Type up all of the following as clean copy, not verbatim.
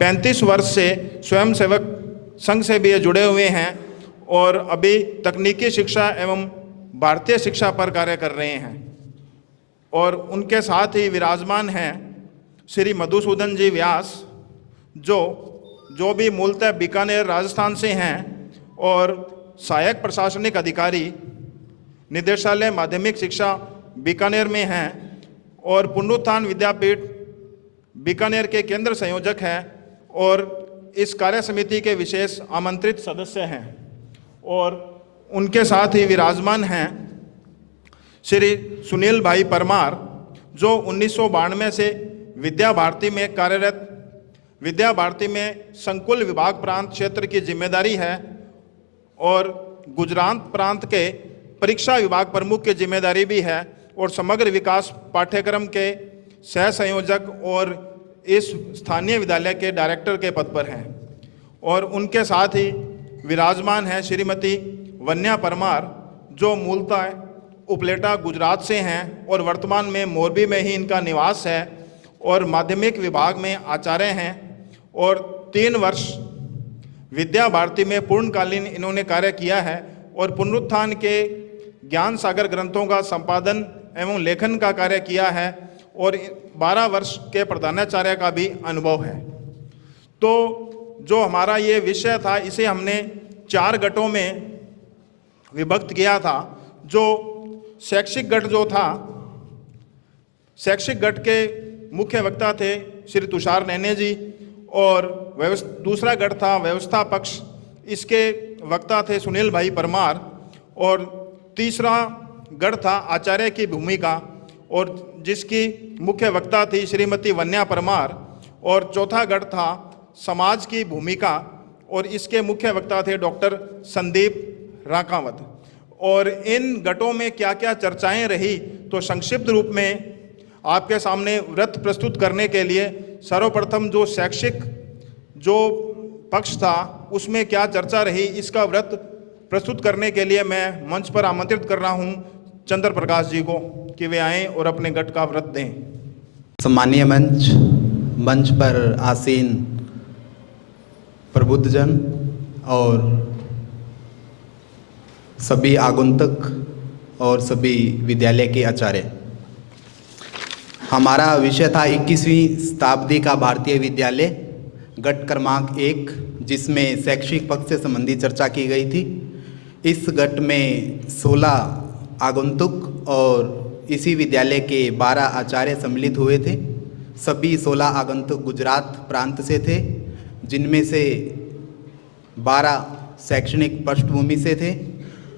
35 वर्ष से स्वयंसेवक संघ से भी ये जुड़े हुए हैं और अभी तकनीकी शिक्षा एवं भारतीय शिक्षा पर कार्य कर रहे हैं। और उनके साथ ही विराजमान हैं श्री मधुसूदन जी व्यास, जो भी मूलतः बीकानेर राजस्थान से हैं और सहायक प्रशासनिक अधिकारी निदेशालय माध्यमिक शिक्षा बीकानेर में हैं और पुनरुत्थान विद्यापीठ बीकानेर के केंद्र संयोजक हैं और इस कार्य समिति के विशेष आमंत्रित सदस्य हैं। और उनके साथ ही विराजमान हैं श्री सुनील भाई परमार, जो 1992 से विद्या भारती में कार्यरत, विद्या भारती में संकुल विभाग प्रांत क्षेत्र की जिम्मेदारी है और गुजरात प्रांत के परीक्षा विभाग प्रमुख की जिम्मेदारी भी है और समग्र विकास पाठ्यक्रम के सह संयोजक और इस स्थानीय विद्यालय के डायरेक्टर के पद पर हैं। और उनके साथ ही विराजमान है श्रीमती वन्या परमार, जो मूलतः उपलेटा गुजरात से हैं और वर्तमान में मोरबी में ही इनका निवास है और माध्यमिक विभाग में आचार्य हैं और 3 वर्ष विद्या भारती में पूर्णकालीन इन्होंने कार्य किया है और पुनरुत्थान के ज्ञान सागर ग्रंथों का संपादन एवं लेखन का कार्य किया है और 12 वर्ष के प्रधानाचार्य का भी अनुभव है। तो जो हमारा ये विषय था, इसे हमने 4 गटों में विभक्त किया था। जो शैक्षिक गट जो था, शैक्षिक गट के मुख्य वक्ता थे श्री तुषार नैने जी और दूसरा गट था व्यवस्था पक्ष, इसके वक्ता थे सुनील भाई परमार और तीसरा गढ़ था आचार्य की भूमिका और जिसकी मुख्य वक्ता थी श्रीमती वन्या परमार और चौथा गढ़ था समाज की भूमिका और इसके मुख्य वक्ता थे डॉक्टर संदीप राकावत। और इन गटों में क्या क्या चर्चाएं रही, तो संक्षिप्त रूप में आपके सामने व्रत प्रस्तुत करने के लिए सर्वप्रथम जो शैक्षिक जो पक्ष था उसमें क्या चर्चा रही, इसका व्रत प्रस्तुत करने के लिए मैं मंच पर आमंत्रित कर रहा हूं चंद्र प्रकाश जी को कि वे आएं और अपने गट का व्रत दें। सम्मानीय मंच पर आसीन प्रबुद्धजन और सभी आगंतुक और सभी विद्यालय के आचार्य, हमारा विषय था 21वीं शताब्दी का भारतीय विद्यालय, गट क्रमांक 1, जिसमें शैक्षिक पक्ष से संबंधित चर्चा की गई थी। इस गट में 16 आगंतुक और इसी विद्यालय के 12 आचार्य सम्मिलित हुए थे। सभी 16 आगंतुक गुजरात प्रांत से थे, जिनमें से 12 शैक्षणिक पृष्ठभूमि से थे,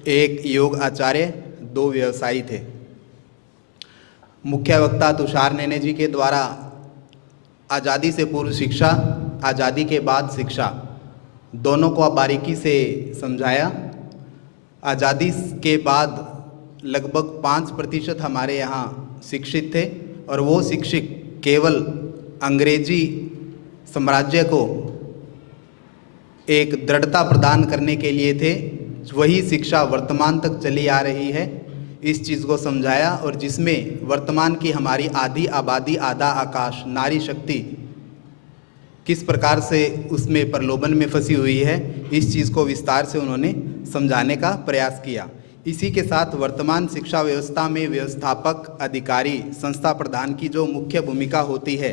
1 योग आचार्य, 2 व्यवसायी थे। मुख्य वक्ता तुषार नैने जी के द्वारा आज़ादी से पूर्व शिक्षा, आज़ादी के बाद शिक्षा, दोनों को बारीकी से समझाया। आज़ादी के बाद लगभग 5% हमारे यहाँ शिक्षित थे और वो शिक्षक केवल अंग्रेजी साम्राज्य को एक दृढ़ता प्रदान करने के लिए थे। वही शिक्षा वर्तमान तक चली आ रही है, इस चीज़ को समझाया और जिसमें वर्तमान की हमारी आधी आबादी, आधा आकाश, नारी शक्ति किस प्रकार से उसमें प्रलोभन में फंसी हुई है, इस चीज़ को विस्तार से उन्होंने समझाने का प्रयास किया। इसी के साथ वर्तमान शिक्षा व्यवस्था में व्यवस्थापक, अधिकारी, संस्था प्रधान की जो मुख्य भूमिका होती है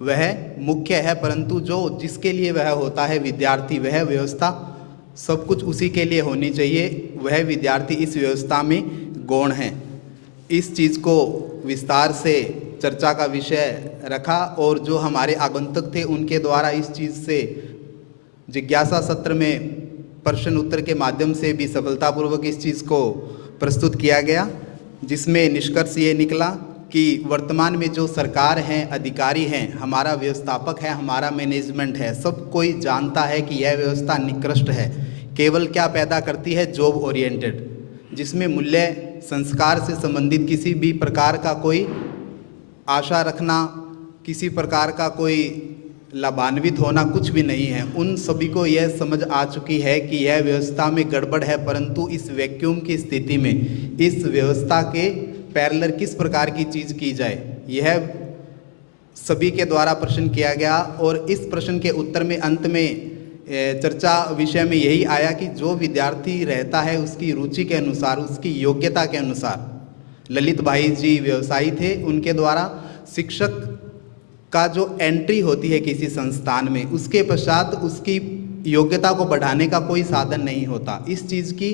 वह मुख्य है, परंतु जो जिसके लिए वह होता है विद्यार्थी, वह व्यवस्था सब कुछ उसी के लिए होनी चाहिए, वह विद्यार्थी इस व्यवस्था में गौण है। इस चीज़ को विस्तार से चर्चा का विषय रखा और जो हमारे आगंतुक थे उनके द्वारा इस चीज़ से जिज्ञासा सत्र में प्रश्न उत्तर के माध्यम से भी सफलतापूर्वक इस चीज़ को प्रस्तुत किया गया, जिसमें निष्कर्ष ये निकला कि वर्तमान में जो सरकार हैं, अधिकारी हैं, हमारा व्यवस्थापक है, हमारा मैनेजमेंट है, सब कोई जानता है कि यह व्यवस्था निकृष्ट है। केवल क्या पैदा करती है, जॉब ओरिएंटेड, जिसमें मूल्य संस्कार से संबंधित किसी भी प्रकार का कोई आशा रखना, किसी प्रकार का कोई लाभान्वित होना कुछ भी नहीं है। उन सभी को यह समझ आ चुकी है कि यह व्यवस्था में गड़बड़ है, परंतु इस वैक्यूम की स्थिति में इस व्यवस्था के पैरेलल किस प्रकार की चीज़ की जाए, यह सभी के द्वारा प्रश्न किया गया और इस प्रश्न के उत्तर में अंत में चर्चा विषय में यही आया कि जो विद्यार्थी रहता है उसकी रुचि के अनुसार, उसकी योग्यता के अनुसार, ललित भाई जी व्यवसायी थे, उनके द्वारा शिक्षक का जो एंट्री होती है किसी संस्थान में, उसके पश्चात उसकी योग्यता को बढ़ाने का कोई साधन नहीं होता। इस चीज़ की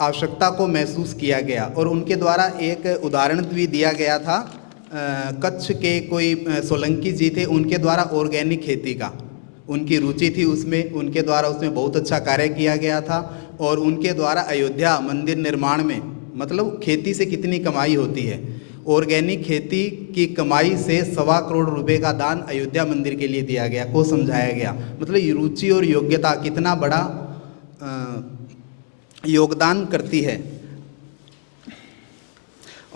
आवश्यकता को महसूस किया गया और उनके द्वारा एक उदाहरण भी दिया गया था। कच्छ के कोई सोलंकी जी थे, उनके द्वारा ऑर्गेनिक खेती का उनकी रुचि थी, उसमें उनके द्वारा उसमें बहुत अच्छा कार्य किया गया था और उनके द्वारा अयोध्या मंदिर निर्माण में, मतलब खेती से कितनी कमाई होती है, ऑर्गेनिक खेती की कमाई से 1.25 करोड़ रुपए का दान अयोध्या मंदिर के लिए दिया गया, को समझाया गया। मतलब ये रुचि और योग्यता कितना बड़ा योगदान करती है।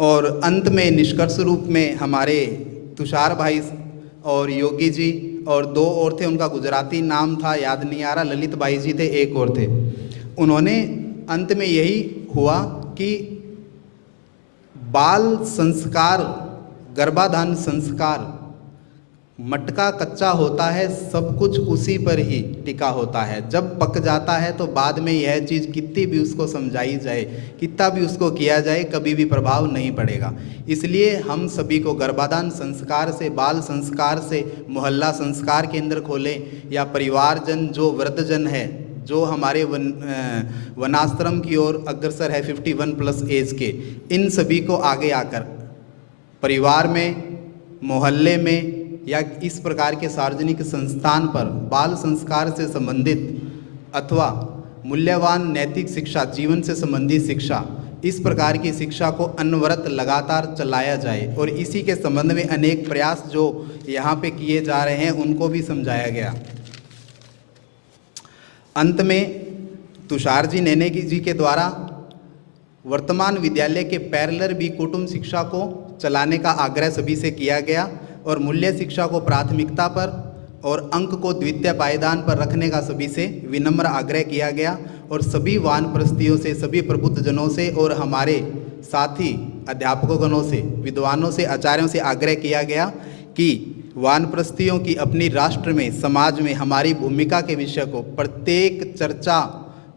और अंत में निष्कर्ष रूप में हमारे तुषार भाई और योगी जी और 2 और थे, उनका गुजराती नाम था याद नहीं आ रहा, ललित भाई जी थे, एक और थे। उन्होंने अंत में यही हुआ कि बाल संस्कार, गर्भाधान संस्कार मटका कच्चा होता है, सब कुछ उसी पर ही टिका होता है। जब पक जाता है तो बाद में यह चीज़ कितनी भी उसको समझाई जाए, कितना भी उसको किया जाए, कभी भी प्रभाव नहीं पड़ेगा। इसलिए हम सभी को गर्भाधान संस्कार से, बाल संस्कार से मोहल्ला संस्कार केंद्र खोलें या परिवारजन जो वृद्धजन है, जो हमारे वनाश्रम की ओर अग्रसर है 51+ एज के, इन सभी को आगे आकर परिवार में, मोहल्ले में या इस प्रकार के सार्वजनिक संस्थान पर बाल संस्कार से संबंधित अथवा मूल्यवान नैतिक शिक्षा, जीवन से संबंधित शिक्षा, इस प्रकार की शिक्षा को अनवरत लगातार चलाया जाए। और इसी के संबंध में अनेक प्रयास जो यहाँ पे किए जा रहे हैं उनको भी समझाया गया। अंत में तुषार जी नेने जी के द्वारा वर्तमान विद्यालय के पैरेलल भी कुटुंब शिक्षा को चलाने का आग्रह सभी से किया गया और मूल्य शिक्षा को प्राथमिकता पर और अंक को द्वितीय पायदान पर रखने का सभी से विनम्र आग्रह किया गया। और सभी वानप्रस्थियों से, सभी प्रबुद्ध जनों से और हमारे साथी अध्यापकों गणों से, विद्वानों से, आचार्यों से आग्रह किया गया कि वानप्रस्थियों की अपनी राष्ट्र में, समाज में हमारी भूमिका के विषय को प्रत्येक चर्चा,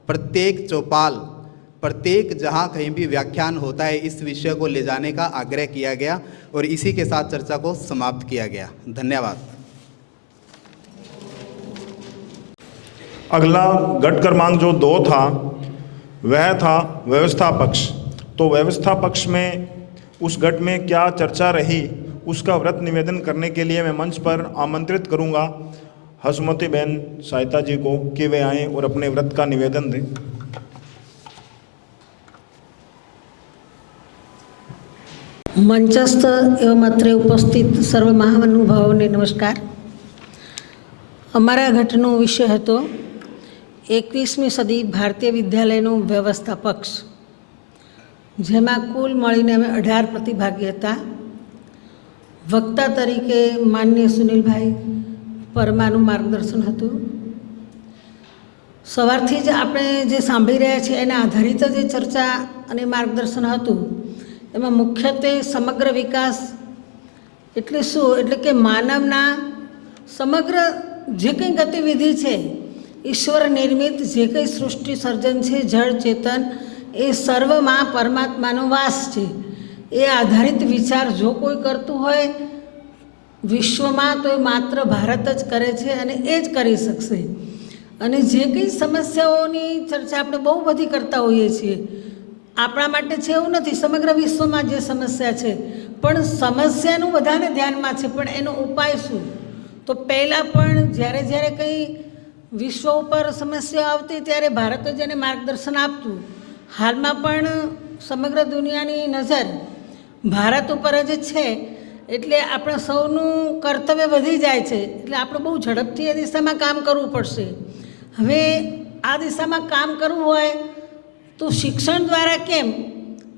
प्रत्येक चौपाल, प्रत्येक जहाँ कहीं भी व्याख्यान होता है, इस विषय को ले जाने का आग्रह किया गया और इसी के साथ चर्चा को समाप्त किया गया। धन्यवाद। अगला गट क्रमांक जो 2 था वह था व्यवस्था पक्ष। तो व्यवस्था पक्ष में उस गट में क्या चर्चा रही उसका व्रत निवेदन करने के लिए मैं मंच पर आमंत्रित करूंगा हसमती बहन सहायता जी को कि वे आएँ और अपने व्रत का निवेदन दें। મંચસ્થ એવં અત્રે ઉપસ્થિત સર્વ મહાનુભાવોને નમસ્કાર। અમારા ઘટનો વિષય હતો 21મી સદી ભારતીય વિદ્યાલયનો વ્યવસ્થા પક્ષ, જેમાં કુલ મળીને અમે 18 પ્રતિભાગી હતા। વક્તા તરીકે માનનીય સુનિલભાઈ પરમાનું માર્ગદર્શન હતું। સવારથી જ આપણે જે સાંભળી રહ્યા છીએ એના આધારિત જે ચર્ચા અને માર્ગદર્શન હતું એમાં મુખ્યત્વે સમગ્ર વિકાસ એટલે શું, એટલે કે માનવના સમગ્ર જે કંઈ ગતિવિધિ છે, ઈશ્વર નિર્મિત જે કંઈ સૃષ્ટિ સર્જન છે, જળ ચેતન, એ સર્વમાં પરમાત્માનો વાસ છે, એ આધારિત વિચાર જો કોઈ કરતું હોય વિશ્વમાં તો એ માત્ર ભારત જ કરે છે અને એ જ કરી શકશે। અને જે કંઈ સમસ્યાઓની ચર્ચા આપણે બહુ બધી કરતા હોઈએ છીએ, આપણા માટે છે એવું નથી, સમગ્ર વિશ્વમાં જે સમસ્યા છે, પણ સમસ્યાનું બધાને ધ્યાનમાં છે, પણ એનો ઉપાય શું? તો પહેલાં પણ જ્યારે જ્યારે કંઈ વિશ્વ ઉપર સમસ્યા આવતી ત્યારે ભારત જ એને માર્ગદર્શન આપતું। હાલમાં પણ સમગ્ર દુનિયાની નજર ભારત ઉપર જ છે, એટલે આપણે સૌનું કર્તવ્ય વધી જાય છે, એટલે આપણે બહુ ઝડપથી એ દિશામાં કામ કરવું પડશે। હવે આ દિશામાં કામ કરવું હોય તો શિક્ષણ દ્વારા કેમ,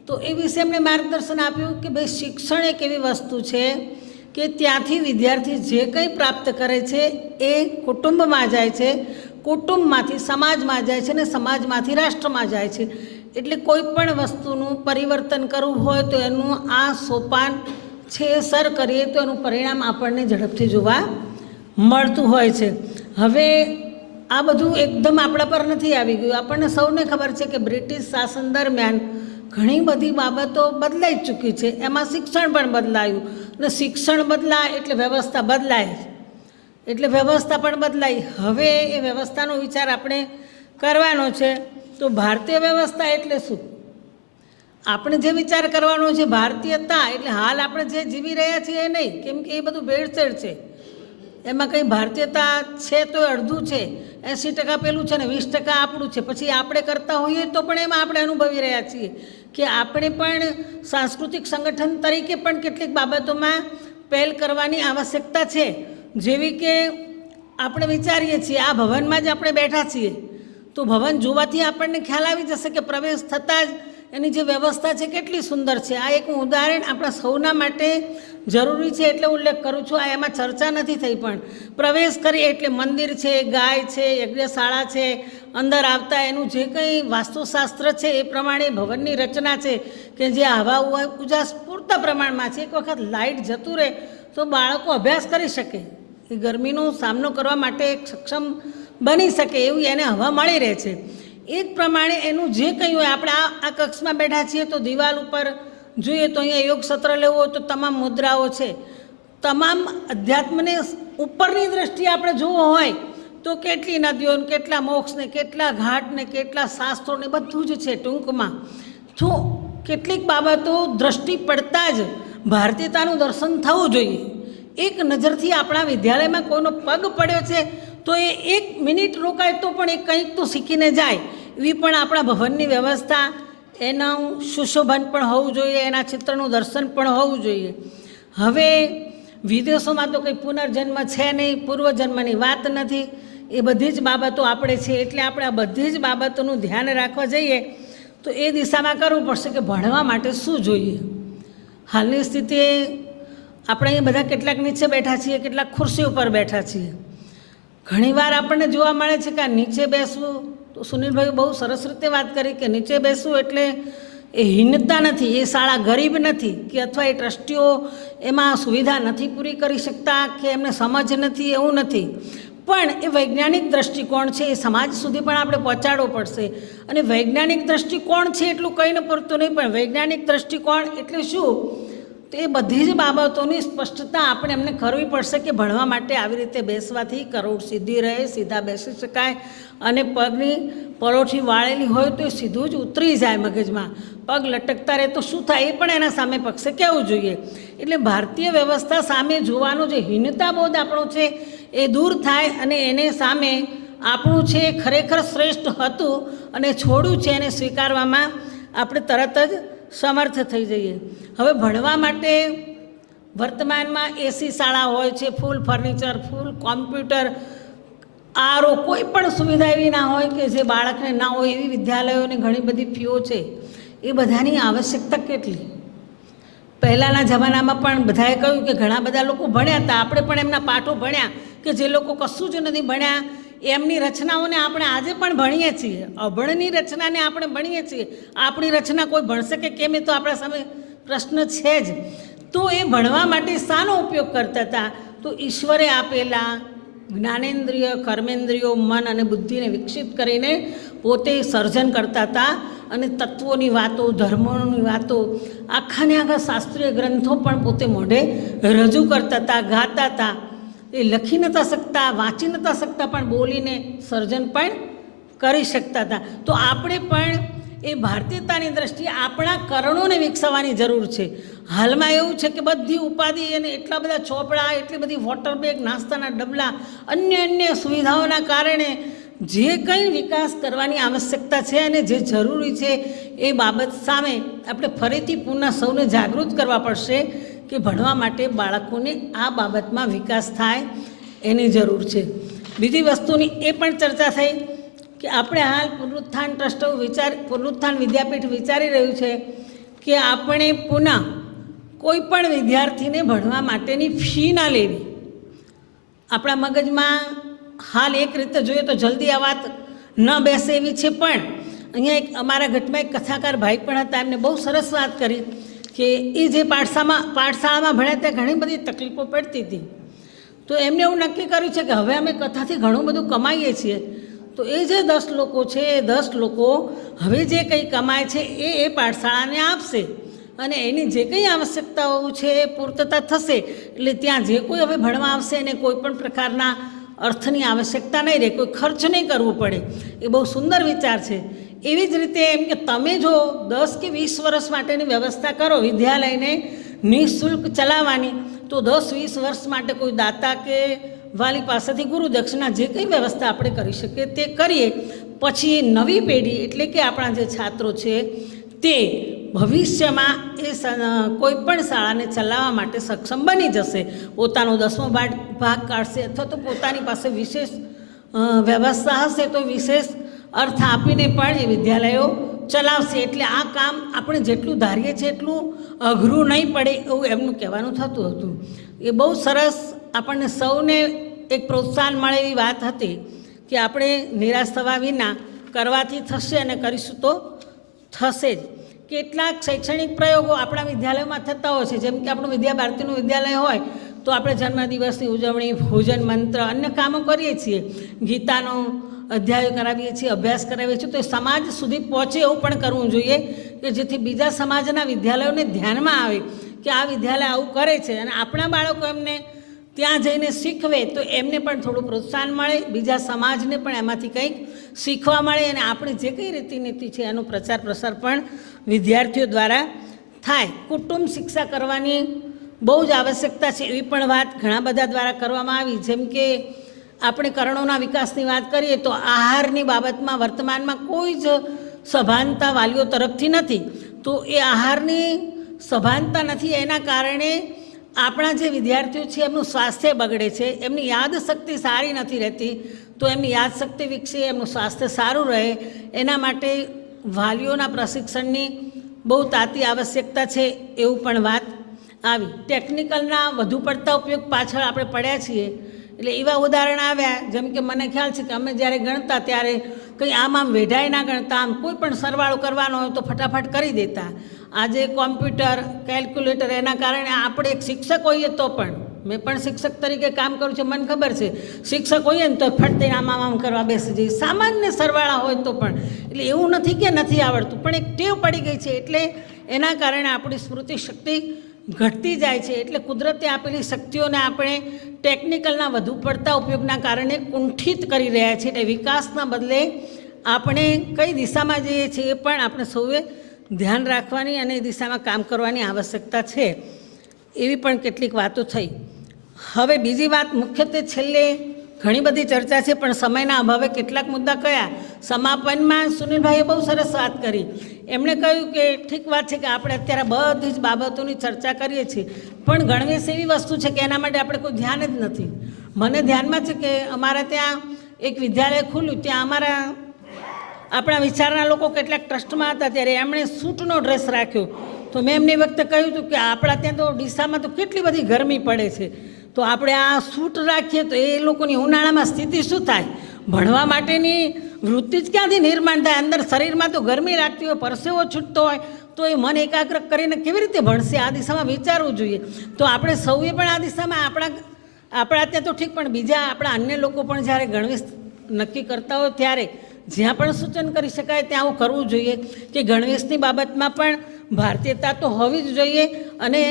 તો એ વિશે એમણે માર્ગદર્શન આપ્યું કે ભાઈ શિક્ષણ એક એવી વસ્તુ છે કે ત્યાંથી વિદ્યાર્થી જે કંઈ પ્રાપ્ત કરે છે એ કુટુંબમાં જાય છે, કુટુંબમાંથી સમાજમાં જાય છે અને સમાજમાંથી રાષ્ટ્રમાં જાય છે। એટલે કોઈ પણ વસ્તુનું પરિવર્તન કરવું હોય તો એનું આ સોપાન છે એ સર કરીએ તો એનું પરિણામ આપણને ઝડપથી જોવા મળતું હોય છે. હવે આ બધું એકદમ આપણા પર નથી આવી ગયું. આપણને સૌને ખબર છે કે બ્રિટિશ શાસન દરમિયાન ઘણી બધી બાબતો બદલાઈ ચૂકી છે. એમાં શિક્ષણ પણ બદલાયું, અને શિક્ષણ બદલાય એટલે વ્યવસ્થા બદલાય, એટલે વ્યવસ્થા પણ બદલાઈ. હવે એ વ્યવસ્થાનો વિચાર આપણે કરવાનો છે. તો ભારતીય વ્યવસ્થા એટલે શું? આપણે જે વિચાર કરવાનો છે ભારતીયતા એટલે હાલ આપણે જે જીવી રહ્યા છીએ એ નહીં, કેમ કે એ બધું ભેળસેળ છે. એમાં કંઈ ભારતીયતા છે તો અડધું છે, 80% પેલું છે ને 20% આપણું છે. પછી આપણે કરતા હોઈએ તો પણ એમાં આપણે અનુભવી રહ્યા છીએ કે આપણે પણ સાંસ્કૃતિક સંગઠન તરીકે પણ કેટલીક બાબતોમાં પહેલ કરવાની આવશ્યકતા છે. જેવી કે આપણે વિચારીએ છીએ આ ભવનમાં જ આપણે બેઠા છીએ, તો ભવન જોવાથી આપણને ખ્યાલ આવી જશે કે પ્રવેશ થતાં જ એની જે વ્યવસ્થા છે કેટલી સુંદર છે. આ એક ઉદાહરણ આપણા સૌના માટે જરૂરી છે એટલે ઉલ્લેખ કરું છું. આ એમાં ચર્ચા નથી થઈ, પણ પ્રવેશ કરીએ એટલે મંદિર છે, ગાય છે, યજ્ઞશાળા છે, અંદર આવતા એનું જે કંઈ વાસ્તુશાસ્ત્ર છે એ પ્રમાણે ભવનની રચના છે કે જે હવા ઉજાસ પૂરતા પ્રમાણમાં છે. એક વખત લાઇટ જતું રહે તો બાળકો અભ્યાસ કરી શકે, એ ગરમીનો સામનો કરવા માટે એક સક્ષમ બની શકે એવું એને હવા મળી રહે છે. એ જ પ્રમાણે એનું જે કંઈ હોય, આપણે આ કક્ષમાં બેઠા છીએ તો દિવાલ ઉપર જોઈએ તો અહીંયા યોગ સત્ર લેવું હોય તો તમામ મુદ્રાઓ છે. તમામ અધ્યાત્મને ઉપરની દૃષ્ટિએ આપણે જોવો હોય તો કેટલી નદીઓ ને કેટલા મોક્ષને કેટલા ઘાટ ને કેટલા શાસ્ત્રોને બધું જ છે. ટૂંકમાં તો કેટલીક બાબતો દૃષ્ટિ પડતા જ ભારતીયતાનું દર્શન થવું જોઈએ. એક નજરથી આપણા વિદ્યાલયમાં કોઈનો પગ પડ્યો છે તો એ 1 મિનિટ રોકાય તો પણ એ કંઈક તો શીખીને જાય, એવી પણ આપણા ભવનની વ્યવસ્થા, એનું સુશોભન પણ હોવું જોઈએ, એના ચિત્રનું દર્શન પણ હોવું જોઈએ. હવે વિદેશોમાં તો કંઈ પુનર્જન્મ છે નહીં, પૂર્વજન્મની વાત નથી, એ બધી જ બાબતો આપણે છે. એટલે આપણે આ બધી જ બાબતોનું ધ્યાન રાખવા જઈએ તો એ દિશામાં કરવું પડશે કે ભણવા માટે શું જોઈએ. હાલની સ્થિતિએ આપણે અહીં બધા કેટલાક નીચે બેઠા છીએ, કેટલાક ખુરશી ઉપર બેઠા છીએ. ઘણીવાર આપણને જોવા મળે છે કે આ નીચે બેસવું, તો સુનિલભાઈ બહુ સરસ રીતે વાત કરી કે નીચે બેસવું એટલે એ હીનતા નથી, એ શાળા ગરીબ નથી કે અથવા એ ટ્રસ્ટીઓ એમાં સુવિધા નથી પૂરી કરી શકતા કે એમને સમજ નથી, એવું નથી. પણ એ વૈજ્ઞાનિક દૃષ્ટિકોણ છે, એ સમાજ સુધી પણ આપણે પહોંચાડવો પડશે. અને વૈજ્ઞાનિક દૃષ્ટિકોણ છે એટલું કંઈ ન પડતું નહીં, પણ વૈજ્ઞાનિક દૃષ્ટિકોણ એટલે શું, તો એ બધી જ બાબતોની સ્પષ્ટતા આપણે એમને કરવી પડશે કે ભણવા માટે આવી રીતે બેસવાથી કરોડ સીધી રહે, સીધા બેસી શકાય, અને પગની પરોઠી વાળેલી હોય તો એ સીધું જ ઉતરી જાય મગજમાં. પગ લટકતા રહે તો શું થાય એ પણ એના સામે પક્ષે કહેવું જોઈએ. એટલે ભારતીય વ્યવસ્થા સામે જોવાનો જે હીનતાબોધ આપણો છે એ દૂર થાય, અને એને સામે આપણું છે ખરેખર શ્રેષ્ઠ હતું અને છોડ્યું છે એને સ્વીકારવામાં આપણે તરત જ સમર્થ થઈ જઈએ. હવે ભણવા માટે વર્તમાનમાં એસી શાળા હોય છે, ફૂલ ફર્નિચર, ફૂલ કોમ્પ્યુટર, આરો, કોઈ પણ સુવિધા એવી ના હોય કે જે બાળકને ના હોય એવી વિદ્યાલયોની ઘણી બધી ફીઓ છે. એ બધાની આવશ્યકતા કેટલી? પહેલાંના જમાનામાં પણ બધાએ કહ્યું કે ઘણા બધા લોકો ભણ્યા હતા, આપણે પણ એમના પાઠો ભણ્યા કે જે લોકો કશું જ નથી ભણ્યા એમની રચનાઓને આપણે આજે પણ ભણીએ છીએ. અભણની રચનાને આપણે ભણીએ છીએ. આપણી રચના કોઈ ભણશે કે કેમ, એ તો આપણા સામે પ્રશ્ન છે જ. તો એ ભણવા માટે શાનો ઉપયોગ કરતા હતા? તો ઈશ્વરે આપેલા જ્ઞાનેન્દ્રિય, કર્મેન્દ્રિયો, મન અને બુદ્ધિને વિકસિત કરીને પોતે સર્જન કરતા હતા. અને તત્વોની વાતો, ધર્મોની વાતો, આખાને આખા શાસ્ત્રીય ગ્રંથો પણ પોતે મોઢે રજૂ કરતા હતા, ગાતા હતા. એ લખી નહોતા શકતા, વાંચી નહોતા શકતા, પણ બોલીને સર્જન પણ કરી શકતા હતા. તો આપણે પણ એ ભારતીયતાની દ્રષ્ટિએ આપણા કરણોને વિકસાવવાની જરૂર છે. હાલમાં એવું છે કે બધી ઉપાધિ અને એટલા બધા ચોપડા, એટલી બધી વોટર બેગ, નાસ્તાના ડબલા, અન્ય સુવિધાઓના કારણે જે કંઈ વિકાસ કરવાની આવશ્યકતા છે અને જે જરૂરી છે એ બાબત સામે આપણે ફરીથી પુનઃ સૌને જાગૃત કરવા પડશે કે ભણવા માટે બાળકોને આ બાબતમાં વિકાસ થાય એની જરૂર છે. બીજી વસ્તુની એ પણ ચર્ચા થઈ કે આપણે હાલ પુનરુત્થાન ટ્રસ્ટ પુનરુત્થાન વિદ્યાપીઠ વિચારી રહ્યું છે કે આપણે પુનઃ કોઈ પણ વિદ્યાર્થીને ભણવા માટેની ફી ના લેવી. આપણા મગજમાં હાલ એક રીતે જોઈએ તો જલ્દી આ વાત ન બેસે એવી છે, પણ અહીંયા એક અમારા ઘટમાં એક કથાકાર ભાઈ પણ હતા, એમને બહુ સરસ વાત કરી કે એ જે પાઠશાળામાં ભણ્યા ત્યાં ઘણી બધી તકલીફો પડતી હતી. તો એમને એવું નક્કી કર્યું છે કે હવે અમે કથાથી ઘણું બધું કમાઈએ છીએ, તો એ જે 10 લોકો છે એ 10 લોકો હવે જે કંઈ કમાય છે એ પાઠશાળાને આપશે અને એની જે કંઈ આવશ્યકતાઓ છે એ પૂર્તતા થશે. એટલે ત્યાં જે કોઈ હવે ભણવા આવશે એને કોઈ પણ પ્રકારના અર્થની આવશ્યકતા નહીં રહે, કોઈ ખર્ચ નહીં કરવો પડે. એ બહુ સુંદર વિચાર છે. એવી જ રીતે એમ કે તમે જો 10 કે 20 વર્ષ માટેની વ્યવસ્થા કરો વિદ્યાલયને નિઃશુલ્ક ચલાવવાની, તો 10-20 વર્ષ માટે કોઈ દાતા કે વાલી પાસેથી ગુરુ દક્ષિણા જે કંઈ વ્યવસ્થા આપણે કરી શકીએ તે કરીએ. પછી નવી પેઢી એટલે કે આપણા જે છાત્રો છે તે ભવિષ્યમાં એ કોઈ પણ શાળાને ચલાવવા માટે સક્ષમ બની જશે. પોતાનો 10મો ભાગ કાઢશે અથવા તો પોતાની પાસે વિશેષ વ્યવસ્થા હશે તો વિશેષ અર્થ આપીને પણ એ વિદ્યાલયો ચલાવશે. એટલે આ કામ આપણે જેટલું ધારીએ છીએ એટલું અઘરું નહીં પડે એવું એમનું કહેવાનું થતું હતું. એ બહુ સરસ આપણને સૌને એક પ્રોત્સાહન મળે એવી વાત હતી કે આપણે નિરાશ થવા વિના કરવાથી થશે અને કરીશું તો થશે જ. કેટલાક શૈક્ષણિક પ્રયોગો આપણા વિદ્યાલયમાં થતા હોય છે, જેમ કે આપણું વિદ્યા ભારતીનું વિદ્યાલય હોય તો આપણે જન્મદિવસની ઉજવણી, ભોજન મંત્ર, અન્ય કામો કરીએ છીએ, ગીતાનો અધ્યાયો કરાવીએ છીએ, અભ્યાસ કરાવીએ છીએ. તો એ સમાજ સુધી પહોંચે એવું પણ કરવું જોઈએ કે જેથી બીજા સમાજના વિદ્યાલયોને ધ્યાનમાં આવે કે આ વિદ્યાલય આવું કરે છે અને આપણા બાળકો એમને ત્યાં જઈને શીખવે તો એમને પણ થોડું પ્રોત્સાહન મળે, બીજા સમાજને પણ એમાંથી કંઈક શીખવા મળે અને આપણી જે કંઈ રીતિનીતિ છે એનો પ્રચાર પ્રસાર પણ વિદ્યાર્થીઓ દ્વારા થાય. કુટુંબ શિક્ષા કરવાની બહુ જ આવશ્યકતા છે એવી પણ વાત ઘણા બધા દ્વારા કરવામાં આવી. જેમ કે આપણે કરણોના વિકાસની વાત કરીએ તો આહારની બાબતમાં વર્તમાનમાં કોઈ જ સભાનતા વાલીઓ તરફથી નથી. તો એ આહારની સભાનતા નથી, એના કારણે આપણા જે વિદ્યાર્થીઓ છે એમનું સ્વાસ્થ્ય બગડે છે, એમની યાદશક્તિ સારી નથી રહેતી. તો એમની યાદશક્તિ વિકસે, એમનું સ્વાસ્થ્ય સારું રહે એના માટે વાલીઓના પ્રશિક્ષણની બહુ તાતી આવશ્યકતા છે એવું પણ વાત આવી. ટેકનિકલના વધુ પડતા ઉપયોગ પાછળ આપણે પડ્યા છીએ એટલે એવા ઉદાહરણ આવ્યા. જેમ કે મને ખ્યાલ છે કે અમે જ્યારે ગણતા ત્યારે કંઈ આમ વેઢાઈ ના ગણતા, આમ કોઈ પણ સરવાળો કરવાનો હોય તો ફટાફટ કરી દેતા. આજે કોમ્પ્યુટર, કેલ્ક્યુલેટર એના કારણે આપણે એક શિક્ષક હોઈએ તો પણ, મેં પણ શિક્ષક તરીકે કામ કરું છું, મને ખબર છે, શિક્ષક હોઈએ ને તો ફટતે આમ કરવા બેસી જઈએ, સામાન્ય સરવાળા હોય તો પણ. એટલે એવું નથી કે નથી આવડતું, પણ એક ટેવ પડી ગઈ છે એટલે એના કારણે આપણી સ્મૃતિ શક્તિ ઘટતી જાય છે. એટલે કુદરતે આપેલી શક્તિઓને આપણે ટેકનિકલના વધુ પડતા ઉપયોગના કારણે કુંઠિત કરી રહ્યા છીએ. એટલે વિકાસના બદલે આપણે કઈ દિશામાં જઈએ છીએ એ પણ આપણે સૌએ ધ્યાન રાખવાની અને એ દિશામાં કામ કરવાની આવશ્યકતા છે. એવી પણ કેટલીક વાતો થઈ. હવે બીજી વાત, મુખ્યત્વે છેલ્લે ઘણી બધી ચર્ચા છે પણ સમયના અભાવે કેટલાક મુદ્દા કયા. સમાપનમાં સુનિલભાઈએ બહુ સરસ વાત કરી. એમણે કહ્યું કે ઠીક વાત છે કે આપણે અત્યારે બધી જ બાબતોની ચર્ચા કરીએ છીએ, પણ ગણવેશ એવી વસ્તુ છે કે એના માટે આપણે કોઈ ધ્યાન જ નથી. મને ધ્યાનમાં છે કે અમારા ત્યાં એક વિદ્યાલય ખુલ્યું, ત્યાં આપણા વિચારના લોકો કેટલાક ટ્રસ્ટમાં હતા ત્યારે એમણે સૂટનો ડ્રેસ રાખ્યો. તો મેં એમની વખતે કહ્યું હતું કે આપણા ત્યાં તો ડીસામાં તો કેટલી બધી ગરમી પડે છે, તો આપણે આ સૂટ રાખીએ તો એ લોકોની ઉનાળામાં સ્થિતિ શું થાય? ભણવા માટેની વૃત્તિ જ ક્યાંથી નિર્માણ થાય? અંદર શરીરમાં તો ગરમી લાગતી હોય, પરસેવો છૂટતો હોય, તો એ મન એકાગ્ર કરીને કેવી રીતે ભણશે? આ દિશામાં વિચારવું જોઈએ. તો આપણે સૌએ પણ આ દિશામાં આપણા ત્યાં તો ઠીક, પણ બીજા આપણા અન્ય લોકો પણ જ્યારે ગણવેશ નક્કી કરતા હોય ત્યારે જ્યાં પણ સૂચન કરી શકાય ત્યાં આવું કરવું જોઈએ કે ગણવેશની બાબતમાં પણ ભારતીયતા તો હોવી જ જોઈએ અને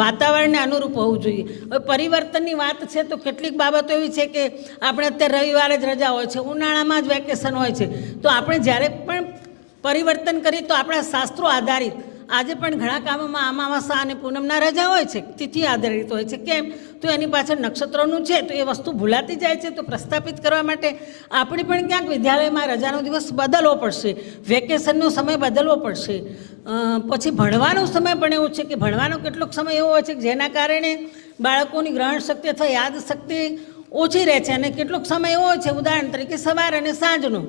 વાતાવરણને અનુરૂપ હોવું જોઈએ. હવે પરિવર્તનની વાત છે તો કેટલીક બાબતો એવી છે કે આપણે અત્યારે રવિવારે જ રજા હોય છે, ઉનાળામાં જ વેકેશન હોય છે, તો આપણે જ્યારે પણ પરિવર્તન કરીએ તો આપણા શાસ્ત્રો આધારિત, આજે પણ ઘણા કામોમાં અમાવસ્યા અને પૂનમના રજા હોય છે, તિથિ આધારિત હોય છે. કેમ? તો એની પાછળ નક્ષત્રોનું છે, તો એ વસ્તુ ભૂલાતી જાય છે. તો પ્રસ્થાપિત કરવા માટે આપણે પણ ક્યાંક વિદ્યાલયમાં રજાનો દિવસ બદલવો પડશે, વેકેશનનો સમય બદલવો પડશે. પછી ભણવાનો સમય પણ એવો છે કે ભણવાનો કેટલોક સમય એવો હોય છે કે જેના કારણે બાળકોની ગ્રહણ શક્તિ અથવા યાદશક્તિ ઓછી રહે છે, અને કેટલોક સમય એવો હોય છે, ઉદાહરણ તરીકે સવાર અને સાંજનો,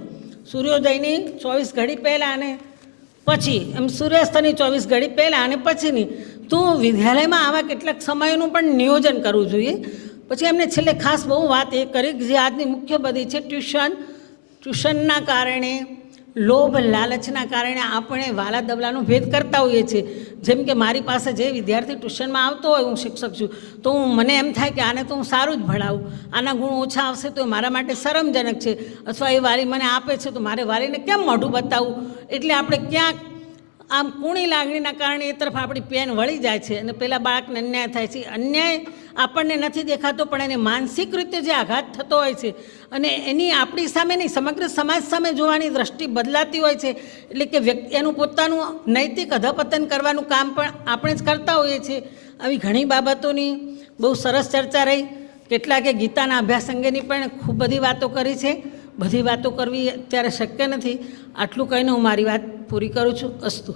સૂર્યોદયની 24 ઘડી પહેલાં અને પછી, એમ સૂર્યાસ્તની 24 ઘડી પહેલાં અને પછીની. તો વિદ્યાલયમાં આવા કેટલાક સમયોનું પણ નિયોજન કરવું જોઈએ. પછી એમને છેલ્લે ખાસ બહુ વાત એ કરી કે જે આજની મુખ્ય બધી છે ટ્યુશનના કારણે લોભ લાલચના કારણે આપણે વાલા દબલાનો ભેદ કરતા હોઈએ છીએ. જેમ કે મારી પાસે જે વિદ્યાર્થી ટ્યુશનમાં આવતો હોય, હું શિક્ષક છું, તો મને એમ થાય કે આને તો હું સારું જ ભણાવું, આના ગુણ ઓછા આવશે તો એ મારા માટે શરમજનક છે, અથવા એ વાલી મને આપે છે તો મારે વાલીને કેમ મોઢું બતાવવું. એટલે આપણે ક્યાંક આમ કૂણી લાગણીના કારણે એ તરફ આપણી પેન વળી જાય છે અને પેલા બાળકને અન્યાય થાય છે. અન્યાય આપણને નથી દેખાતો, પણ એને માનસિક રીતે જે આઘાત થતો હોય છે અને એની આપણી સામે નહીં, સમગ્ર સમાજ સામે જોવાની દ્રષ્ટિ બદલાતી હોય છે. એટલે કે એનું પોતાનું નૈતિક અધપતન કરવાનું કામ પણ આપણે જ કરતા હોઈએ છીએ. આવી ઘણી બાબતોની બહુ સરસ ચર્ચા રહી. કેટલાકે ગીતાના અભ્યાસ અંગેની પણ ખૂબ બધી વાતો કરી છે. બધી વાતો કરવી અત્યારે શક્ય નથી. આટલું કહીને હું મારી વાત પૂરી કરું છું. અસ્તુ.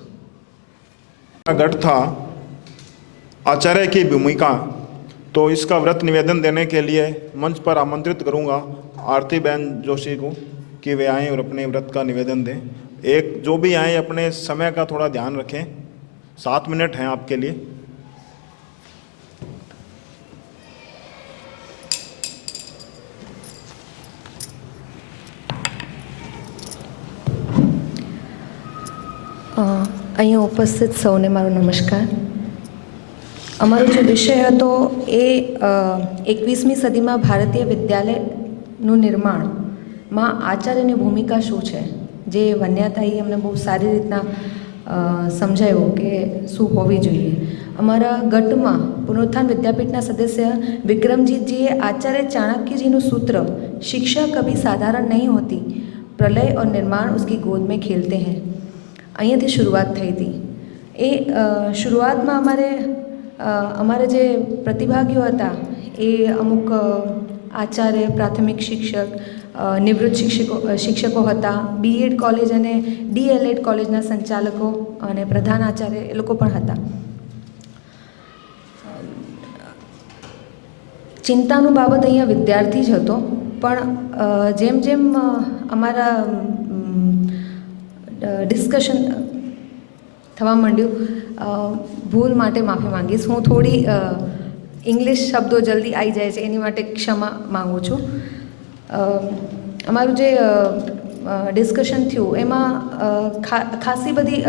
गढ़ था आचार्य की भूमिका, तो इसका व्रत निवेदन देने के लिए मंच पर आमंत्रित करूंगा आरती बहन जोशी को कि वे आएँ और अपने व्रत का निवेदन दें. एक जो भी आए अपने समय का थोड़ा ध्यान रखें. 7 मिनट हैं आपके लिए. અહીંયા ઉપસ્થિત સૌને મારો નમસ્કાર. અમારો જે વિષય હતો એ 21મી સદીમાં ભારતીય વિદ્યાલયનું નિર્માણમાં આચાર્યની ભૂમિકા શું છે, જે વન્યાતાએ અમને બહુ સારી રીતના સમજાવ્યું કે શું હોવી જોઈએ. અમારા ગટમાં પુનરુત્થાન વિદ્યાપીઠના સદસ્ય વિક્રમજીતજીએ આચાર્ય ચાણક્યજીનું સૂત્ર શિક્ષા કભી સાધારણ નહીં હોતી, પ્રલય और निर्माण उसकी गोद में खेलते हैं, અહીંયાથી શરૂઆત થઈ હતી. એ શરૂઆતમાં અમારે જે પ્રતિભાગીઓ હતા એ અમુક આચાર્ય, પ્રાથમિક શિક્ષક, નિવૃત્ત શિક્ષકો હતા, બીએડ કોલેજ અને ડીએલએડ કોલેજના સંચાલકો અને પ્રધાન આચાર્ય એ લોકો પણ હતા. ચિંતાનું બાબત અહીંયા વિદ્યાર્થી જ હતો, પણ જેમ જેમ અમારા ડિસ્કશન થવા માંડ્યું, ભૂલ માટે માફી માંગીશ. હું થોડી ઇંગ્લિશ શબ્દો જલ્દી આવી જાય છે એની માટે ક્ષમા માગું છું. અમારું જે ડિસ્કશન થયું એમાં ખાસી બધી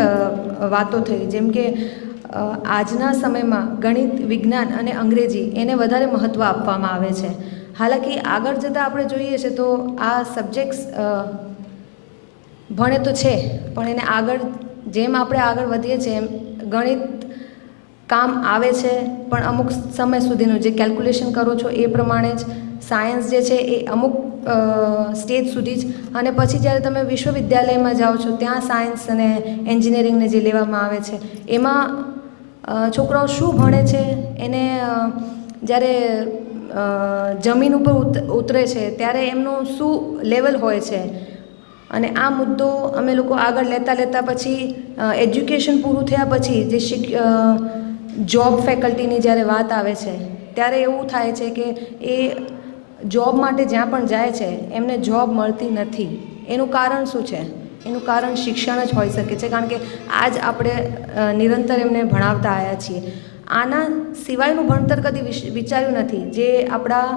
વાતો થઈ, જેમ કે આજના સમયમાં ગણિત, વિજ્ઞાન અને અંગ્રેજી એને વધારે મહત્ત્વ આપવામાં આવે છે. હાલાકી આગળ જતાં આપણે જોઈએ છે તો આ સબ્જેક્ટ્સ ભણે તો છે, પણ એને આગળ જેમ આપણે આગળ વધીએ છીએ એમ ગણિત કામ આવે છે, પણ અમુક સમય સુધીનું જે કેલ્ક્યુલેશન કરો છો એ પ્રમાણે જ. સાયન્સ જે છે એ અમુક સ્ટેજ સુધી જ, અને પછી જ્યારે તમે વિશ્વવિદ્યાલયમાં જાઓ છો ત્યાં સાયન્સ અને એન્જિનિયરિંગને જે લેવામાં આવે છે એમાં છોકરાઓ શું ભણે છે એને જ્યારે જમીન ઉપર ઉતરે છે ત્યારે એમનું શું લેવલ હોય છે. અને આ મુદ્દો અમે લોકો આગળ લેતા પછી એજ્યુકેશન પૂરું થયા પછી જે જોબ ફેકલ્ટીની જ્યારે વાત આવે છે ત્યારે એવું થાય છે કે એ જોબ માટે જ્યાં પણ જાય છે એમને જોબ મળતી નથી. એનું કારણ શું છે? એનું કારણ શિક્ષણ જ હોઈ શકે છે, કારણ કે આજ આપણે નિરંતર એમને ભણાવતા આવ્યા છીએ. આના સિવાયનું ભણતર કદી વિચાર્યું નથી જે આપણા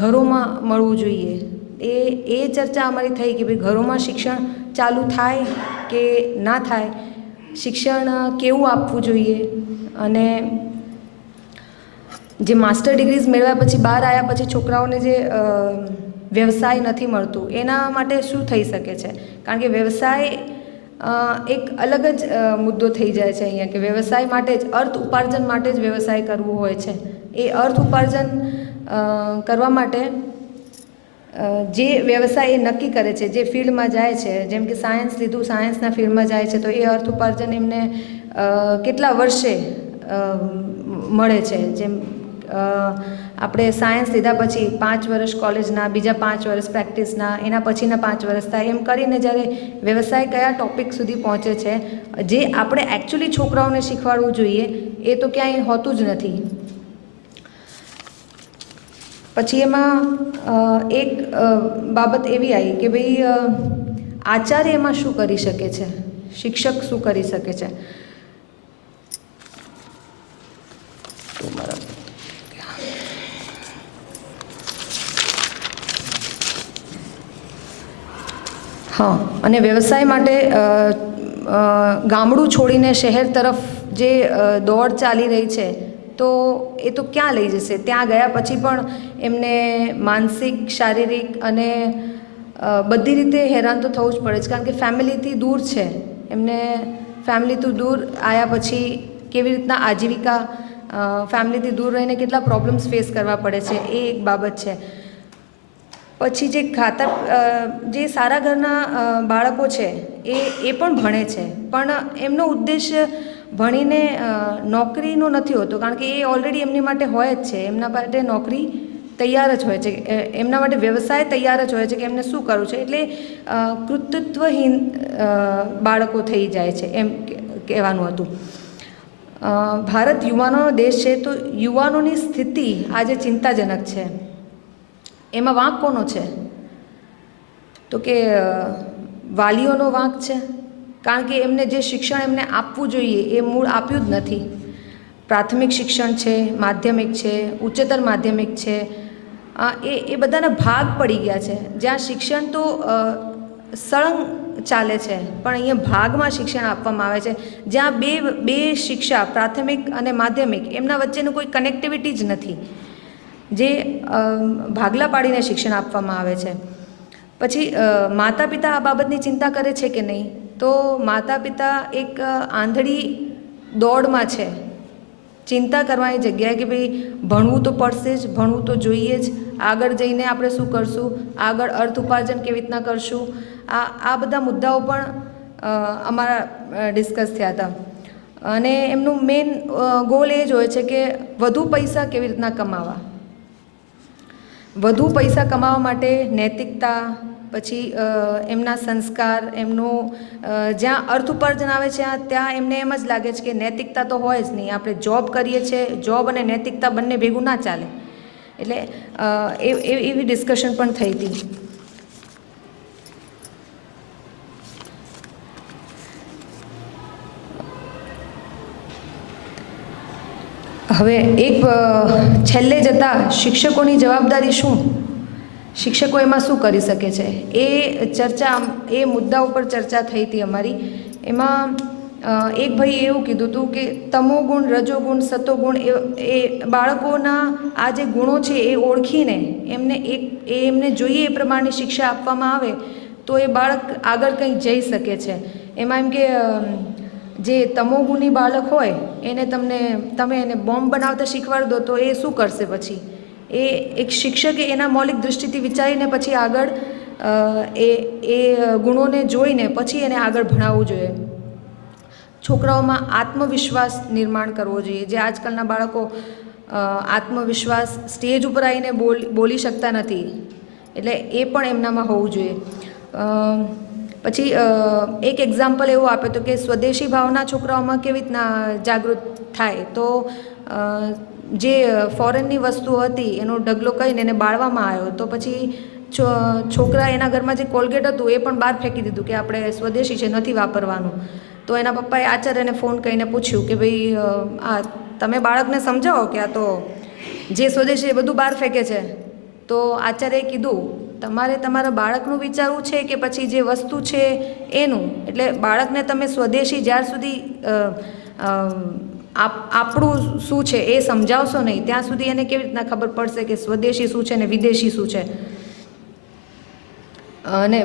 ઘરોમાં મળવું જોઈએ. એ ચર્ચા અમારી થઈ કે ભાઈ ઘરોમાં શિક્ષણ ચાલુ થાય કે ના થાય, શિક્ષણ કેવું આપવું જોઈએ, અને જે માસ્ટર ડિગ્રીઝ મેળવ્યા પછી બહાર આવ્યા પછી છોકરાઓને જે વ્યવસાય નથી મળતું એના માટે શું થઈ શકે છે? કારણ કે વ્યવસાય એક અલગ જ મુદ્દો થઈ જાય છે અહીંયા, કે વ્યવસાય માટે જ, અર્થ ઉપાર્જન માટે જ વ્યવસાય કરવું હોય છે. એ અર્થ ઉપાર્જન કરવા માટે જે વ્યવસાય એ નક્કી કરે છે, જે ફિલ્ડમાં જાય છે, જેમ કે સાયન્સ લીધું, સાયન્સના ફિલ્ડમાં જાય છે તો એ અર્થ ઉપાર્જન એમને કેટલા વર્ષે મળે છે. જેમ આપણે સાયન્સ લીધા પછી 5 વર્ષ કોલેજના, બીજા 5 વર્ષ પ્રેક્ટિસના, એના પછીના 5 વર્ષ થાય, એમ કરીને જ્યારે વ્યવસાય કયા ટોપિક સુધી પહોંચે છે, જે આપણે એકચ્યુઅલી છોકરાઓને શીખવાડવું જોઈએ એ તો ક્યાંય હોતું જ નથી. પછી એમાં એક બાબત એવી આવી કે ભાઈ આચાર્ય એમાં શું કરી શકે છે, શિક્ષક શું કરી શકે છે. તો મારા હા, અને વ્યવસાય માટે ગામડું છોડીને શહેર તરફ જે દોડ ચાલી રહી છે, તો એ તો ક્યાં લઈ જશે? ત્યાં ગયા પછી પણ એમને માનસિક, શારીરિક અને બધી રીતે હેરાન તો થવું જ પડે છે, કારણ કે ફેમિલીથી દૂર છે. એમને ફેમિલીથી દૂર આવ્યા પછી કેવી રીતના આજીવિકા, ફેમિલીથી દૂર રહીને કેટલા પ્રોબ્લેમ્સ ફેસ કરવા પડે છે, એ એક બાબત છે. પછી જે સારા ઘરના બાળકો છે એ પણ ભણે છે, પણ એમનો ઉદ્દેશ્ય ભણીને નોકરીનો નથી હોતો, કારણ કે એ ઓલરેડી એમની માટે હોય જ છે. એમના માટે નોકરી તૈયાર જ હોય છે, એમના માટે વ્યવસાય તૈયાર જ હોય છે કે એમને શું કરવું છે. એટલે કૃતિત્વહીન બાળકો થઈ જાય છે, એમ કહેવાનું હતું. ભારત યુવાનોનો દેશ છે, તો યુવાનોની સ્થિતિ આજે ચિંતાજનક છે. એમાં વાંક કોનો છે? તો કે વાલીઓનો વાંક છે, કારણ કે એમને જે શિક્ષણ એમને આપવું જોઈએ એ મૂળ આપ્યું જ નથી. પ્રાથમિક શિક્ષણ છે, માધ્યમિક છે, ઉચ્ચતર માધ્યમિક છે, એ બધાના ભાગ પડી ગયા છે. જ્યાં શિક્ષણ તો સળંગ ચાલે છે, પણ અહીંયા ભાગમાં શિક્ષણ આપવામાં આવે છે, જ્યાં બે શિક્ષા, પ્રાથમિક અને માધ્યમિક, એમના વચ્ચેનું કોઈ કનેક્ટિવિટી જ નથી, જે ભાગલા પાડીને શિક્ષણ આપવામાં આવે છે. પછી માતા પિતા આ બાબતની ચિંતા કરે છે કે નહીં? તો માતા પિતા એક આંધળી દોડમાં છે, ચિંતા કરવાની જગ્યાએ કે ભાઈ ભણવું તો પડશે જ, ભણવું તો જોઈએ જ, આગળ જઈને આપણે શું કરશું, આગળ અર્થ ઉપાર્જન કેવી રીતના કરશું, આ બધા મુદ્દાઓ પણ અમારા ડિસ્કસ થયા હતા. અને એમનું મેઇન ગોલ એ જ હોય છે કે વધુ પૈસા કેવી રીતના કમાવા. વધુ પૈસા કમાવા માટે નૈતિકતા, પછી એમના સંસ્કાર, એમનું જ્યાં અર્થ ઉપાર્જન આવે છે ત્યાં એમને એમ જ લાગે છે કે નૈતિકતા તો હોય જ નહીં, આપણે જોબ કરીએ છીએ, જોબ અને નૈતિકતા બંને ભેગું ના ચાલે. એટલે એવી ડિસ્કશન પણ થઈ હતી. હવે એક છેલ્લે જતાં શિક્ષકોની જવાબદારી શું? શિક્ષકો એમાં શું કરી શકે છે? એ મુદ્દા ઉપર ચર્ચા થઈ હતી અમારી. એમાં એક ભાઈએ એવું કીધું હતું કે તમોગુણ, રજોગુણ, સતોગુણ, એ બાળકોના આ જે ગુણો છે એ ઓળખીને એમને જોઈએ એ પ્રમાણે શિક્ષા આપવામાં આવે તો એ બાળક આગળ કંઈ જઈ શકે છે. એમાં એમ કે જે તમોગુણી બાળક હોય તમે એને બોમ્બ બનાવતા શીખવાડી દો તો એ શું કરશે? પછી એ એક શિક્ષકે એના મૌલિક દૃષ્ટિથી વિચારીને પછી આગળ એ ગુણોને જોઈને પછી એને આગળ ભણાવવું જોઈએ. છોકરાઓમાં આત્મવિશ્વાસ નિર્માણ કરવો જોઈએ. જે આજકાલના બાળકો આત્મવિશ્વાસ સ્ટેજ ઉપર આવીને બોલી શકતા નથી, એટલે એ પણ એમનામાં હોવું જોઈએ. પછી એક એક્ઝામ્પલ એવું આપે તો કે સ્વદેશી ભાવના છોકરાઓમાં કેવી રીતના જાગૃત થાય? તો જે ફોરેનની વસ્તુ હતી એનો ઢગલો કહીને એને બાળવામાં આવ્યો, તો પછી છોકરા એના ઘરમાં જે કોલગેટ હતું એ પણ બહાર ફેંકી દીધું કે આપણે સ્વદેશી છે, નથી વાપરવાનું. તો એના પપ્પાએ આચાર્યને ફોન કરીને પૂછ્યું કે ભાઈ તમે બાળકને સમજાવો કે આ તો જે સ્વદેશી એ બધું બહાર ફેંકે છે. તો આચાર્યએ કીધું તમારે તમારા બાળકનું વિચારવું છે કે પછી જે વસ્તુ છે એનું? એટલે બાળકને તમે સ્વદેશી જ્યાર સુધી આપણું શું છે એ સમજાવશો નહીં ત્યાં સુધી એને કેવી રીતના ખબર પડશે કે સ્વદેશી શું છે ને વિદેશી શું છે? અને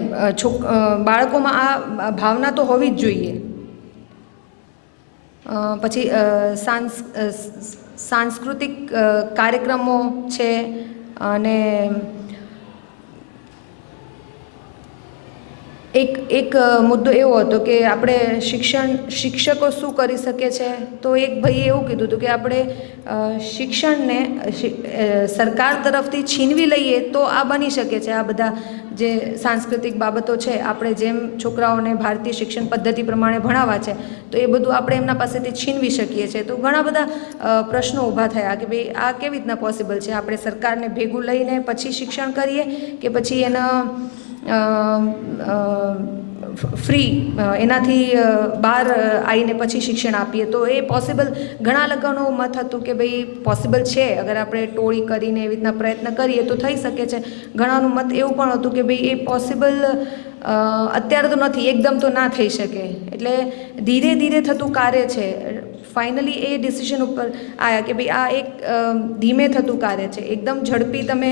બાળકોમાં આ ભાવના તો હોવી જ જોઈએ. પછી સાંસ્કૃતિક કાર્યક્રમો છે, અને એક મુદ્દો એવો હતો કે આપણે શિક્ષકો શું કરી શકે છે? તો એક ભાઈએ એવું કીધું હતું કે આપણે શિક્ષણને સરકાર તરફથી છીનવી લઈએ તો આ બની શકે છે. આ બધા જે સાંસ્કૃતિક બાબતો છે, આપણે જેમ છોકરાઓને ભારતીય શિક્ષણ પદ્ધતિ પ્રમાણે ભણાવવા છે તો એ બધું આપણે એમના પાસેથી છીનવી શકીએ છીએ. તો ઘણા બધા પ્રશ્નો ઊભા થયા કે ભાઈ આ કેવી રીતના પોસિબલ છે? આપણે સરકારને ભેગું લઈને પછી શિક્ષણ કરીએ કે પછી એના ફ્રી એનાથી બહાર આવીને પછી શિક્ષણ આપીએ તો એ પોસિબલ, ઘણા લોકોનો મત હતું કે ભાઈ પોસિબલ છે, અગર આપણે ટોળી કરીને એવી રીતના પ્રયત્ન કરીએ તો થઈ શકે છે. ઘણાનું મત એવું પણ હતું કે ભાઈ એ પોસિબલ અત્યારે તો નથી, એકદમ તો ના થઈ શકે. એટલે ધીરે ધીરે થતું કાર્ય છે. ફાઇનલી એ ડિસિઝન ઉપર આવ્યા કે ભાઈ આ એક ધીમે થતું કાર્ય છે. એકદમ ઝડપી તમે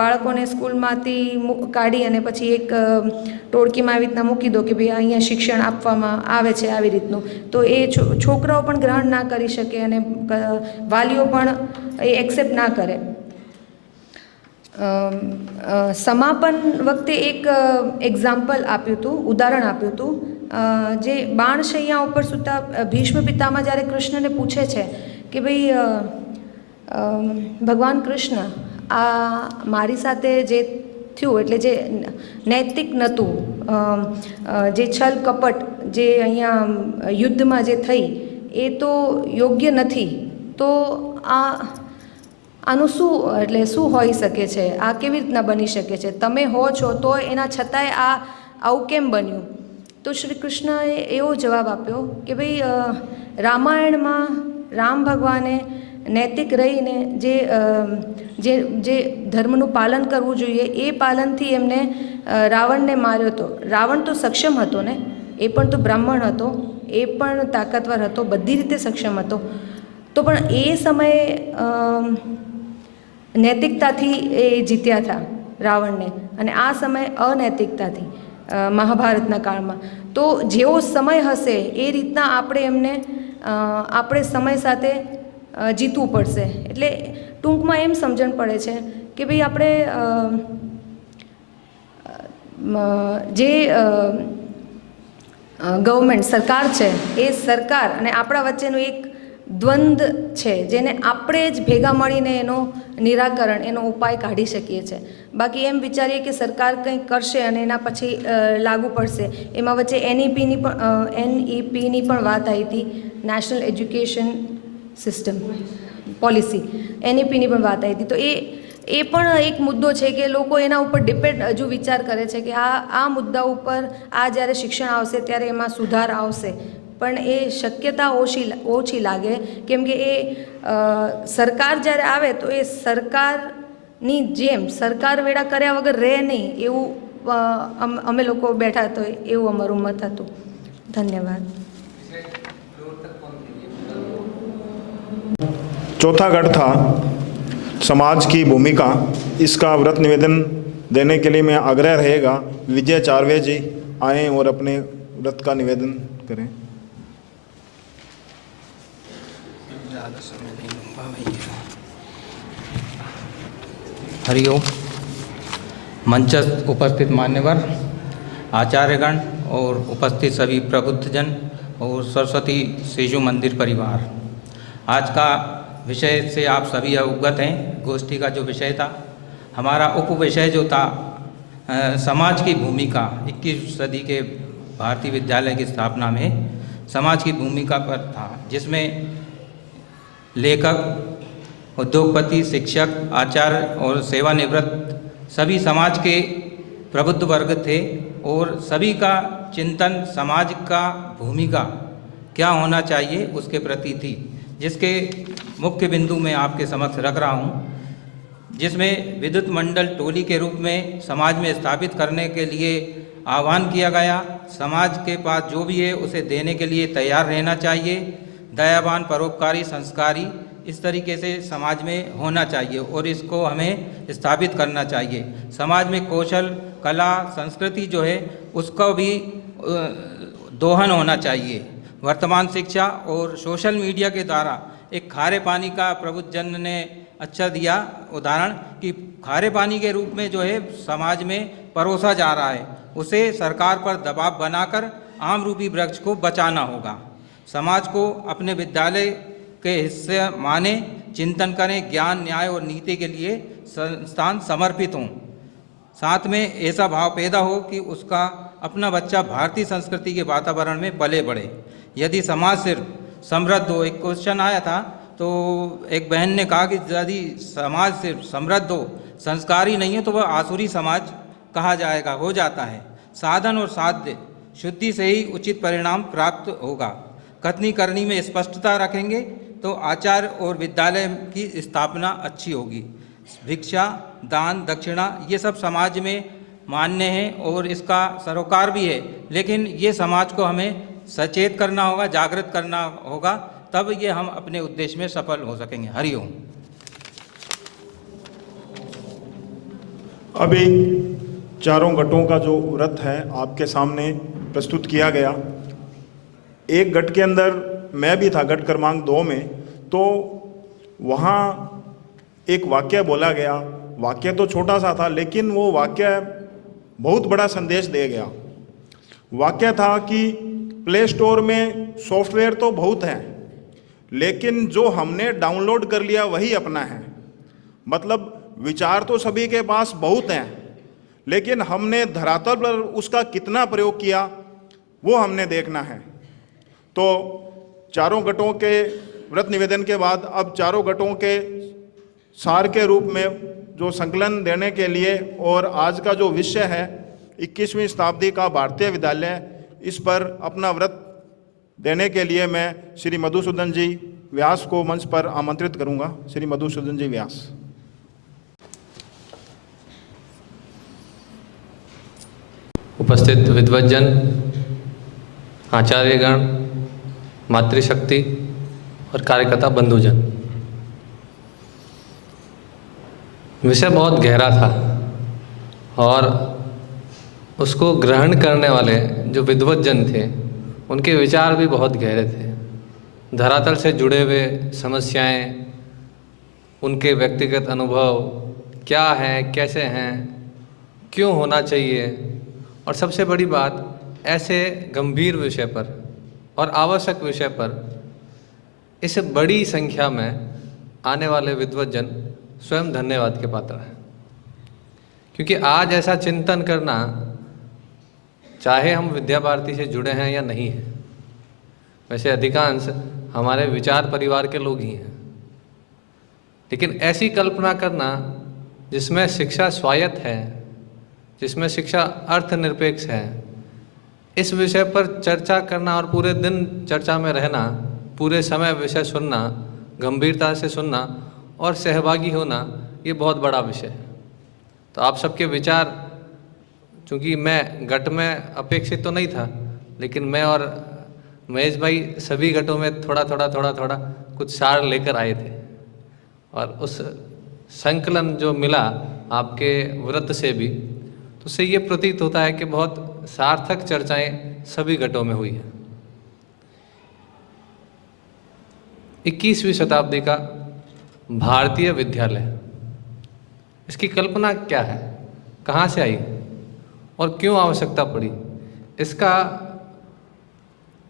બાળકોને સ્કૂલમાંથી કાઢી અને પછી એક ટોળકીમાં આવી રીતના મૂકી દો કે ભાઈ અહીંયા શિક્ષણ આપવામાં આવે છે આવી રીતનું, તો એ છોકરાઓ પણ ગ્રહણ ના કરી શકે અને વાલીઓ પણ એ એક્સેપ્ટ ના કરે. સમાપન વખતે એક એક્ઝામ્પલ આપ્યું હતું, ઉદાહરણ આપ્યું હતું, જે બાણશૈયા ઉપર સૂતા ભીષ્મ પિતામાં જ્યારે કૃષ્ણને પૂછે છે કે ભાઈ ભગવાન કૃષ્ણ, આ મારી સાથે જે થયું એટલે જે નૈતિક નહોતું, જે છલ કપટ જે અહીંયા યુદ્ધમાં જે થઈ એ તો યોગ્ય નથી, તો આનું શું એટલે શું હોઈ શકે છે, આ કેવી રીતના બની શકે છે, તમે હો છો તો એના છતાંય આવું કેમ બન્યું? તો શ્રી કૃષ્ણએ એવો જવાબ આપ્યો કે ભાઈ રામાયણમાં રામ ભગવાને નૈતિક રહીને જે ધર્મનું પાલન કરવું જોઈએ એ પાલનથી એમને રાવણને માર્યો હતો. રાવણ તો સક્ષમ હતો ને, એ પણ તો બ્રાહ્મણ હતો, એ પણ તાકાતવર હતો, બધી રીતે સક્ષમ હતો, તો પણ એ સમયે નૈતિકતાથી એ જીત્યા હતા રાવણને, અને આ સમયે અનૈતિકતાથી મહાભારતના કાળમાં. તો જેવો સમય હશે એ રીતના આપણે સમય સાથે જીતવું પડશે. એટલે ટૂંકમાં એમ સમજણ પડે છે કે ભાઈ આપણે જે ગવર્મેન્ટ સરકાર છે એ સરકાર અને આપણા વચ્ચેનું એક દ્વંદ્વ છે જેને આપણે જ ભેગા મળીને એનો નિરાકરણ, એનો ઉપાય કાઢી શકીએ છીએ. બાકી એમ વિચારીએ કે સરકાર કંઈક કરશે અને એના પછી લાગુ પડશે. એમાં વચ્ચે એનઈપીની પણ વાત આવી હતી, નેશનલ એજ્યુકેશન સિસ્ટમ પોલિસી, એનઈપીની પણ વાત આવી હતી. તો એ પણ એક મુદ્દો છે કે લોકો એના ઉપર ડિપેન્ડ હજુ વિચાર કરે છે કે આ મુદ્દા ઉપર જ્યારે શિક્ષણ આવશે ત્યારે એમાં સુધાર આવશે, પણ એ શક્યતા ઓછી લાગે, કેમ કે એ સરકાર જ્યારે આવે તો એ સરકારની જેમ સરકાર વેળા કર્યા વગર રહે નહીં, એવું અમે લોકો બેઠા તો એવું અમારું મત હતું. ધન્યવાદ. चौथा गढ़ था समाज की भूमिका. इसका व्रत निवेदन देने के लिए मैं आग्रह रहेगा विजय चारवे जी आए और अपने व्रत का निवेदन करें. हरिओम. मंचस्थ उपस्थित मान्यवर, आचार्यगण और उपस्थित सभी प्रबुद्धजन और सरस्वती शिशु मंदिर परिवार, आज का विषय से आप सभी अवगत हैं. गोष्ठी का जो विषय था, हमारा उप विषय जो था समाज की भूमिका, 21वीं सदी के भारतीय विद्यालय की स्थापना में समाज की भूमिका पर था, जिसमें लेखक, उद्योगपति, शिक्षक, आचार्य और सेवानिवृत्त सभी समाज के प्रबुद्ध वर्ग थे और सभी का चिंतन समाज का भूमिका क्या होना चाहिए उसके प्रति थी, जिसके मुख्य बिंदु मैं आपके समक्ष रख रहा हूँ, जिसमें विद्युत मंडल टोली के रूप में समाज में स्थापित करने के लिए आह्वान किया गया. समाज के पास जो भी है उसे देने के लिए तैयार रहना चाहिए. दयावान, परोपकारी, संस्कारी, इस तरीके से समाज में होना चाहिए और इसको हमें स्थापित करना चाहिए. समाज में कौशल, कला, संस्कृति जो है उसका भी दोहन होना चाहिए. वर्तमान शिक्षा और सोशल मीडिया के द्वारा एक खारे पानी का प्रबुद्धजन ने अच्छा दिया उदाहरण कि खारे पानी के रूप में जो है समाज में परोसा जा रहा है, उसे सरकार पर दबाव बनाकर आम रूपी वृक्ष को बचाना होगा. समाज को अपने विद्यालय के हिस्से माने, चिंतन करें, ज्ञान, न्याय और नीति के लिए संस्थान समर्पित हों. साथ में ऐसा भाव पैदा हो कि उसका अपना बच्चा भारतीय संस्कृति के वातावरण में पले बढ़े. यदि समाज सिर्फ समृद्ध हो, एक क्वेश्चन आया था तो एक बहन ने कहा कि यदि समाज सिर्फ समृद्ध हो, संस्कारी नहीं है तो वह आसुरी समाज कहा जाएगा, हो जाता है. साधन और साध्य शुद्धि से ही उचित परिणाम प्राप्त होगा। कथनी करनी में स्पष्टता रखेंगे तो आचार्य और विद्यालय की स्थापना अच्छी होगी। भिक्षा, दान, दक्षिणा ये सब समाज में मान्य है और इसका सरोकार भी है, लेकिन ये समाज को हमें सचेत करना होगा, जागृत करना होगा, तब ये हम अपने उद्देश्य में सफल हो सकेंगे। हरिओम। अभी चारों गटों का जो व्रत है आपके सामने प्रस्तुत किया गया। एक गट के अंदर मैं भी था, गट क्रमांक 2 में, तो वहाँ एक वाक्य बोला गया। वाक्य तो छोटा सा था, लेकिन वो वाक्य बहुत बड़ा संदेश दे गया। वाक्य था कि प्ले स्टोर में सॉफ्टवेयर तो बहुत हैं, लेकिन जो हमने डाउनलोड कर लिया वही अपना है। मतलब विचार तो सभी के पास बहुत हैं, लेकिन हमने धरातल पर उसका कितना प्रयोग किया वो हमने देखना है। तो चारों गटों के व्रत निवेदन के बाद अब चारों गटों के सार के रूप में जो संकलन देने के लिए, और आज का जो विषय है 21वीं शताब्दी का भारतीय विद्यालय, इस पर अपना व्रत देने के लिए मैं श्री मधुसूदन जी व्यास को मंच पर आमंत्रित करूंगा। श्री मधुसूदन जी व्यास। उपस्थित विद्वज्जन, आचार्यगण, मातृशक्ति और कार्यकर्ता बंधुजन, विषय बहुत गहरा था और उसको ग्रहण करने वाले जो विद्वज्जन थे उनके विचार भी बहुत गहरे थे। धरातल से जुड़े हुए समस्याएं, उनके व्यक्तिगत अनुभव क्या हैं, कैसे हैं, क्यों होना चाहिए, और सबसे बड़ी बात, ऐसे गंभीर विषय पर और आवश्यक विषय पर इस बड़ी संख्या में आने वाले विद्वज्जन स्वयं धन्यवाद के पात्र हैं। क्योंकि आज ऐसा चिंतन करना, चाहे हम विद्या भारती से जुड़े हैं या नहीं हैं, वैसे अधिकांश हमारे विचार परिवार के लोग ही हैं, लेकिन ऐसी कल्पना करना जिसमें शिक्षा स्वायत्त है, जिसमें शिक्षा अर्थनिरपेक्ष है, इस विषय पर चर्चा करना और पूरे दिन चर्चा में रहना, पूरे समय विषय सुनना, गंभीरता से सुनना और सहभागी होना, ये बहुत बड़ा विषय है। तो आप सबके विचार, चूँकि मैं गट में अपेक्षित तो नहीं था, लेकिन मैं और महेश भाई सभी गटों में थोड़ा थोड़ा कुछ सार लेकर आए थे, और उस संकलन जो मिला आपके व्रत से भी, तो उससे ये प्रतीत होता है कि बहुत सार्थक चर्चाएं सभी गटों में हुई हैं। 21वीं शताब्दी का भारतीय विद्यालय, इसकी कल्पना क्या है, कहाँ से आई और क्यों आवश्यकता पड़ी, इसका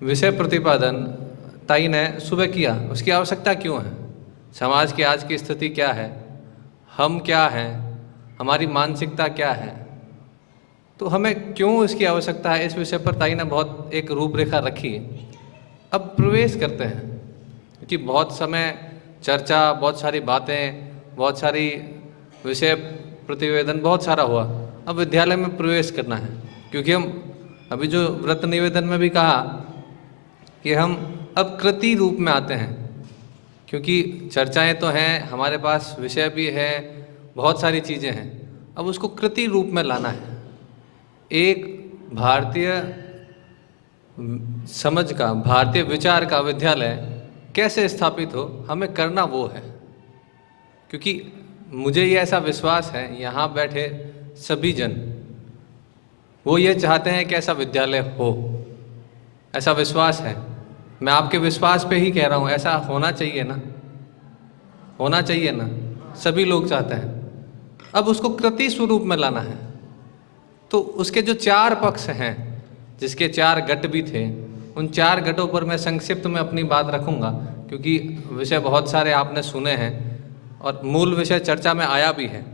विषय प्रतिपादन ताई ने सुबह किया। उसकी आवश्यकता क्यों है, समाज की आज की स्थिति क्या है, हम क्या हैं, हमारी मानसिकता क्या है, तो हमें क्यों इसकी आवश्यकता है, इस विषय पर ताई ने बहुत एक रूपरेखा रखी। अब प्रवेश करते हैं, क्योंकि बहुत समय चर्चा, बहुत सारी बातें, बहुत सारी विषय प्रतिवेदन, बहुत सारा हुआ। अब विद्यालय में प्रवेश करना है, क्योंकि हम अभी जो व्रत निवेदन में भी कहा कि हम अब कृति रूप में आते हैं, क्योंकि चर्चाएं तो हैं, हमारे पास विषय भी है, बहुत सारी चीज़ें हैं, अब उसको कृति रूप में लाना है। एक भारतीय समझ का, भारतीय विचार का विद्यालय कैसे स्थापित हो, हमें करना वो है। क्योंकि मुझे ये ऐसा विश्वास है, यहाँ बैठे सभी जन वो ये चाहते हैं कि ऐसा विद्यालय हो, ऐसा विश्वास है। मैं आपके विश्वास पे ही कह रहा हूँ, ऐसा होना चाहिए ना, होना चाहिए ना, सभी लोग चाहते हैं। अब उसको कृति स्वरूप में लाना है, तो उसके जो 4 पक्ष हैं, जिसके 4 गट भी थे, उन 4 गटों पर मैं संक्षिप्त में अपनी बात रखूंगा, क्योंकि विषय बहुत सारे आपने सुने हैं और मूल विषय चर्चा में आया भी है।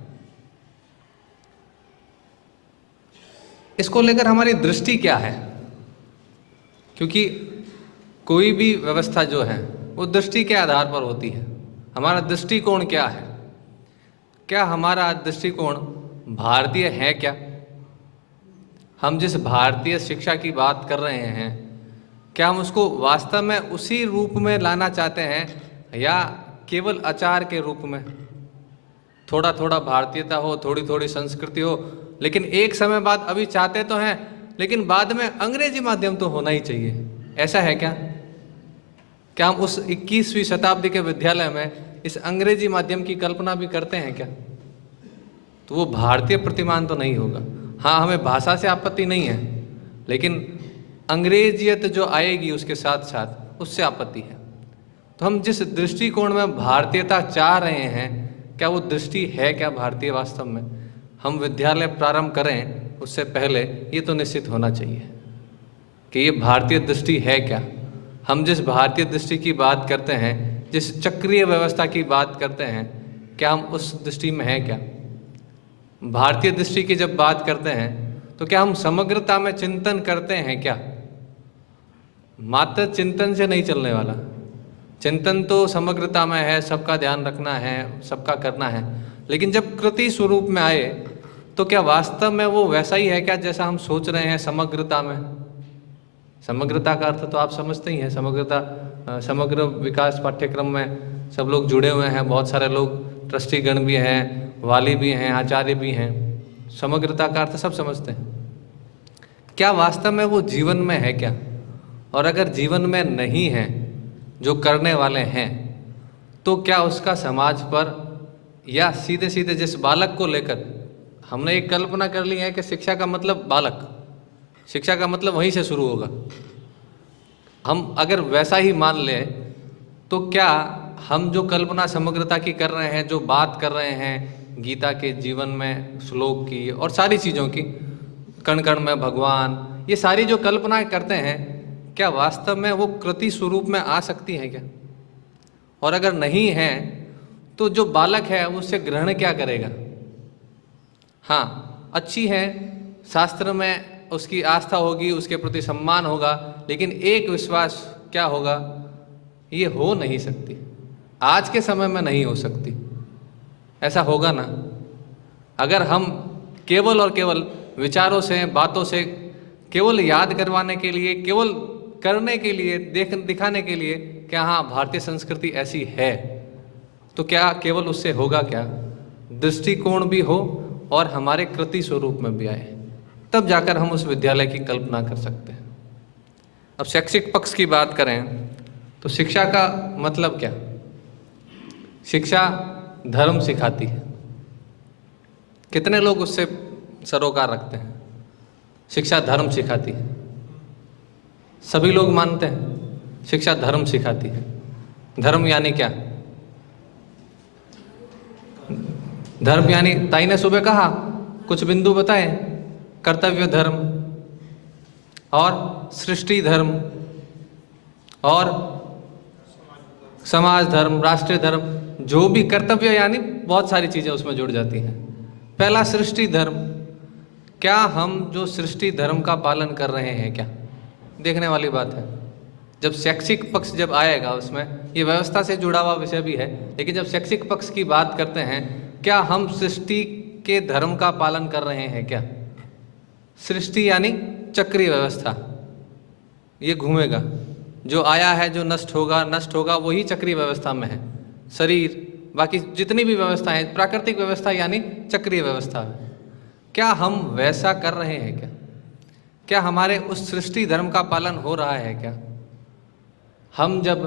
इसको लेकर हमारी दृष्टि क्या है, क्योंकि कोई भी व्यवस्था जो है वो दृष्टि के आधार पर होती है। हमारा दृष्टिकोण क्या है, क्या हमारा दृष्टिकोण भारतीय है क्या, हम जिस भारतीय शिक्षा की बात कर रहे हैं, क्या हम उसको वास्तव में उसी रूप में लाना चाहते हैं या केवल आचार के रूप में? थोड़ा थोड़ा भारतीयता हो, थोड़ी थोड़ी संस्कृति हो, लेकिन एक समय बाद अभी चाहते तो हैं, लेकिन बाद में अंग्रेजी माध्यम तो होना ही चाहिए। ऐसा है क्या? क्या हम उस 21वीं शताब्दी के विद्यालय में इस अंग्रेजी माध्यम की कल्पना भी करते हैं क्या? तो वो भारतीय प्रतिमान तो नहीं होगा। हाँ, हमें भाषा से आपत्ति नहीं है, लेकिन अंग्रेजियत जो आएगी उसके साथ साथ, उससे आपत्ति है। तो हम जिस दृष्टिकोण में भारतीयता चाह रहे हैं, क्या वो दृष्टि है क्या भारतीय वास्तव में? हम विद्यालय प्रारंभ करें उससे पहले ये तो निश्चित होना चाहिए कि ये भारतीय दृष्टि है क्या। हम जिस भारतीय दृष्टि की बात करते हैं, जिस चक्रीय व्यवस्था की बात करते हैं, क्या हम उस दृष्टि में हैं क्या? भारतीय दृष्टि की जब बात करते हैं तो क्या हम समग्रता में चिंतन करते हैं क्या? मात्र चिंतन से नहीं चलने वाला। चिंतन तो समग्रता में है, सबका ध्यान रखना है, सबका करना है, लेकिन जब कृति स्वरूप में आए तो क्या वास्तव में वो वैसा ही है क्या जैसा हम सोच रहे हैं समग्रता में? समग्रता का अर्थ तो आप समझते ही हैं। समग्रता, समग्र विकास पाठ्यक्रम में सब लोग जुड़े हुए हैं, बहुत सारे लोग ट्रस्टीगण भी हैं, वाली भी हैं, आचार्य भी हैं। समग्रता का अर्थ सब समझते हैं। क्या वास्तव में वो जीवन में है क्या? और अगर जीवन में नहीं है, जो करने वाले हैं, तो क्या उसका समाज पर या सीधे सीधे जिस बालक को लेकर हमने एक कल्पना कर ली है कि शिक्षा का मतलब बालक, शिक्षा का मतलब वहीं से शुरू होगा, हम अगर वैसा ही मान लें तो क्या हम जो कल्पना समग्रता की कर रहे हैं, जो बात कर रहे हैं गीता के जीवन में श्लोक की और सारी चीज़ों की, कण कण में भगवान, ये सारी जो कल्पनाएं करते हैं, क्या वास्तव में वो कृति स्वरूप में आ सकती हैं क्या? और अगर नहीं है तो जो बालक है उससे ग्रहण क्या करेगा? हाँ, अच्छी है, शास्त्र में उसकी आस्था होगी, उसके प्रति सम्मान होगा, लेकिन एक विश्वास क्या होगा? ये हो नहीं सकती, आज के समय में नहीं हो सकती। ऐसा होगा ना अगर हम केवल और केवल विचारों से, बातों से, केवल याद करवाने के लिए, केवल करने के लिए, दिखाने के लिए क्या हाँ भारतीय संस्कृति ऐसी है, तो क्या केवल उससे होगा क्या? दृष्टिकोण भी हो और हमारे कृति स्वरूप में भी आए, तब जाकर हम उस विद्यालय की कल्पना कर सकते हैं। अब शैक्षिक पक्ष की बात करें तो शिक्षा का मतलब क्या? शिक्षा धर्म सिखाती है। कितने लोग उससे सरोकार रखते हैं? शिक्षा धर्म सिखाती है। सभी लोग मानते हैं शिक्षा धर्म सिखाती है। धर्म यानी क्या? धर्म यानी, ताई ने सुबह कहा, कुछ बिंदु बताए, कर्तव्य धर्म और सृष्टि धर्म और समाज धर्म, राष्ट्रीय धर्म, जो भी कर्तव्य यानी बहुत सारी चीज़ें उसमें जुड़ जाती हैं। पहला सृष्टि धर्म, क्या हम जो सृष्टि धर्म का पालन कर रहे हैं क्या? देखने वाली बात है। जब शैक्षिक पक्ष जब आएगा उसमें, ये व्यवस्था से जुड़ा हुआ विषय भी है, लेकिन जब शैक्षिक पक्ष की बात करते हैं, क्या हम सृष्टि के धर्म का पालन कर रहे हैं क्या? सृष्टि यानी चक्रीय व्यवस्था, ये घूमेगा, जो आया है, जो नष्ट होगा, वही चक्रीय व्यवस्था में है। शरीर, बाकी जितनी भी व्यवस्थाएं, प्राकृतिक व्यवस्था यानी चक्रीय व्यवस्था है। क्या हम वैसा कर रहे हैं क्या? क्या हमारे उस सृष्टि धर्म का पालन हो रहा है क्या? हम जब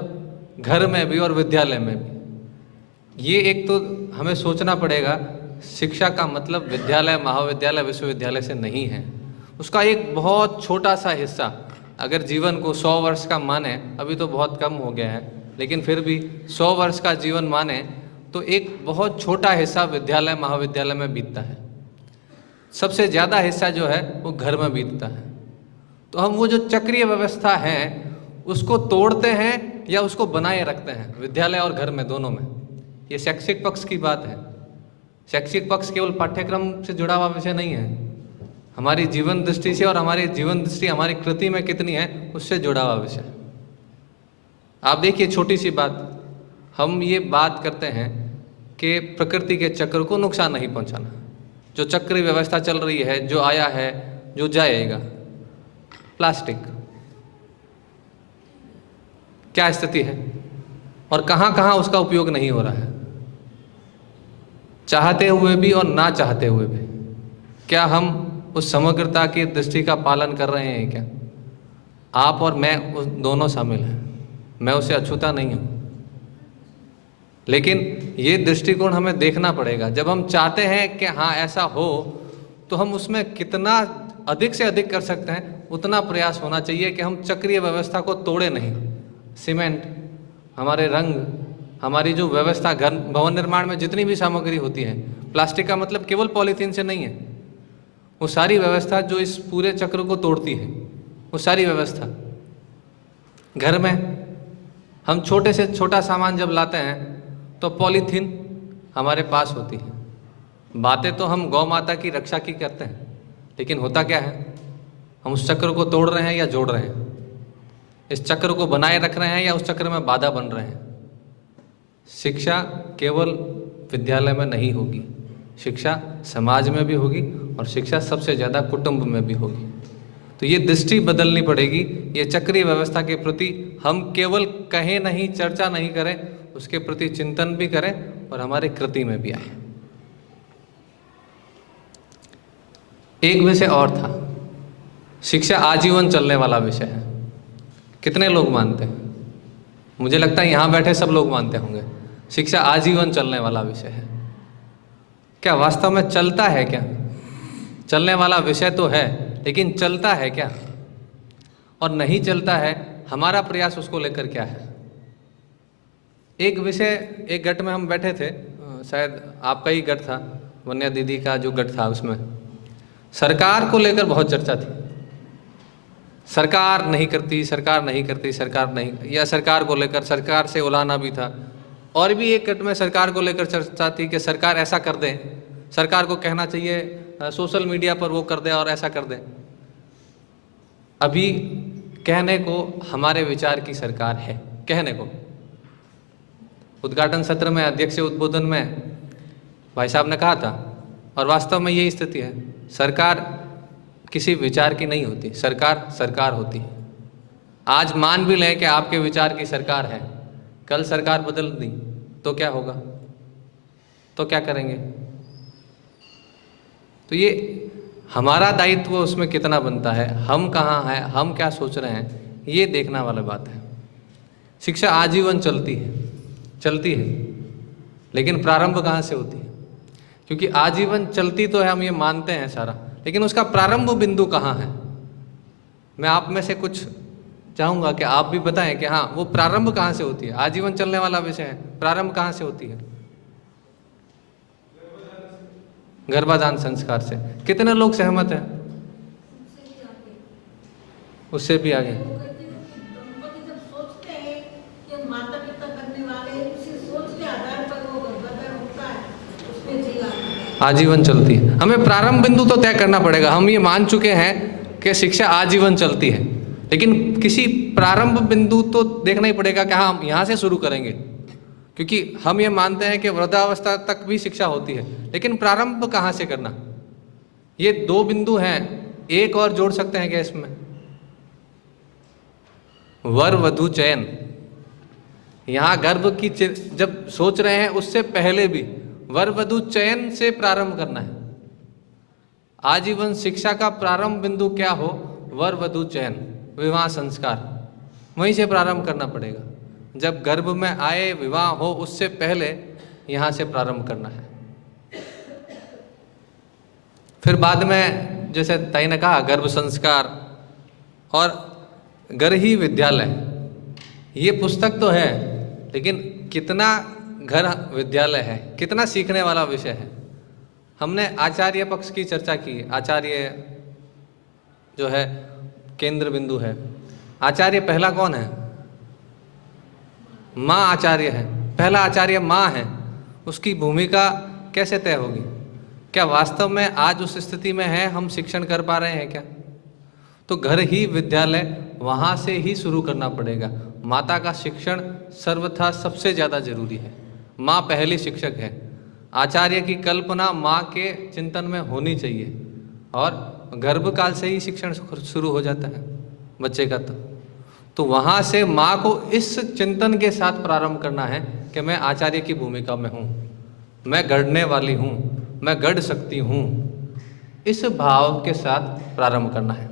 घर में भी और विद्यालय में भी, ये एक तो हमें सोचना पड़ेगा, शिक्षा का मतलब विद्यालय, महाविद्यालय, विश्वविद्यालय से नहीं है। उसका एक बहुत छोटा सा हिस्सा, अगर जीवन को 100 वर्ष का माने, अभी तो बहुत कम हो गया है, लेकिन फिर भी 100 वर्ष का जीवन माने तो एक बहुत छोटा हिस्सा विद्यालय, महाविद्यालय में बीतता है। सबसे ज़्यादा हिस्सा जो है वो घर में बीतता है। तो हम वो जो चक्रीय व्यवस्था है उसको तोड़ते हैं या उसको बनाए रखते हैं, विद्यालय और घर में, दोनों में। ये शैक्षिक पक्ष की बात है। शैक्षिक पक्ष केवल पाठ्यक्रम से जुड़ा हुआ विषय नहीं है, हमारी जीवन दृष्टि से, और हमारी जीवन दृष्टि हमारी कृति में कितनी है उससे जुड़ा हुआ विषय। आप देखिए, छोटी सी बात, हम ये बात करते हैं कि प्रकृति के चक्र को नुकसान नहीं पहुंचाना। जो चक्रीय व्यवस्था चल रही है, जो आया है, जो जाएगा, प्लास्टिक। क्या स्थिति है और कहाँ कहाँ उसका उपयोग नहीं हो रहा है, चाहते हुए भी और ना चाहते हुए भी। क्या हम उस समग्रता की दृष्टि का पालन कर रहे हैं क्या? आप और मैं उस दोनों शामिल हैं, मैं उसे अछूता नहीं हूँ, लेकिन ये दृष्टिकोण हमें देखना पड़ेगा। जब हम चाहते हैं कि हाँ ऐसा हो, तो हम उसमें कितना अधिक से अधिक कर सकते हैं उतना प्रयास होना चाहिए कि हम चक्रीय व्यवस्था को तोड़े नहीं। सीमेंट, हमारे रंग, हमारी जो व्यवस्था, घर भवन निर्माण में जितनी भी सामग्री होती है, प्लास्टिक का मतलब केवल पॉलीथीन से नहीं है, वो सारी व्यवस्था जो इस पूरे चक्र को तोड़ती है, वो सारी व्यवस्था। घर में हम छोटे से छोटा सामान जब लाते हैं तो पॉलीथीन हमारे पास होती है। बातें तो हम गौ माता की रक्षा की करते हैं, लेकिन होता क्या है, हम उस चक्र को तोड़ रहे हैं या जोड़ रहे हैं, इस चक्र को बनाए रख रहे हैं या उस चक्र में बाधा बन रहे हैं। शिक्षा केवल विद्यालय में नहीं होगी, शिक्षा समाज में भी होगी और शिक्षा सबसे ज़्यादा कुटुंब में भी होगी। तो ये दृष्टि बदलनी पड़ेगी। ये चक्रीय व्यवस्था के प्रति हम केवल कहें नहीं, चर्चा नहीं करें, उसके प्रति चिंतन भी करें और हमारे कृति में भी आए। एक विषय और था, शिक्षा आजीवन चलने वाला विषय है। कितने लोग मानते हैं? मुझे लगता है यहाँ बैठे सब लोग मानते होंगे शिक्षा आजीवन चलने वाला विषय है। क्या वास्तव में चलता है क्या? चलने वाला विषय तो है, लेकिन चलता है क्या? और नहीं चलता है, हमारा प्रयास उसको लेकर क्या है? एक विषय, एक गट में हम बैठे थे, शायद आपका ही गट था, वन्या दीदी का जो गट था, उसमें सरकार को लेकर बहुत चर्चा थी। सरकार नहीं करती, सरकार नहीं करती, सरकार नहीं, या सरकार को लेकर सरकार से उलाहना भी था। और भी एक गट में सरकार को लेकर चर्चा थी कि सरकार ऐसा कर दे, सरकार को कहना चाहिए सोशल मीडिया पर वो कर दे और ऐसा कर दे। अभी कहने को हमारे विचार की सरकार है, कहने को। उद्घाटन सत्र में अध्यक्ष उद्बोधन में भाई साहब ने कहा था, और वास्तव में यही स्थिति है, सरकार किसी विचार की नहीं होती, सरकार सरकार होती है। आज मान भी लें कि आपके विचार की सरकार है, कल सरकार बदल दी तो क्या होगा? तो क्या करेंगे? तो ये हमारा दायित्व उसमें कितना बनता है, हम कहाँ हैं, हम क्या सोच रहे हैं, ये देखना वाला बात है। शिक्षा आजीवन चलती है, लेकिन प्रारंभ कहाँ से होती है? क्योंकि आजीवन चलती तो है, हम ये मानते हैं सारा, लेकिन उसका प्रारंभ बिंदु कहाँ है? मैं आप में से कुछ चाहूँगा कि आप भी बताएं कि हाँ, वो प्रारंभ कहाँ से होती है? आजीवन चलने वाला विषय है, प्रारंभ कहाँ से होती है? गर्भाधान संस्कार से। कितने लोग सहमत हैं? उससे भी आगे। आजीवन चलती है। हमें प्रारंभ बिंदु तो तय करना पड़ेगा। हम ये मान चुके हैं कि शिक्षा आजीवन चलती है, लेकिन किसी प्रारंभ बिंदु तो देखना ही पड़ेगा कि हाँ, हम यहाँ से शुरू करेंगे, क्योंकि हम ये मानते हैं कि वृद्धावस्था तक भी शिक्षा होती है, लेकिन प्रारंभ कहाँ से करना? ये दो बिंदु हैं, एक और जोड़ सकते हैं क्या इसमें? वर वधु चयन। यहाँ गर्भ की जब सोच रहे हैं, उससे पहले भी वर वधु चयन से प्रारंभ करना है। आजीवन शिक्षा का प्रारंभ बिंदु क्या हो? वर वधु चयन, विवाह संस्कार, वहीं से प्रारंभ करना पड़ेगा। जब गर्भ में आए, विवाह हो, उससे पहले यहाँ से प्रारंभ करना है। फिर बाद में, जैसे ताई ने कहा, गर्भ संस्कार और घर ही विद्यालय। ये पुस्तक तो है, लेकिन कितना घर विद्यालय है, कितना सीखने वाला विषय है। हमने आचार्य पक्ष की चर्चा की। आचार्य जो है केंद्र बिंदु है। आचार्य पहला कौन है? माँ आचार्य है, पहला आचार्य माँ है। उसकी भूमिका कैसे तय होगी? क्या वास्तव में आज उस स्थिति में है, हम शिक्षण कर पा रहे हैं क्या? तो घर ही विद्यालय, वहाँ से ही शुरू करना पड़ेगा। माता का शिक्षण सर्वथा सबसे ज़्यादा जरूरी है। माँ पहली शिक्षक है। आचार्य की कल्पना माँ के चिंतन में होनी चाहिए, और गर्भकाल से ही शिक्षण शुरू हो जाता है बच्चे का। तो वहाँ से माँ को इस चिंतन के साथ प्रारंभ करना है कि मैं आचार्य की भूमिका में हूँ, मैं गढ़ने वाली हूँ, मैं गढ़ सकती हूँ, इस भाव के साथ प्रारंभ करना है।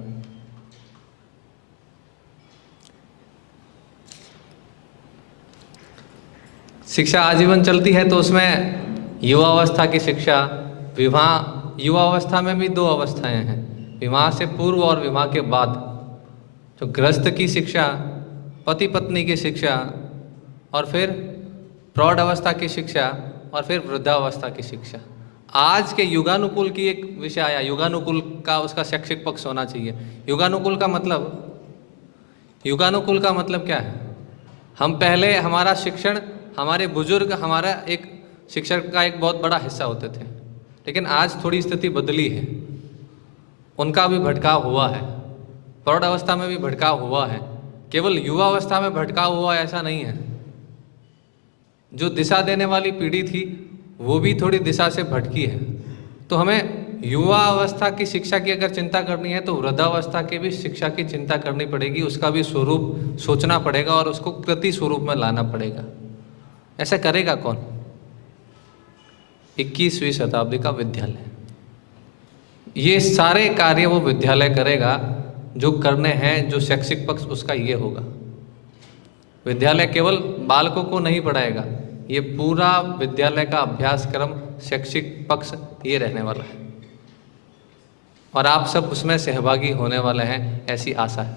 शिक्षा आजीवन चलती है तो उसमें युवावस्था की शिक्षा, विवाह, युवावस्था में भी 2 अवस्थाएं हैं, विवाह से पूर्व और विवाह के बाद। तो गृहस्थ की शिक्षा, पति पत्नी की शिक्षा, और फिर प्रौढ़ अवस्था की शिक्षा, और फिर वृद्धावस्था की शिक्षा। आज के युगानुकूल की एक विषय आया, युगानुकूल का उसका शैक्षिक पक्ष होना चाहिए। युगानुकूल का मतलब क्या है? हम पहले हमारा शिक्षण, हमारे बुजुर्ग हमारा एक शिक्षण का एक बहुत बड़ा हिस्सा होते थे, लेकिन आज थोड़ी स्थिति बदली है, उनका भी भटकाव हुआ है, प्रौढ़ अवस्था में भी भटकाव हुआ है, केवल युवा अवस्था में भटकाव हुआ ऐसा नहीं है। जो दिशा देने वाली पीढ़ी थी वो भी थोड़ी दिशा से भटकी है। तो हमें युवा अवस्था की शिक्षा की अगर चिंता करनी है तो वृद्धावस्था की भी शिक्षा की चिंता करनी पड़ेगी, उसका भी स्वरूप सोचना पड़ेगा और उसको कृति स्वरूप में लाना पड़ेगा। ऐसा करेगा कौन? 21वीं शताब्दी का विद्यालय। ये सारे कार्य वो विद्यालय करेगा जो करने हैं, जो शैक्षिक पक्ष उसका ये होगा। विद्यालय केवल बालकों को नहीं पढ़ाएगा, ये पूरा विद्यालय का अभ्यासक्रम, शैक्षिक पक्ष ये रहने वाला है, और आप सब उसमें सहभागी होने वाले हैं, ऐसी आशा है।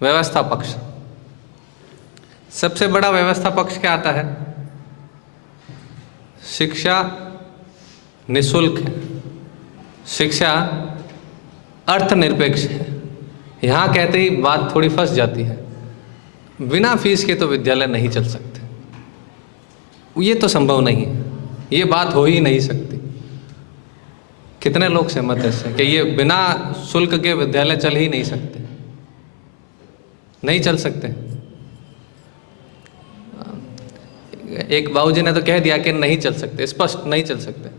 व्यवस्था पक्ष, सबसे बड़ा व्यवस्था पक्ष क्या आता है? शिक्षा निःशुल्क है, शिक्षा अर्थनिरपेक्ष है। यहाँ कहते ही बात थोड़ी फंस जाती है, बिना फीस के तो विद्यालय नहीं चल सकते, ये तो संभव नहीं है, ये बात हो ही नहीं सकती। कितने लोग सहमत हैं इससे कि ये बिना शुल्क के विद्यालय चल ही नहीं सकते? नहीं चल सकते। एक बाबूजी ने तो कह दिया कि नहीं चल सकते, स्पष्ट नहीं चल सकते,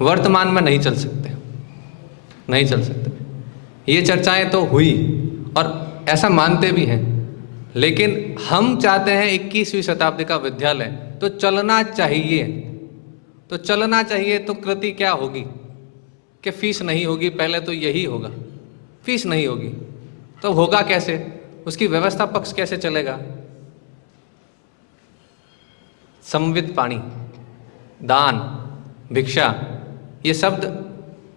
वर्तमान में नहीं चल सकते, नहीं चल सकते। ये चर्चाएं तो हुई और ऐसा मानते भी हैं, लेकिन हम चाहते हैं 21वीं शताब्दी का विद्यालय तो चलना चाहिए। तो चलना चाहिए तो कृति क्या होगी कि फीस नहीं होगी, पहले तो यही होगा, फीस नहीं होगी तो होगा कैसे? उसकी व्यवस्था पक्ष कैसे चलेगा? संवित पाणी, दान, भिक्षा, ये शब्द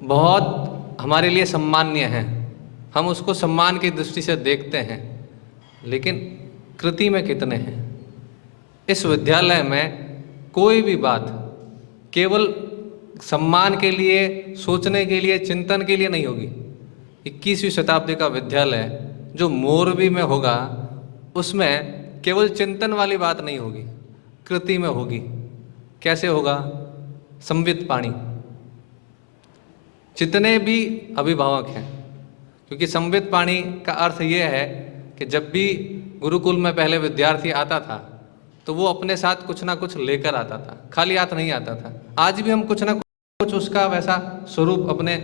बहुत हमारे लिए सम्मान्य हैं, हम उसको सम्मान की दृष्टि से देखते हैं, लेकिन कृति में कितने हैं? इस विद्यालय में कोई भी बात केवल सम्मान के लिए, सोचने के लिए, चिंतन के लिए नहीं होगी। 21वीं शताब्दी का विद्यालय जो मोरबी में होगा उसमें केवल चिंतन वाली बात नहीं होगी, कृति में होगी। कैसे होगा? संवित पाणी। जितने भी अभिभावक हैं, क्योंकि संवित पाणी का अर्थ ये है कि जब भी गुरुकुल में पहले विद्यार्थी आता था तो वो अपने साथ कुछ ना कुछ लेकर आता था, खाली हाथ नहीं आता था। आज भी हम कुछ ना कुछ उसका वैसा स्वरूप अपने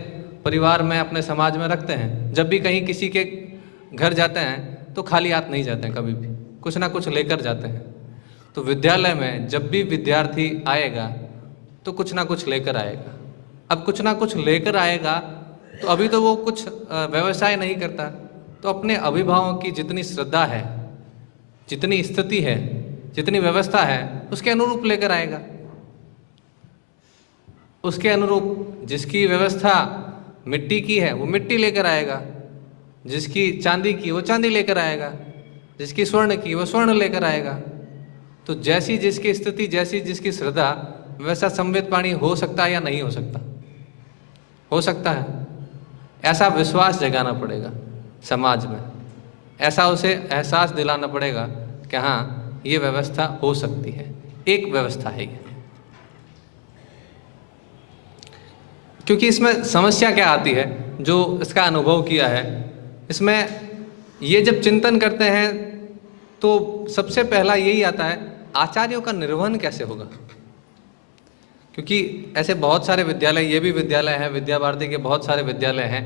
परिवार में, अपने समाज में रखते हैं। जब भी कहीं किसी के घर जाते हैं तो खाली हाथ नहीं जाते हैं, कभी भी कुछ ना कुछ लेकर जाते हैं। तो विद्यालय में जब भी विद्यार्थी आएगा तो कुछ ना कुछ लेकर आएगा। अब कुछ ना कुछ लेकर आएगा तो अभी तो वो कुछ व्यवसाय नहीं करता, तो अपने अभिभावक की जितनी श्रद्धा है, जितनी स्थिति है, जितनी व्यवस्था है, उसके अनुरूप लेकर आएगा। उसके अनुरूप जिसकी व्यवस्था मिट्टी की है वो मिट्टी लेकर आएगा, जिसकी चांदी की वो चांदी लेकर आएगा, जिसकी स्वर्ण की वो स्वर्ण लेकर आएगा। तो जैसी जिसकी स्थिति, जैसी जिसकी श्रद्धा, वैसा संवित पाणी हो सकता है या नहीं हो सकता? हो सकता है। ऐसा विश्वास जगाना पड़ेगा समाज में, ऐसा उसे एहसास दिलाना पड़ेगा कि हाँ ये व्यवस्था हो सकती है, एक व्यवस्था है ये। क्योंकि इसमें समस्या क्या आती है, जो इसका अनुभव किया है, इसमें ये जब चिंतन करते हैं तो सबसे पहला यही आता है, आचार्यों का निर्वहन कैसे होगा? क्योंकि ऐसे बहुत सारे विद्यालय, ये भी विद्यालय हैं, विद्या भारती के बहुत सारे विद्यालय हैं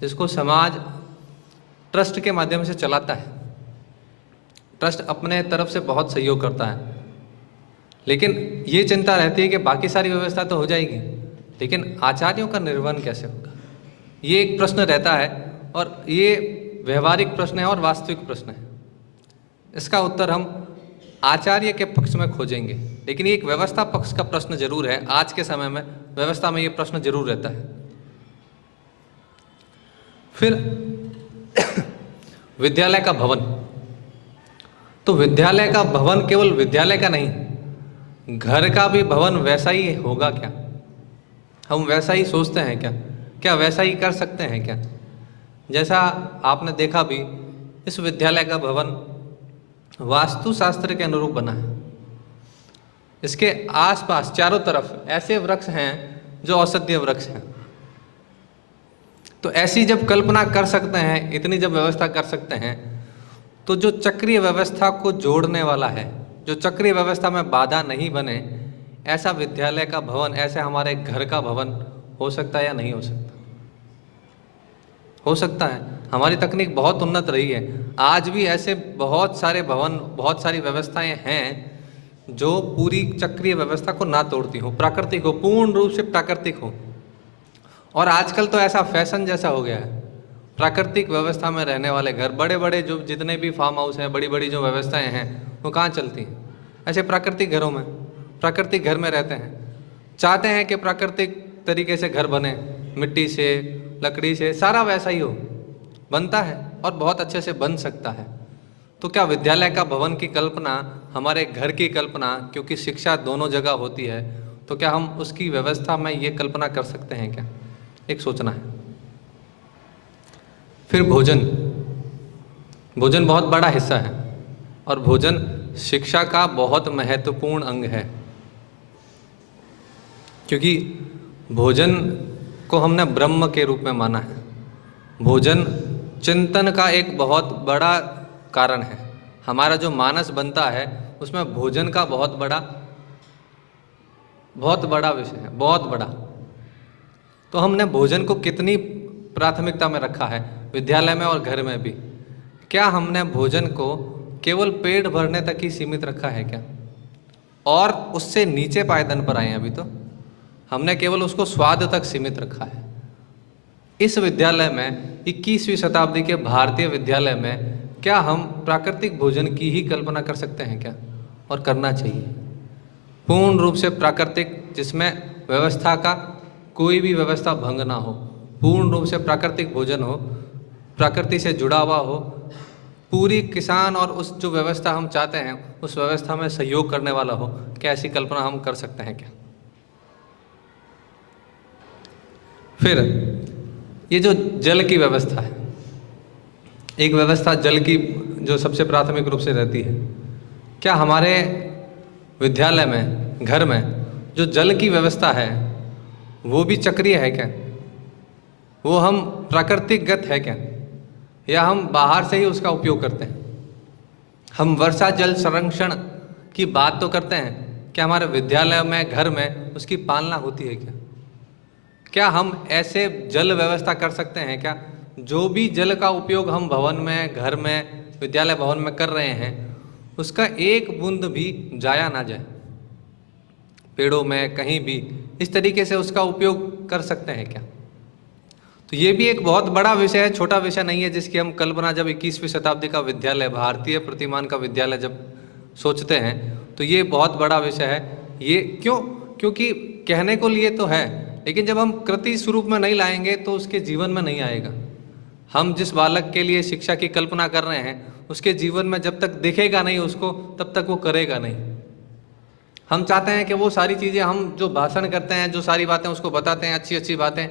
जिसको समाज ट्रस्ट के माध्यम से चलाता है। ट्रस्ट अपने तरफ से बहुत सहयोग करता है, लेकिन ये चिंता रहती है कि बाकी सारी व्यवस्था तो हो जाएगी, लेकिन आचार्यों का निर्वहन कैसे होगा, ये एक प्रश्न रहता है। और ये व्यवहारिक प्रश्न है और वास्तविक प्रश्न है। इसका उत्तर हम आचार्य के पक्ष में खोजेंगे, लेकिन ये एक व्यवस्था पक्ष का प्रश्न जरूर है। आज के समय में व्यवस्था में ये प्रश्न जरूर रहता है। फिर विद्यालय का भवन, तो विद्यालय का भवन केवल विद्यालय का नहीं, घर का भी भवन वैसा ही होगा क्या? हम वैसा ही सोचते हैं क्या? क्या वैसा ही कर सकते हैं क्या? जैसा आपने देखा भी, इस विद्यालय का भवन वास्तुशास्त्र के अनुरूप बना है। इसके आसपास चारों तरफ ऐसे वृक्ष हैं जो औषधीय वृक्ष हैं। तो ऐसी जब कल्पना कर सकते हैं, इतनी जब व्यवस्था कर सकते हैं, तो जो चक्रीय व्यवस्था को जोड़ने वाला है, जो चक्रीय व्यवस्था में बाधा नहीं बने, ऐसा विद्यालय का भवन, ऐसे हमारे घर का भवन हो सकता है या नहीं हो सकता? हो सकता है। हमारी तकनीक बहुत उन्नत रही है। आज भी ऐसे बहुत सारे भवन, बहुत सारी व्यवस्थाएं हैं जो पूरी चक्रीय व्यवस्था को ना तोड़ती हो, प्राकृतिक हो, पूर्ण रूप से प्राकृतिक हो। और आजकल तो ऐसा फैशन जैसा हो गया है, प्राकृतिक व्यवस्था में रहने वाले घर, बड़े बड़े जो जितने भी फार्म हाउस हैं, बड़ी बड़ी जो व्यवस्थाएं हैं, वो कहाँ चलती हैं? ऐसे प्राकृतिक घरों में, प्राकृतिक घर में रहते हैं। चाहते हैं कि प्राकृतिक तरीके से घर बने, मिट्टी से, लकड़ी से, सारा वैसा ही हो, बनता है और बहुत अच्छे से बन सकता है। तो क्या विद्यालय का भवन की कल्पना, हमारे घर की कल्पना, क्योंकि शिक्षा दोनों जगह होती है, तो क्या हम उसकी व्यवस्था में ये कल्पना कर सकते हैं क्या? एक सोचना है। फिर भोजन, भोजन बहुत बड़ा हिस्सा है और भोजन शिक्षा का बहुत महत्वपूर्ण अंग है, क्योंकि भोजन को हमने ब्रह्म के रूप में माना है। भोजन चिंतन का एक बहुत बड़ा कारण है। हमारा जो मानस बनता है उसमें भोजन का बहुत बड़ा विषय है, बहुत बड़ा। तो हमने भोजन को कितनी प्राथमिकता में रखा है, विद्यालय में और घर में भी? क्या हमने भोजन को केवल पेट भरने तक ही सीमित रखा है क्या? और उससे नीचे पायदान पर आए हैं अभी तो हमने केवल उसको स्वाद तक सीमित रखा है। इस विद्यालय में 21वीं शताब्दी के भारतीय विद्यालय में क्या हम प्राकृतिक भोजन की ही कल्पना कर सकते हैं क्या? और करना चाहिए। पूर्ण रूप से प्राकृतिक, जिसमें व्यवस्था का कोई भी व्यवस्था भंग ना हो, पूर्ण रूप से प्राकृतिक भोजन हो, प्रकृति से जुड़ा हुआ हो, पूरी किसान और उस जो व्यवस्था हम चाहते हैं उस व्यवस्था में सहयोग करने वाला हो। क्या ऐसी कल्पना हम कर सकते हैं क्या? फिर ये जो जल की व्यवस्था है, एक व्यवस्था जल की जो सबसे प्राथमिक रूप से रहती है, क्या हमारे विद्यालय में, घर में जो जल की व्यवस्था है वो भी चक्रीय है क्या? वो हम प्राकृतिकगत है क्या, या हम बाहर से ही उसका उपयोग करते हैं? हम वर्षा जल संरक्षण की बात तो करते हैं, क्या हमारे विद्यालय में, घर में उसकी पालना होती है क्या? क्या हम ऐसे जल व्यवस्था कर सकते हैं क्या, जो भी जल का उपयोग हम भवन में, घर में, विद्यालय भवन में कर रहे हैं, उसका एक बूंद भी जाया ना जाए, पेड़ों में कहीं भी, इस तरीके से उसका उपयोग कर सकते हैं क्या? तो ये भी एक बहुत बड़ा विषय है, छोटा विषय नहीं है, जिसकी हम कल्पना जब 21वीं शताब्दी का विद्यालय, भारतीय प्रतिमान का विद्यालय जब सोचते हैं तो ये बहुत बड़ा विषय है। ये क्योंकि कहने को लिए तो है, लेकिन जब हम कृति स्वरूप में नहीं लाएंगे तो उसके जीवन में नहीं आएगा। हम जिस बालक के लिए शिक्षा की कल्पना कर रहे हैं उसके जीवन में जब तक दिखेगा नहीं उसको, तब तक वो करेगा नहीं। हम चाहते हैं कि वो सारी चीज़ें, हम जो भाषण करते हैं, जो सारी बातें उसको बताते हैं, अच्छी अच्छी बातें,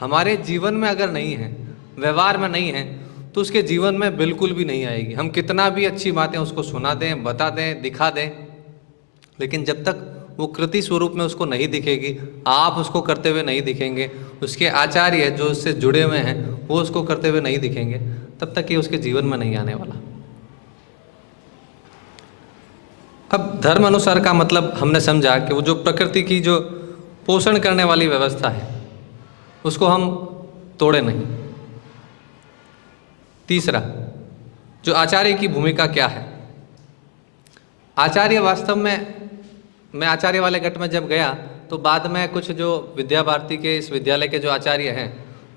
हमारे जीवन में अगर नहीं है, व्यवहार में नहीं है, तो उसके जीवन में बिल्कुल भी नहीं आएगी। हम कितना भी अच्छी बातें उसको सुना दें, बता दें, दिखा दें, लेकिन जब तक वो कृति स्वरूप में उसको नहीं दिखेगी, आप उसको करते हुए नहीं दिखेंगे, उसके आचार्य जो उससे जुड़े हुए हैं वो उसको करते हुए नहीं दिखेंगे, तब तक ये उसके जीवन में नहीं आने वाला। अब धर्म अनुसार का मतलब हमने समझा कि वो जो प्रकृति की जो पोषण करने वाली व्यवस्था है, उसको हम तोड़े नहीं। तीसरा, जो आचार्य की भूमिका क्या है। आचार्य वास्तव में, मैं आचार्य वाले गट में जब गया तो बाद में कुछ जो विद्या भारती के इस विद्यालय के जो आचार्य हैं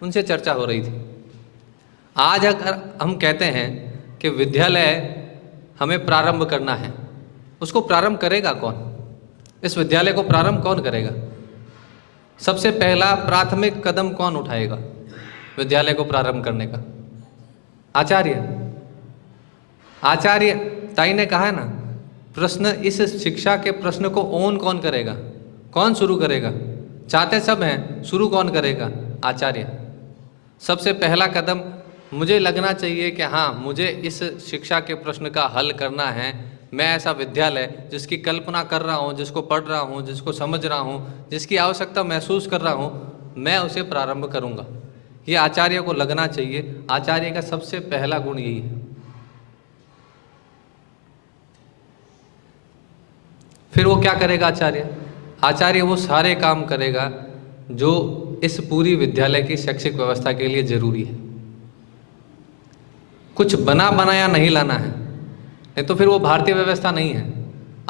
उनसे चर्चा हो रही थी। आज अगर हम कहते हैं कि विद्यालय हमें प्रारंभ करना है, उसको प्रारंभ करेगा कौन? इस विद्यालय को प्रारंभ कौन करेगा? सबसे पहला प्राथमिक कदम कौन उठाएगा विद्यालय को प्रारंभ करने का? आचार्य। आचार्य ताई ने कहा है ना, प्रश्न, इस शिक्षा के प्रश्न को ओन कौन करेगा? कौन शुरू करेगा? चाहते सब हैं, शुरू कौन करेगा? आचार्य। सबसे पहला कदम मुझे लगना चाहिए कि हाँ, मुझे इस शिक्षा के प्रश्न का हल करना है। मैं ऐसा विद्यालय जिसकी कल्पना कर रहा हूँ, जिसको पढ़ रहा हूँ, जिसको समझ रहा हूँ, जिसकी आवश्यकता महसूस कर रहा हूँ, मैं उसे प्रारंभ करूँगा। ये आचार्य को लगना चाहिए। आचार्य का सबसे पहला गुण यही है। फिर वो क्या करेगा आचार्य? आचार्य वो सारे काम करेगा जो इस पूरी विद्यालय की शैक्षिक व्यवस्था के लिए जरूरी है। कुछ बना बनाया नहीं लाना है, नहीं तो फिर वो भारतीय व्यवस्था नहीं है।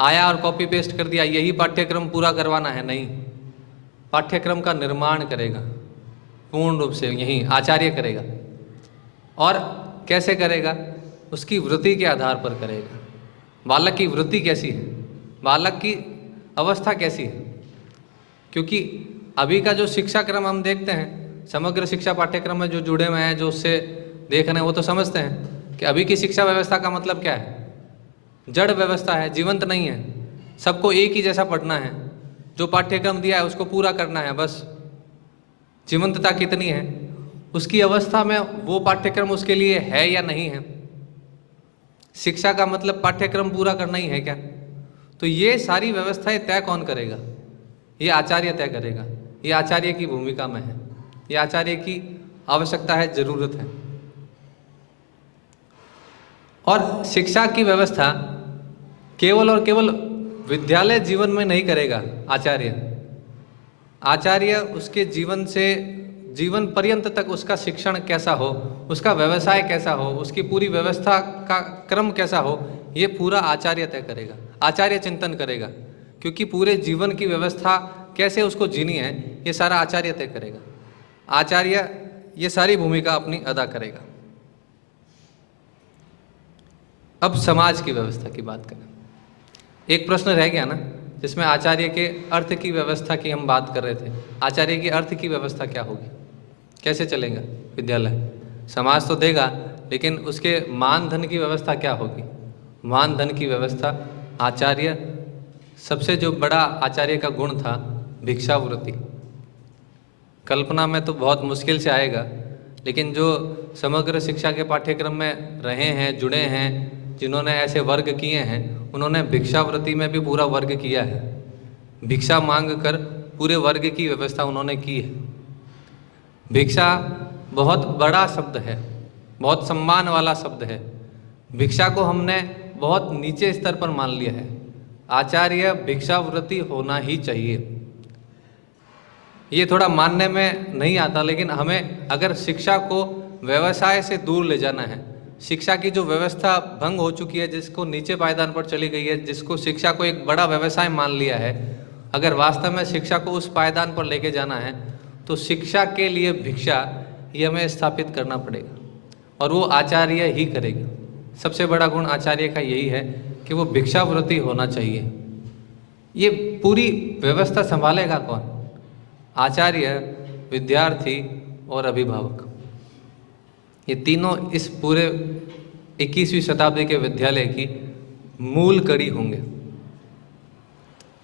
आया और कॉपी पेस्ट कर दिया, यही पाठ्यक्रम पूरा करवाना है, नहीं। पाठ्यक्रम का निर्माण करेगा पूर्ण रूप से, यही आचार्य करेगा। और कैसे करेगा? उसकी वृत्ति के आधार पर करेगा। बालक की वृत्ति कैसी है, बालक की अवस्था कैसी है। क्योंकि अभी का जो शिक्षा क्रम हम देखते हैं, समग्र शिक्षा पाठ्यक्रम में जो जुड़े हुए हैं, जो उससे देख रहे हैं, वो तो समझते हैं कि अभी की शिक्षा व्यवस्था का मतलब क्या है? जड़ व्यवस्था है, जीवंत नहीं है। सबको एक ही जैसा पढ़ना है, जो पाठ्यक्रम दिया है उसको पूरा करना है, बस। जीवंतता कितनी है उसकी अवस्था में, वो पाठ्यक्रम उसके लिए है या नहीं है? शिक्षा का मतलब पाठ्यक्रम पूरा करना ही है क्या? तो ये सारी व्यवस्थाएं तय कौन करेगा? ये आचार्य तय करेगा। ये आचार्य की भूमिका में है, ये आचार्य की आवश्यकता है, जरूरत है। और शिक्षा की व्यवस्था केवल और केवल विद्यालय जीवन में नहीं करेगा आचार्य। आचार्य उसके जीवन से जीवन पर्यंत तक उसका शिक्षण कैसा हो, उसका व्यवसाय कैसा हो, उसकी पूरी व्यवस्था का क्रम कैसा हो, ये पूरा आचार्य तय करेगा, आचार्य चिंतन करेगा। क्योंकि पूरे जीवन की व्यवस्था कैसे उसको जीनी है, ये सारा आचार्य तय करेगा। आचार्य ये सारी भूमिका अपनी अदा करेगा। अब समाज की व्यवस्था की बात करें। एक प्रश्न रह गया ना, जिसमें आचार्य के अर्थ की व्यवस्था की हम बात कर रहे थे। आचार्य की अर्थ की व्यवस्था क्या होगी? कैसे चलेगा विद्यालय? समाज तो देगा, लेकिन उसके मानधन की व्यवस्था क्या होगी? मानधन की व्यवस्था, आचार्य, सबसे जो बड़ा आचार्य का गुण था भिक्षावृत्ति। कल्पना में तो बहुत मुश्किल से आएगा, लेकिन जो समग्र शिक्षा के पाठ्यक्रम में रहे हैं, जुड़े हैं, जिन्होंने ऐसे वर्ग किए हैं, उन्होंने भिक्षावृत्ति में भी पूरा वर्ग किया है। भिक्षा मांग कर पूरे वर्ग की व्यवस्था उन्होंने की है। भिक्षा बहुत बड़ा शब्द है, बहुत सम्मान वाला शब्द है। भिक्षा को हमने बहुत नीचे स्तर पर मान लिया है। आचार्य भिक्षावृत्ति होना ही चाहिए। ये थोड़ा मानने में नहीं आता, लेकिन हमें अगर शिक्षा को व्यवसाय से दूर ले जाना है, शिक्षा की जो व्यवस्था भंग हो चुकी है, जिसको नीचे पायदान पर चली गई है, जिसको शिक्षा को एक बड़ा व्यवसाय मान लिया है, अगर वास्तव में शिक्षा को उस पायदान पर लेके जाना है, तो शिक्षा के लिए भिक्षा ये हमें स्थापित करना पड़ेगा, और वो आचार्य ही करेगा। सबसे बड़ा गुण आचार्य का यही है कि वो भिक्षावृत्ति होना चाहिए। ये पूरी व्यवस्था संभालेगा कौन? आचार्य, विद्यार्थी और अभिभावक। ये तीनों इस पूरे 21वीं शताब्दी के विद्यालय की मूल कड़ी होंगे।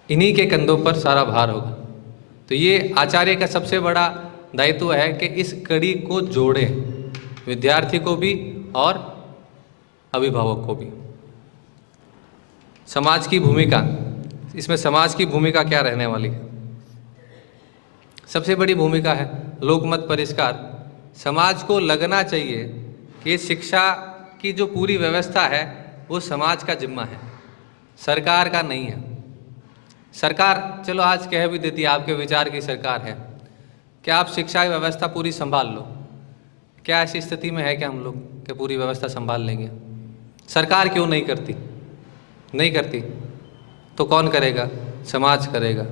इन्हीं के कंधों पर सारा भार होगा। तो ये आचार्य का सबसे बड़ा दायित्व है कि इस कड़ी को जोड़े, विद्यार्थी को भी और अभिभावक को भी। समाज की भूमिका, इसमें समाज की भूमिका क्या रहने वाली है? सबसे बड़ी भूमिका है लोकमत परिष्कार। समाज को लगना चाहिए कि शिक्षा की जो पूरी व्यवस्था है वो समाज का जिम्मा है, सरकार का नहीं है। सरकार चलो आज कह भी देती है, आपके विचार की सरकार है, क्या आप शिक्षा व्यवस्था पूरी संभाल लो? क्या ऐसी स्थिति में है क्या हम लोग कि पूरी व्यवस्था संभाल लेंगे? सरकार क्यों नहीं करती? नहीं करती तो कौन करेगा? समाज करेगा।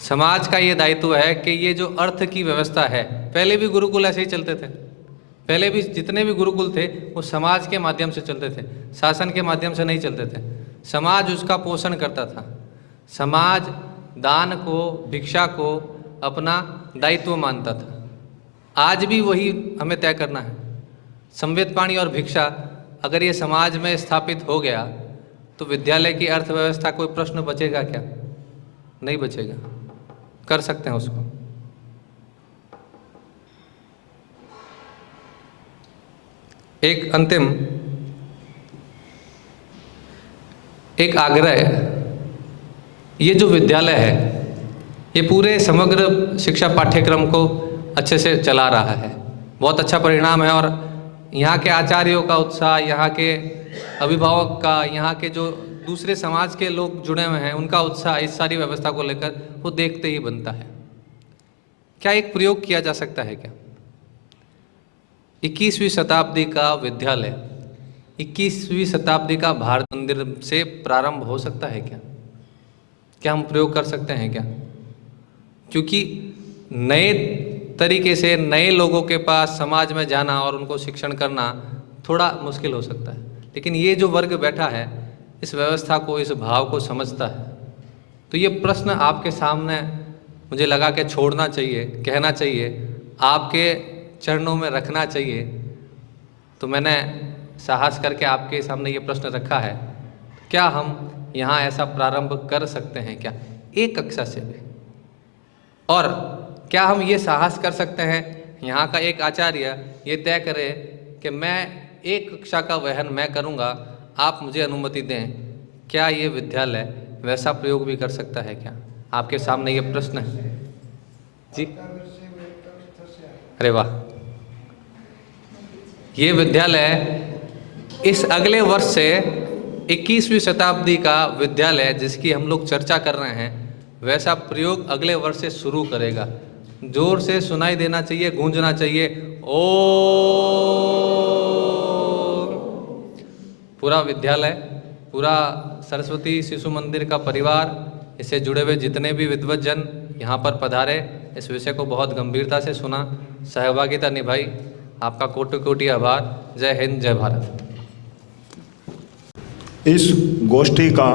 समाज का ये दायित्व है कि ये जो अर्थ की व्यवस्था है, पहले भी गुरुकुल ऐसे ही चलते थे, पहले भी जितने भी गुरुकुल थे वो समाज के माध्यम से चलते थे, शासन के माध्यम से नहीं चलते थे। समाज उसका पोषण करता था। समाज दान को, भिक्षा को अपना दायित्व मानता था। आज भी वही हमें तय करना है। संवेद पानी और भिक्षा अगर ये समाज में स्थापित हो गया तो विद्यालय की अर्थव्यवस्था कोई प्रश्न बचेगा क्या? नहीं बचेगा। कर सकते हैं उसको। एक अंतिम एक आग्रह, ये जो विद्यालय है ये पूरे समग्र शिक्षा पाठ्यक्रम को अच्छे से चला रहा है, बहुत अच्छा परिणाम है। और यहाँ के आचार्यों का उत्साह, यहाँ के अभिभावक का, यहाँ के जो दूसरे समाज के लोग जुड़े हुए हैं उनका उत्साह इस सारी व्यवस्था को लेकर वो देखते ही बनता है। क्या एक प्रयोग किया जा सकता है क्या? 21वीं शताब्दी का विद्यालय 21वीं शताब्दी का भारत मंदिर से प्रारंभ हो सकता है क्या? क्या हम प्रयोग कर सकते हैं क्या? क्योंकि नए तरीके से नए लोगों के पास समाज में जाना और उनको शिक्षण करना थोड़ा मुश्किल हो सकता है, लेकिन ये जो वर्ग बैठा है इस व्यवस्था को, इस भाव को समझता है। तो ये प्रश्न आपके सामने मुझे लगा कि छोड़ना चाहिए, कहना चाहिए, आपके चरणों में रखना चाहिए। तो मैंने साहस करके आपके सामने ये प्रश्न रखा है, क्या हम यहाँ ऐसा प्रारंभ कर सकते हैं क्या, एक कक्षा से भी? और क्या हम ये साहस कर सकते हैं, यहाँ का एक आचार्य ये तय करे कि मैं एक कक्षा का वहन मैं करूँगा, आप मुझे अनुमति दें? क्या ये विद्यालय वैसा प्रयोग भी कर सकता है क्या? आपके सामने ये प्रश्न है जी। अरे वाह! ये विद्यालय इस अगले वर्ष से 21वीं शताब्दी का विद्यालय जिसकी हम लोग चर्चा कर रहे हैं वैसा प्रयोग अगले वर्ष से शुरू करेगा। जोर से सुनाई देना चाहिए, गूंजना चाहिए, ओ। पूरा विद्यालय, पूरा सरस्वती शिशु मंदिर का परिवार, इससे जुड़े हुए जितने भी विद्वत जन यहाँ पर पधारे, इस विषय को बहुत गंभीरता से सुना, सहभागिता निभाई। आपका कोटि कोटि आभार। जय हिंद, जय भारत। इस गोष्ठी का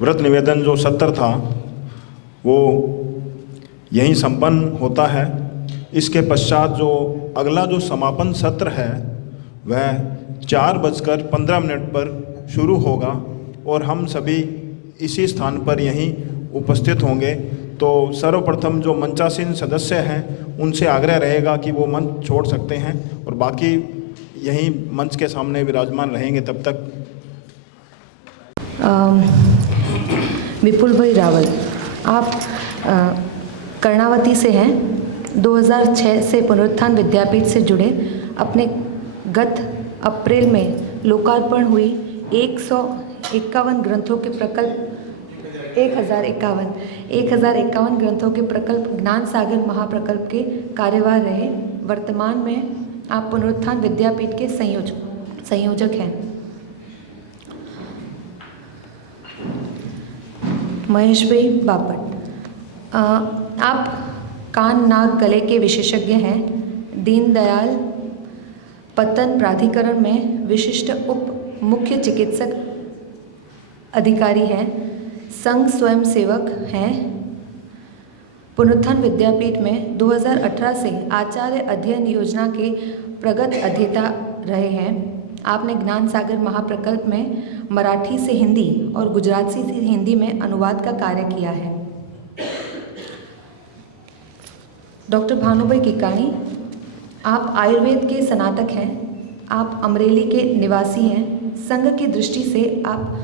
व्रत निवेदन जो सत्र था वो यहीं संपन्न होता है। इसके पश्चात जो अगला जो समापन सत्र है वह 4:15 पर शुरू होगा और हम सभी इसी स्थान पर यहीं उपस्थित होंगे। तो सर्वप्रथम जो मंचासीन सदस्य हैं उनसे आग्रह रहेगा कि वो मंच छोड़ सकते हैं और बाकी यहीं मंच के सामने विराजमान रहेंगे तब तक। विपुल भाई रावल, आप कर्णावती से हैं। 2006 से पुनरुत्थान विद्यापीठ से जुड़े अपने गत अप्रैल में लोकार्पण हुई 151 ग्रंथों के प्रकल्प 1051 ग्रंथों के प्रकल्प ज्ञान सागर महाप्रकल्प के कार्यवाह रहे। वर्तमान में आप पुनरुत्थान विद्यापीठ के संयोजक हैं। महेश भाई बापट, आप कान नाक गले के विशेषज्ञ हैं। दीनदयाल पतन प्राधिकरण में विशिष्ट उप मुख्य चिकित्सक अधिकारी हैं। संघ स्वयं सेवक हैं। पुनरुत्थान विद्यापीठ में 2018 से आचार्य अध्ययन योजना के प्रगत अध्येता रहे हैं। आपने ज्ञान सागर महाप्रकल्प में मराठी से हिंदी और गुजराती से हिंदी में अनुवाद का कार्य किया है। डॉक्टर भानुभाई किकाणी, आप आयुर्वेद के स्नातक हैं। आप अमरेली के निवासी हैं। संघ की दृष्टि से आप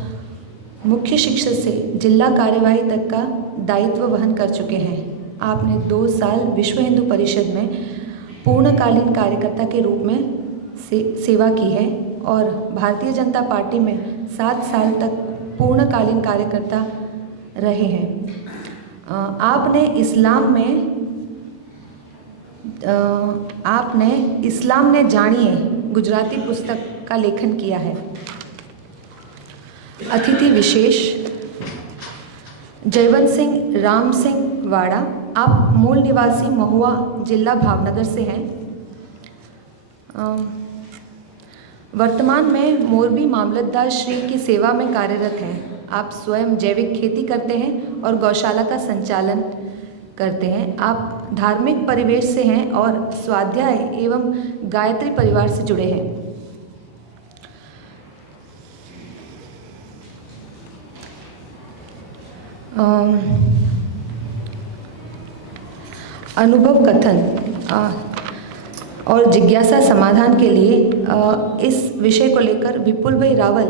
मुख्य शिक्षक से जिला कार्यवाही तक का दायित्व वहन कर चुके हैं। आपने 2 साल विश्व हिंदू परिषद में पूर्णकालीन कार्यकर्ता के रूप में सेवा की है और भारतीय जनता पार्टी में 7 साल तक पूर्णकालीन कार्यकर्ता रहे हैं। आपने इस्लाम ने जानिए गुजराती पुस्तक का लेखन किया है। अतिथि विशेष जयवंत सिंह राम सिंह वाड़ा, आप मूल निवासी महुआ, जिला भावनगर से हैं। वर्तमान में मोरबी मामलतदार श्री की सेवा में कार्यरत हैं। आप स्वयं जैविक खेती करते हैं और गौशाला का संचालन करते हैं। आप धार्मिक परिवेश से हैं और स्वाध्याय एवं गायत्री परिवार से जुड़े हैं। अनुभव कथन और जिज्ञासा समाधान के लिए इस विषय को लेकर विपुल भाई रावल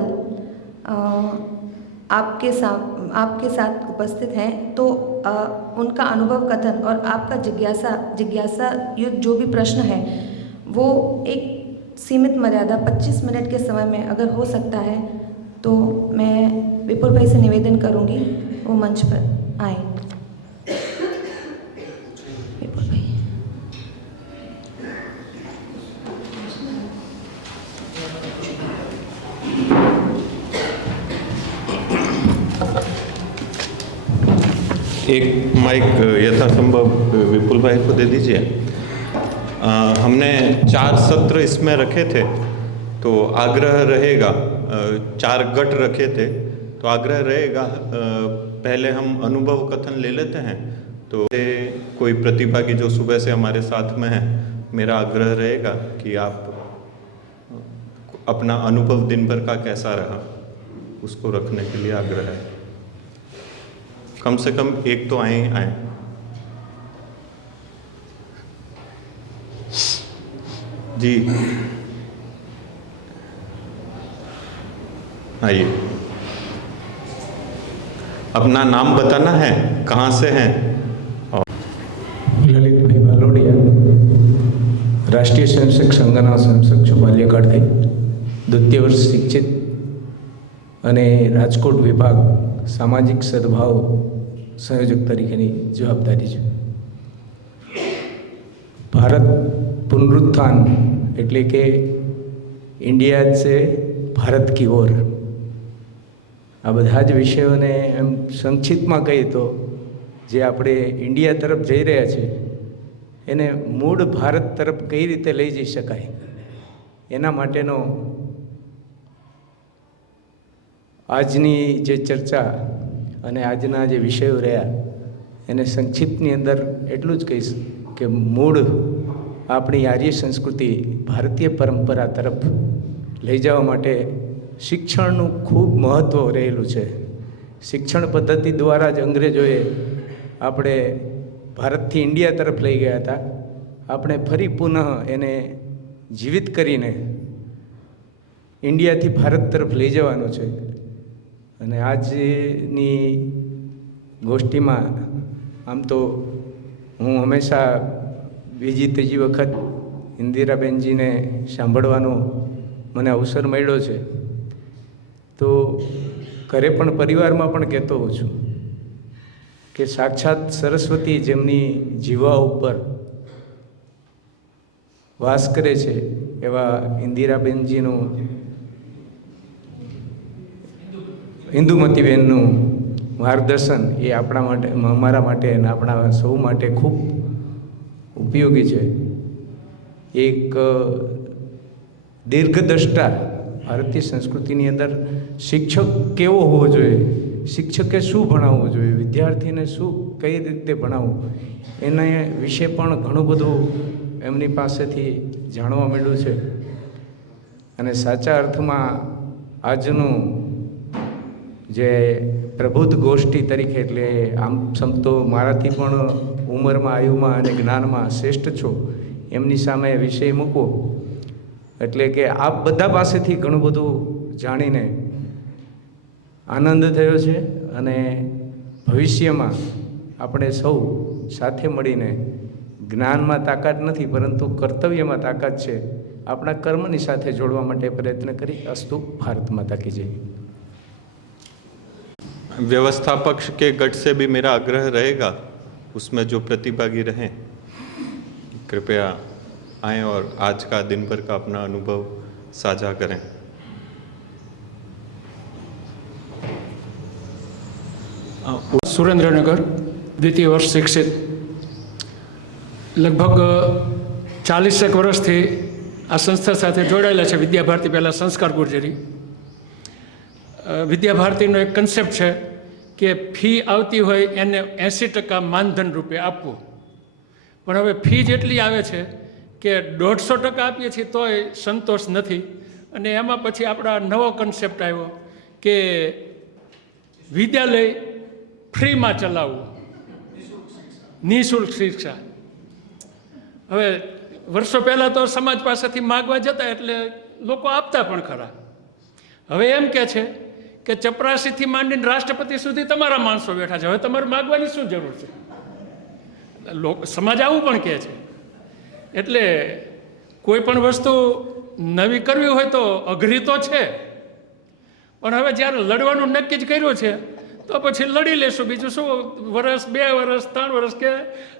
आपके साथ उपस्थित हैं, तो उनका अनुभव कथन और आपका जिज्ञासा युक्त जो भी प्रश्न है वो एक सीमित मर्यादा 25 मिनट के समय में अगर हो सकता है तो मैं विपुल भाई से निवेदन करूंगी वो मंच पर आए। विपुल भाई। एक माइक यथासंभव विपुल भाई को दे दीजिए। हमने 4 सत्र इसमें रखे थे, तो आग्रह रहेगा, 4 गट रखे थे, तो आग्रह रहेगा पहले हम अनुभव कथन ले लेते हैं। तो कोई प्रतिभागी जो सुबह से हमारे साथ में है, मेरा आग्रह रहेगा कि आप अपना अनुभव दिन भर का कैसा रहा उसको रखने के लिए आग्रह है। कम से कम एक तो आए। जी आइए, अपना नाम बताना है, कहाँ से हैं। લલિત ભાઈ ભાલોડિયા, રાષ્ટ્રીય સ્વયંસેવક સંઘના સ્વયંસેવક છું બાલ્યકાળથી, દ્વિતીય વર્ષ શિક્ષિત અને રાજકોટ વિભાગ સામાજિક સદભાવ સંયોજક તરીકેની જવાબદારી છે। ભારત પુનરુત્થાન એટલે કે ઇન્ડિયા से ભારત की ओर, આ બધા જ વિષયોને એમ સંક્ષિપ્તમાં કહીએ તો જે આપણે ઇન્ડિયા તરફ જઈ રહ્યા છે એને મૂળ ભારત તરફ કઈ રીતે લઈ જઈ શકાય એના માટેનો આજની જે ચર્ચા અને આજના જે વિષયો રહ્યા એને સંક્ષિપ્તની અંદર એટલું જ કહીશ કે મૂળ આપણી આર્ય સંસ્કૃતિ ભારતીય પરંપરા તરફ લઈ જવા માટે શિક્ષણનું ખૂબ મહત્ત્વ રહેલું છે। શિક્ષણ પદ્ધતિ દ્વારા જ અંગ્રેજોએ આપણે ભારતથી ઇન્ડિયા તરફ લઈ ગયા હતા। આપણે ફરી પુનઃ એને જીવિત કરીને ઇન્ડિયાથી ભારત તરફ લઈ જવાનું છે। અને આજની ગોષ્ઠીમાં આમ તો હું હંમેશા બીજી ત્રીજી વખત ઇન્દિરાબેનજીને સાંભળવાનો મને અવસર મળ્યો છે, તો ઘરે પણ પરિવારમાં પણ કહેતો હોઉં છું કે સાક્ષાત સરસ્વતી જેમની જીવા ઉપર વાસ કરે છે એવા ઇન્દિરાબેનજીનું, ઇન્દુમતીબેનનું માર્ગદર્શન એ આપણા માટે, અમારા માટે અને આપણા સૌ માટે ખૂબ ઉપયોગી છે। એક દીર્ઘદ્રષ્ટા ભારતીય સંસ્કૃતિની અંદર શિક્ષક કેવો હોવો જોઈએ, શિક્ષકે શું ભણાવવું જોઈએ, વિદ્યાર્થીને શું કઈ રીતે ભણાવવું એના વિશે પણ ઘણું બધું એમની પાસેથી જાણવા મળ્યું છે। અને સાચા અર્થમાં આજનું જે પ્રબુદ્ધ ગોષ્ઠી તરીકે, એટલે આમ સમતો મારાથી પણ ઉંમરમાં, આયુમાં અને જ્ઞાનમાં શ્રેષ્ઠ છો, એમની સામે વિષય મૂકવો એટલે કે આપ બધા પાસેથી ઘણું બધું જાણીને આનંદ થયો છે। અને ભવિષ્યમાં આપણે સૌ સાથે મળીને, જ્ઞાનમાં તાકાત નથી પરંતુ કર્તવ્યમાં તાકાત છે, આપણા કર્મની સાથે જોડવા માટે પ્રયત્ન કરી। અસ્તુ, ભારત માતા કી જય। व्यवस्थापक के गट से भी मेरा आग्रह रहेगा, उसमें जो प्रतिभागी रहें कृपया आएँ और आज का दिन भर का अपना अनुभव साझा करें। સુરેન્દ્રનગર દ્વિતીય વર્ષ શિક્ષિત, લગભગ 40 વર્ષથી આ સંસ્થા સાથે જોડાયેલા છે. વિદ્યાભારતી પહેલાં સંસ્કાર ગુર્જરી. વિદ્યાભારતીનો એક કન્સેપ્ટ છે કે ફી આવતી હોય એને 80% માનધન રૂપે આપવું, પણ હવે ફી જેટલી આવે છે કે 150% આપીએ છીએ તોય સંતોષ નથી. અને એમાં પછી આપણા નવો કન્સેપ્ટ આવ્યો કે વિદ્યાલય ફ્રીમાં ચલાવવું, નિઃશુલ્ક શિક્ષા. હવે વર્ષો પહેલાં તો સમાજ પાસેથી માગવા જતા એટલે લોકો આપતા પણ ખરા. હવે એમ કહે છે કે 84થી માંડીને રાષ્ટ્રપતિ સુધી તમારા માણસો બેઠા છે, હવે તમારે માગવાની શું જરૂર છે? સમાજ આવું પણ કહે છે. એટલે કોઈ પણ વસ્તુ નવી કરવી હોય તો અઘરી તો છે, પણ હવે જ્યારે લડવાનું નક્કી જ કર્યું છે તો પછી લડી લેશું. બીજું શું, વર્ષ 2 વર્ષ 3 વર્ષ કે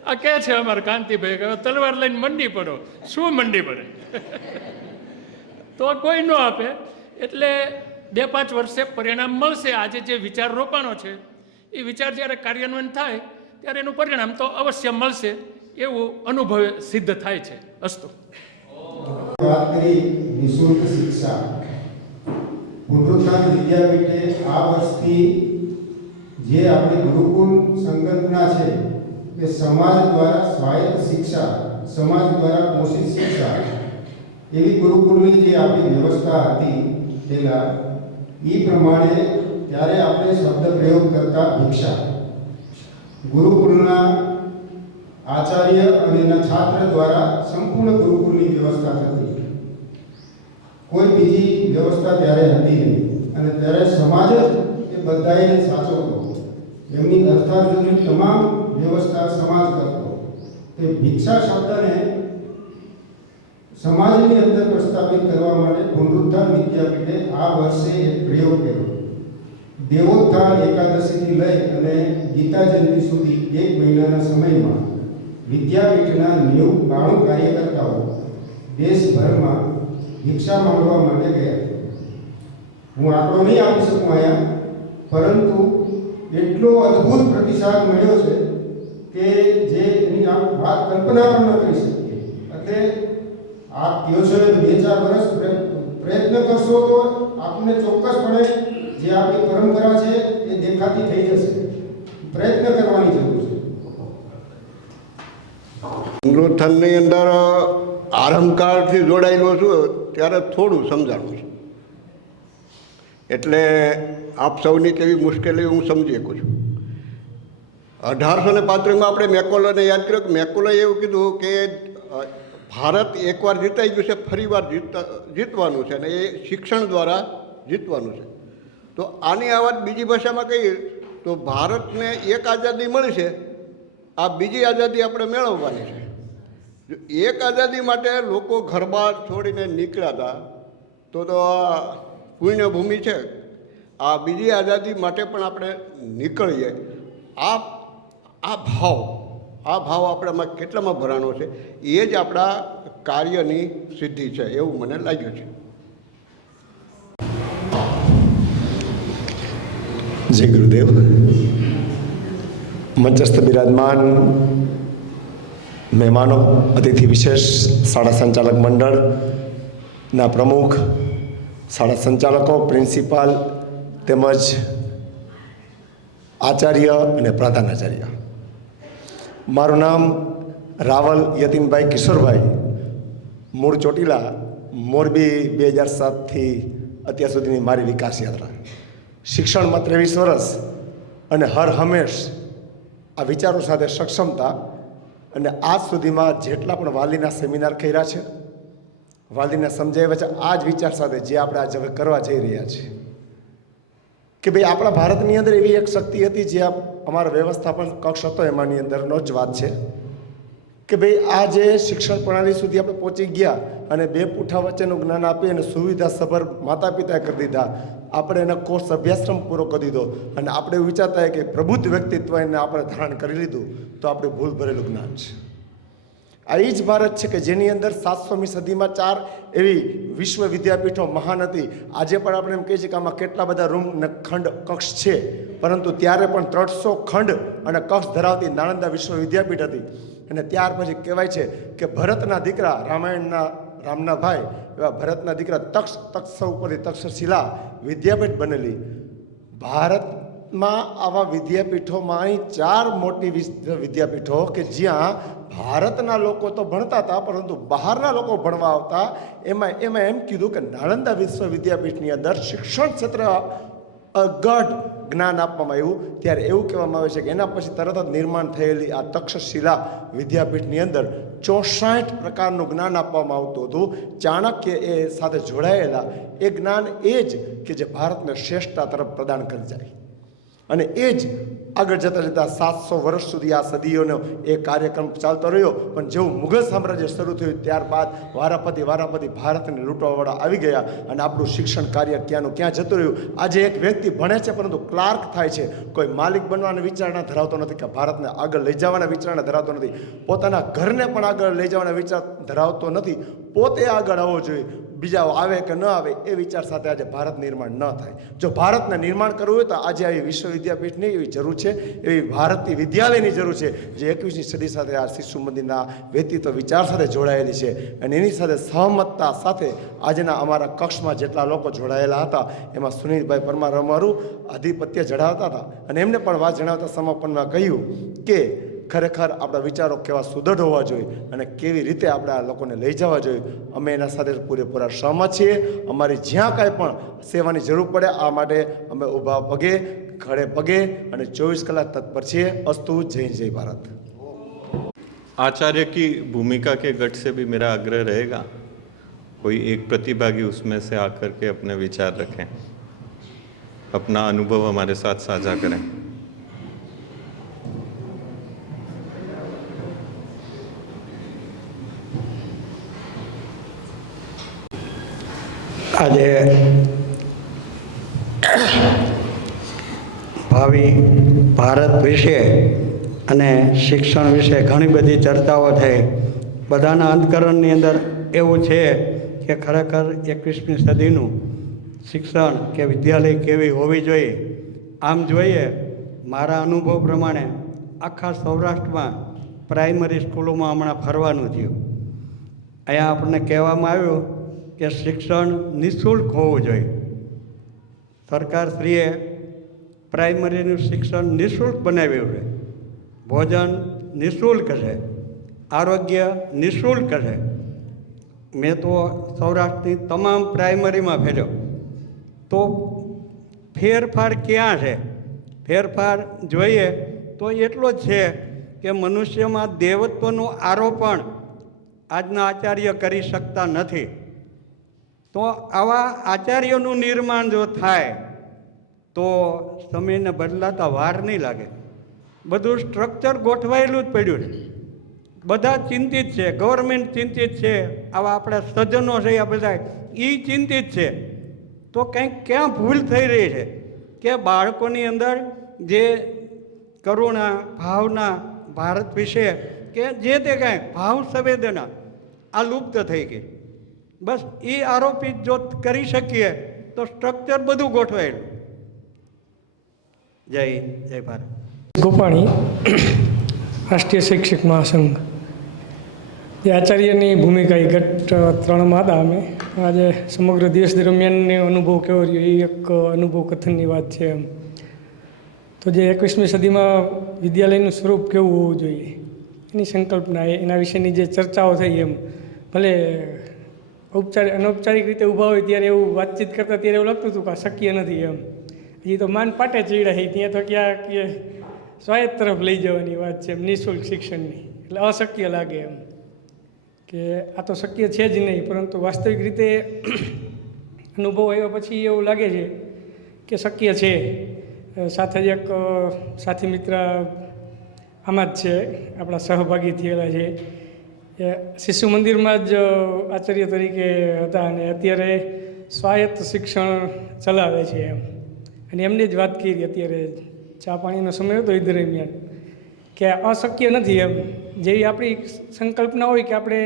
આ કહે છે અમારા કાંતિભાઈ કે તલવાર લઈને મંડી પડો. શું મંડી પડે? તો કોઈ ન આપે. એટલે 2-5 વર્ષે પરિણામ મળશે. આજે જે વિચાર રોપાણો છે એ વિચાર જ્યારે કાર્યાન્વયન થાય ત્યારે એનું પરિણામ તો અવશ્ય મળશે એવું અનુભવે સિદ્ધ થાય છે. અસ્તુ. વાત કરી નિઃશુલ્ક શિક્ષા. પુનરુત્થાન વિદ્યાપીઠે આ વર્ષથી જે આપણી ગુરુકુળ સંકલ્પના છે કે સમાજ દ્વારા સ્વાયત્ત શિક્ષા, સમાજ દ્વારા પોષિત શિક્ષા, એવી ગુરુકુળની જે આપણી વ્યવસ્થા હતી પહેલાં એ પ્રમાણે ત્યારે આપણે શબ્દ પ્રયોગ કરતા ભિક્ષા. ગુરુકુળના આચાર્ય અને એના છાત્ર દ્વારા સંપૂર્ણ ગુરુકુળની વ્યવસ્થા થતી. કોઈ બીજી વ્યવસ્થા ત્યારે હતી નહીં. અને ત્યારે સમાજ જ એ બધાને સાચવતો. એમની અર્થાર્જનની તમામ વ્યવસ્થા સમાજ કરતો. તે ભિક્ષા શબ્દને સમાજની અંદર પ્રસ્થાપિત કરવા માટે પુનરુત્થાન વિદ્યાપીઠે આ વર્ષે એક પ્રયોગ કર્યો. દેવોત્થાન એકાદશીથી લઈ અને ગીતા જયંતિ સુધી 1 મહિનાના સમયમાં વિદ્યાપીઠના 90-92 કાર્યકર્તાઓ દેશભરમાં ભિક્ષા માંગવા માટે ગયા. હું આંકડો નહીં આપી શકું અહીંયા, પરંતુ એટલો અદ્ભુત પ્રતિસાદ મળ્યો છે કે જે એની વાત કલ્પના પણ ન કરી શકીએ. એટલે આપ કહો છો 2-4 વર્ષ પ્રયત્ન કરશો તો આપને ચોક્કસપણે જે આપણી પરંપરા છે એ દેખાતી થઈ જશે. પ્રયત્ન કરવાની જરૂર છે. પુનરુત્થાનની અંદર આરંભકાળથી જોડાયેલો છું ત્યારે થોડું સમજાણું છું. એટલે આપ સૌની કેવી મુશ્કેલી હું સમજી શકું છું. 1835માં આપણે મેકોલોને યાદ કર્યો કે મેકોલોએ એવું કીધું કે ભારત એકવાર જીતાઈ ગયું છે, ફરીવાર જીતવાનું છે અને એ શિક્ષણ દ્વારા જીતવાનું છે. તો આની આ વાત બીજી ભાષામાં કહીએ તો ભારતને એક આઝાદી મળી છે, આ બીજી આઝાદી આપણે મેળવવાની છે. જો એક આઝાદી માટે લોકો ઘરબાર છોડીને નીકળ્યા હતા તો આ પુણ્યભૂમિ છે. આ બીજી આઝાદી માટે પણ આપણે નીકળીએ. આ ભાવ આપણામાં કેટલામાં ભરાણો છે એ જ આપણા કાર્યની સિદ્ધિ છે એવું મને લાગ્યું છે. જય ગુરુદેવ. મંચસ્થ બિરાજમાન મહેમાનો, અતિથિ વિશેષ, શાળા સંચાલક મંડળના પ્રમુખ, શાળા સંચાલકો, પ્રિન્સિપાલ તેમજ આચાર્ય અને પ્રધાનાચાર્ય. મારું નામ રાવલ યતીનભાઈ કિશોરભાઈ, મૂળ ચોટીલા, મોરબી. 2007થી અત્યાર સુધીની મારી વિકાસ યાત્રા. શિક્ષણમાં 23 વર્ષ અને હર હંમેશ આ વિચારો સાથે સક્ષમતા. અને આજ સુધીમાં જેટલા પણ વાલીના સેમિનાર કર્યા છે, વાલીને સમજાવ્યા છે, આ જ વિચાર સાથે જે આપણે આજે હવે કરવા જઈ રહ્યા છીએ કે ભાઈ આપણા ભારતની અંદર એવી એક શક્તિ હતી જે અમારો વ્યવસ્થાપન કક્ષ હતો એમાંની અંદરનો જ વાત છે કે ભાઈ આ જે શિક્ષણ પ્રણાલી સુધી આપણે પહોંચી ગયા અને બે પૂઠા વચ્ચેનું જ્ઞાન આપી અને સુવિધાસભર માતા પિતાએ કરી દીધા, આપણે એના કોર્સ અભ્યાસક્રમ પૂરો કરી દીધો અને આપણે એવું વિચારતા કે પ્રબુદ્ધ વ્યક્તિત્વ એને આપણે ધારણ કરી લીધું, તો આપણે ભૂલ ભરેલું જ્ઞાન છે. આ એ જ ભારત છે કે જેની અંદર 700મી સદીમાં 4 એવી વિશ્વ વિદ્યાપીઠો મહાન હતી. આજે પણ આપણે એમ કહીએ છીએ કે આમાં કેટલા બધા રૂમ ને ખંડ કક્ષ છે, પરંતુ ત્યારે પણ 300 ખંડ અને કક્ષ ધરાવતી નાલંદા વિશ્વ વિદ્યાપીઠ હતી. અને ત્યાર પછી કહેવાય છે કે ભરતના દીકરા રામના ભાઈ એવા ભરતના દીકરા તક્ષ ઉપરથી તક્ષશિલા વિદ્યાપીઠ બનેલી. ભારતમાં આવા વિદ્યાપીઠોમાં 4 મોટી વિદ્યાપીઠો કે જ્યાં ભારતના લોકો તો ભણતા હતા પરંતુ બહારના લોકો ભણવા આવતા. એમાં એમ કીધું કે નાલંદા વિશ્વ વિદ્યાપીઠની અંદર શિક્ષણ ક્ષેત્ર અગાઢ જ્ઞાન આપવામાં આવ્યું. ત્યારે એવું કહેવામાં આવે છે કે એના પછી તરત જ નિર્માણ થયેલી આ તક્ષશિલા વિદ્યાપીઠની અંદર 64 પ્રકારનું જ્ઞાન આપવામાં આવતું હતું. ચાણક્ય એ સાથે જોડાયેલા એ જ્ઞાન એ જ કે જે ભારતને શ્રેષ્ઠતા તરફ પ્રદાન કરી જાય. અને એ જ આગળ જતાં 700 વર્ષ સુધી આ સદીઓનો એ કાર્યક્રમ ચાલતો રહ્યો. પણ જેવું મુઘલ સામ્રાજ્ય શરૂ થયું ત્યારબાદ વારાફરતી ભારતને લૂંટવાવાળા આવી ગયા અને આપણું શિક્ષણ કાર્ય ક્યાંનું ક્યાં જતું રહ્યું. આજે એક વ્યક્તિ ભણે છે પરંતુ ક્લાર્ક થાય છે, કોઈ માલિક બનવાના વિચારણા ધરાવતો નથી, કે ભારતને આગળ લઈ જવાના વિચારણા ધરાવતો નથી, પોતાના ઘરને પણ આગળ લઈ જવાના વિચાર ધરાવતો નથી, પોતે આગળ આવવો જોઈએ, બીજા આવે કે ન આવે એ વિચાર સાથે આજે ભારત નિર્માણ ન થાય. જો ભારતને નિર્માણ કરવું હોય તો આજે આવી વિશ્વ વિદ્યાપીઠની એવી જરૂર છે, એવી ભારતીય વિદ્યાલયની જરૂર છે જે 21મી સદી સાથે આ શિશુ મંદિરના વ્યક્તિત્વ વિચાર સાથે જોડાયેલી છે. અને એની સાથે સહમતતા સાથે આજના અમારા કક્ષમાં જેટલા લોકો જોડાયેલા હતા એમાં સુનિલભાઈ પરમાર અમારું આધિપત્ય જણાવતા હતા અને એમને પણ વાત જણાવતા સમાપનમાં કહ્યું કે ખરેખર આપણા વિચારો કેવા સુદૃઢ હોવા જોઈએ અને કેવી રીતે આપણે આ લોકોને લઈ જવા જોઈએ. અમે એના સાથે પૂરેપૂરા સહમત છીએ. અમારી જ્યાં કાંઈ પણ સેવાની જરૂર પડે આ માટે અમે ઊભા પગે ખડે પગે અને 24 કલાક તત્પર છીએ. અસ્તુ. જય ભારત. आचार्य की भूमिका के गठ से भी मेरा आग्रह रहेगा कोई एक प्रतिभागी उसमें से आकर के अपने विचार रखें, अपना अनुभव हमारे साथ साझा करें. આજે ભાવિ ભારત વિશે અને શિક્ષણ વિશે ઘણી બધી ચર્ચાઓ થઈ. બધાના અંતકરણની અંદર એવું છે કે ખરેખર 21મી સદીનું શિક્ષણ કે વિદ્યાલય કેવી હોવી જોઈએ. આમ જોઈએ મારા અનુભવ પ્રમાણે આખા સૌરાષ્ટ્રમાં પ્રાઇમરી સ્કૂલોમાં હમણાં ફરવાનું થયું. અહીંયા આપણને કહેવામાં આવ્યું કે શિક્ષણ નિઃશુલ્ક હોવું જોઈએ. સરકારશ્રીએ પ્રાઇમરીનું શિક્ષણ નિઃશુલ્ક બનાવ્યું છે. ભોજન નિઃશુલ્ક છે, આરોગ્ય નિઃશુલ્ક છે. મેં તો સૌરાષ્ટ્રની તમામ પ્રાઇમરીમાં ફેર્યો તો ફેરફાર ક્યાં છે? ફેરફાર જોઈએ તો એટલો જ છે કે મનુષ્યમાં દેવત્વનું આરોપણ આજના આચાર્ય કરી શકતા નથી. તો આવા આચાર્યોનું નિર્માણ જો થાય તો સમયને બદલાતા વાર નહીં લાગે. બધું સ્ટ્રક્ચર ગોઠવાયેલું જ પડ્યું છે. બધા ચિંતિત છે, ગવર્મેન્ટ ચિંતિત છે, આવા આપણા સજ્જનો છે આ બધા એ ચિંતિત છે. તો કંઈક ક્યાં ભૂલ થઈ રહી છે કે બાળકોની અંદર જે કરુણા ભાવના ભારત વિશે કે જે તે કાંઈ ભાવ સંવેદના આ લુપ્ત થઈ ગઈ. બસ એ આરોપિત જો કરી શકીએ તો સ્ટ્રક્ચર બધું ગોઠવાયેલું. જય ભારત. ગોપાણી, રાષ્ટ્રીય શિક્ષક મહાસંઘ. જે આચાર્યની ભૂમિકા એ ગટ 3માં હતા અમે. આજે સમગ્ર દિવસ દરમિયાનનો અનુભવ કેવો રહ્યો એ એક અનુભવ કથનની વાત છે. એમ તો જે 21મી સદીમાં વિદ્યાલયનું સ્વરૂપ કેવું હોવું જોઈએ એની સંકલ્પના એના વિશેની જે ચર્ચાઓ થઈ, એમ ભલે અનૌપચારિક રીતે ઊભા હોય ત્યારે એવું વાતચીત કરતાં ત્યારે એવું લાગતું હતું કે આ શક્ય નથી. એમ હજી તો માન પાટે ચીડાઈ, ત્યાં તો ક્યાં કે સ્વાયત્ત તરફ લઈ જવાની વાત છે એમ નિઃશુલ્ક શિક્ષણની, એટલે અશક્ય લાગે એમ કે આ તો શક્ય છે જ નહીં. પરંતુ વાસ્તવિક રીતે અનુભવ આવ્યા પછી એવું લાગે છે કે શક્ય છે. સાથે જ એક સાથી મિત્ર આમાં જ છે, આપણા સહભાગી થયેલા છે. એ શિશુ મંદિરમાં જ આચાર્ય તરીકે હતા અને અત્યારે સ્વાયત્ત શિક્ષણ ચલાવે છે એમ. અને એમની જ વાત કરી અત્યારે ચા પાણીનો સમય હતો એ દરમિયાન કે અશક્ય નથી એમ. જેવી આપણી સંકલ્પના હોય કે આપણે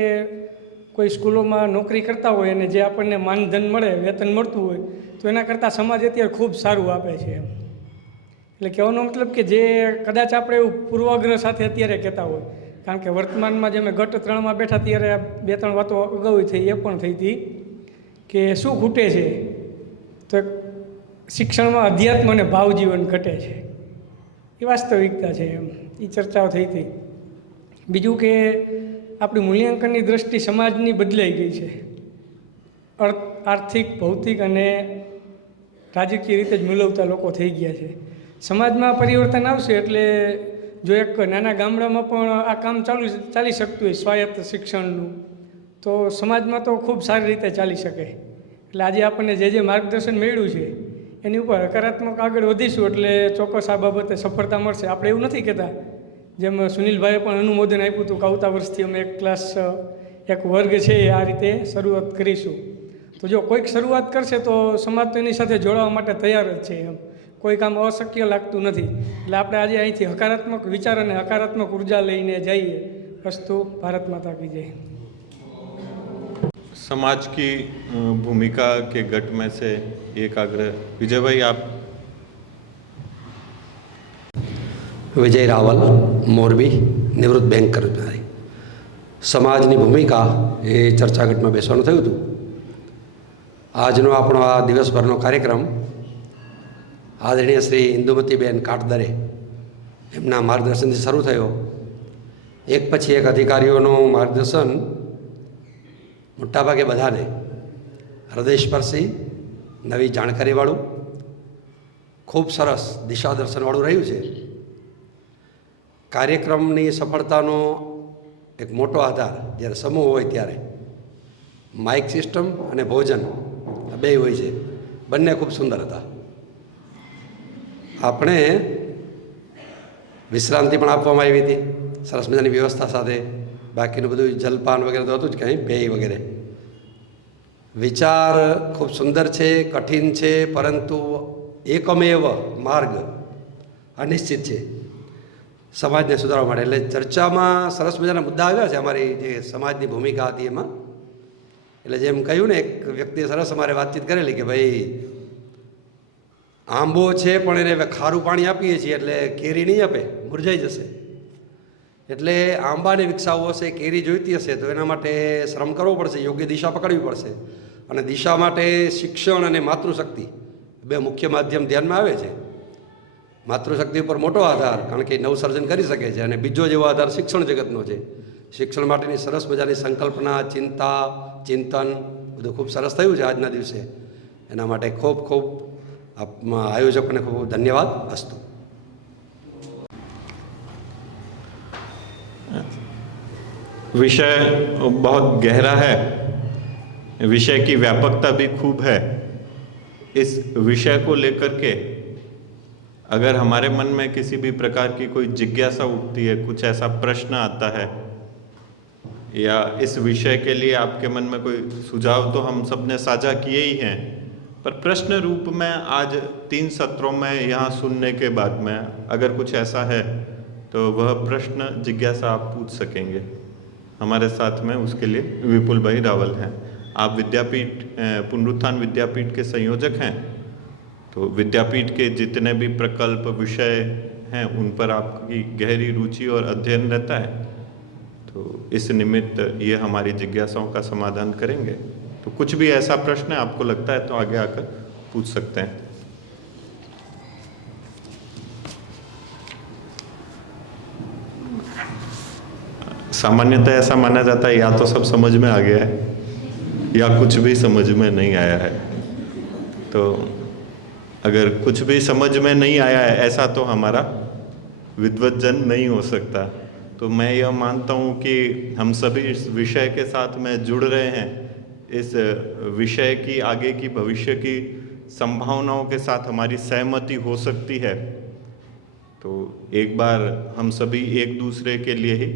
કોઈ સ્કૂલોમાં નોકરી કરતા હોય અને જે આપણને માનધન મળે, વેતન મળતું હોય, તો એના કરતાં સમાજ અત્યારે ખૂબ સારું આપે છે એમ. એટલે કહેવાનો મતલબ કે જે કદાચ આપણે એવું પૂર્વાગ્રહ સાથે અત્યારે કહેતા હોય, કારણ કે વર્તમાનમાં જે અમે ગટ 3માં બેઠા ત્યારે 2-3 વાતો અગાઉ થઈ, એ પણ થઈ હતી કે શું ખૂટે છે, તો શિક્ષણમાં અધ્યાત્મ અને ભાવ જીવન ઘટે છે, એ વાસ્તવિકતા છે એમ. એ ચર્ચાઓ થઈ હતી. બીજું કે આપણી મૂલ્યાંકનની દ્રષ્ટિ સમાજની બદલાઈ ગઈ છે. આર્થિક, ભૌતિક અને રાજકીય રીતે જ મૂલવતા લોકો થઈ ગયા છે. સમાજમાં પરિવર્તન આવશે એટલે જો એક નાના ગામડામાં પણ આ કામ ચાલી શકતું હોય સ્વાયત્ત શિક્ષણનું, તો સમાજમાં તો ખૂબ સારી રીતે ચાલી શકે. એટલે આજે આપણને જે માર્ગદર્શન મળ્યું છે એની ઉપર હકારાત્મક આગળ વધીશું એટલે ચોક્કસ આ બાબતે સફળતા મળશે. આપણે એવું નથી કહેતા, જેમ સુનિલભાઈએ પણ અનુમોદન આપ્યું હતું કે આવતા વર્ષથી અમે એક વર્ગ છે એ આ રીતે શરૂઆત કરીશું. તો જો કોઈક શરૂઆત કરશે તો સમાજ તો એની સાથે જોડાવા માટે તૈયાર જ છે એમ. કોઈ કામ અશક્ય લાગતું નથી. એટલે આપણે આજે અહીંથી હકારાત્મક વિચાર અને હકારાત્મક ઉર્જા લઈને જઈએ. અસ્તુ. ભારત માતા કી જય. समाज की भूमिका के गट में से एक आग्रह, विजय भाई आप. विजय रावल, मोरबी, निवृत्त बैंक कर्मचारी. સમાજની ભૂમિકા એ ચર્ચાગટમાં બેસવાનું થયું હતું. આજનો આપણો આ દિવસભરનો કાર્યક્રમ આદરણીય શ્રી ઇન્દુમતીબેન કાટદરે એમના માર્ગદર્શનથી શરૂ થયો. એક પછી એક અધિકારીઓનું માર્ગદર્શન મોટાભાગે બધાને હૃદયસ્પર્શી, નવી જાણકારીવાળું, ખૂબ સરસ દિશા દર્શનવાળું રહ્યું છે. કાર્યક્રમની સફળતાનો એક મોટો આધાર જ્યારે સમૂહ હોય ત્યારે માઇક સિસ્ટમ અને ભોજન બે હોય છે. બંને ખૂબ સુંદર હતા. આપણે વિશ્રાંતિ પણ આપવામાં આવી હતી સરસ મજાની વ્યવસ્થા સાથે. બાકીનું બધું જલપાન વગેરે તો હતું જ કંઈ, પેય વગેરે. વિચાર ખૂબ સુંદર છે, કઠિન છે, પરંતુ એકમેવ માર્ગ અનિશ્ચિત છે સમાજને સુધારવા માટે. એટલે ચર્ચામાં સરસ મજાના મુદ્દા આવ્યા છે અમારી જે સમાજની ભૂમિકા હતી એમાં. એટલે જેમ કહ્યું ને, એક વ્યક્તિએ સરસ અમારે વાતચીત કરેલી કે ભાઈ આંબો છે પણ એને ખારું પાણી આપીએ છીએ એટલે કેરી નહીં આપે, મુરઝાઈ જશે. એટલે આંબાને વિકસાવવો હશે, કેરી જોઈતી હશે તો એના માટે શ્રમ કરવો પડશે, યોગ્ય દિશા પકડવી પડશે. અને દિશા માટે શિક્ષણ અને માતૃશક્તિ બે મુખ્ય માધ્યમ ધ્યાનમાં આવે છે. માતૃશક્તિ ઉપર મોટો આધાર, કારણ કે નવસર્જન કરી શકે છે. અને બીજો જેવો આધાર શિક્ષણ જગતનો છે. શિક્ષણ માટેની સરસ મજાની સંકલ્પના, ચિંતા, ચિંતન બધું ખૂબ સરસ થયું છે આજના દિવસે. એના માટે ખૂબ ખૂબ આયોજકોને ખૂબ ખૂબ ધન્યવાદ. અસ્તુ. विषय बहुत गहरा है, विषय की व्यापकता भी खूब है. इस विषय को लेकर के अगर हमारे मन में किसी भी प्रकार की कोई जिज्ञासा उठती है, कुछ ऐसा प्रश्न आता है, या इस विषय के लिए आपके मन में कोई सुझाव तो हम सब ने साझा किए ही हैं, पर प्रश्न रूप में आज 3 सत्रों में यहाँ सुनने के बाद में अगर कुछ ऐसा है तो वह प्रश्न जिज्ञासा आप पूछ सकेंगे. हमारे साथ में उसके लिए विपुल भाई रावल हैं. आप विद्यापीठ, पुनरुत्थान विद्यापीठ के संयोजक हैं. तो विद्यापीठ के जितने भी प्रकल्प, विषय हैं उन पर आपकी गहरी रुचि और अध्ययन रहता है. तो इस निमित्त ये हमारी जिज्ञासाओं का समाधान करेंगे. तो कुछ भी ऐसा प्रश्न है आपको लगता है तो आगे आकर पूछ सकते हैं. सामान्यतः ऐसा माना जाता है या तो सब समझ में आ गया है या कुछ भी समझ में नहीं आया है. तो अगर कुछ भी समझ में नहीं आया है ऐसा तो हमारा विद्वज्जन नहीं हो सकता. तो मैं यह मानता हूँ कि हम सभी इस विषय के साथ में जुड़ रहे हैं. इस विषय की आगे की भविष्य की संभावनाओं के साथ हमारी सहमति हो सकती है. तो एक बार हम सभी एक दूसरे के लिए ही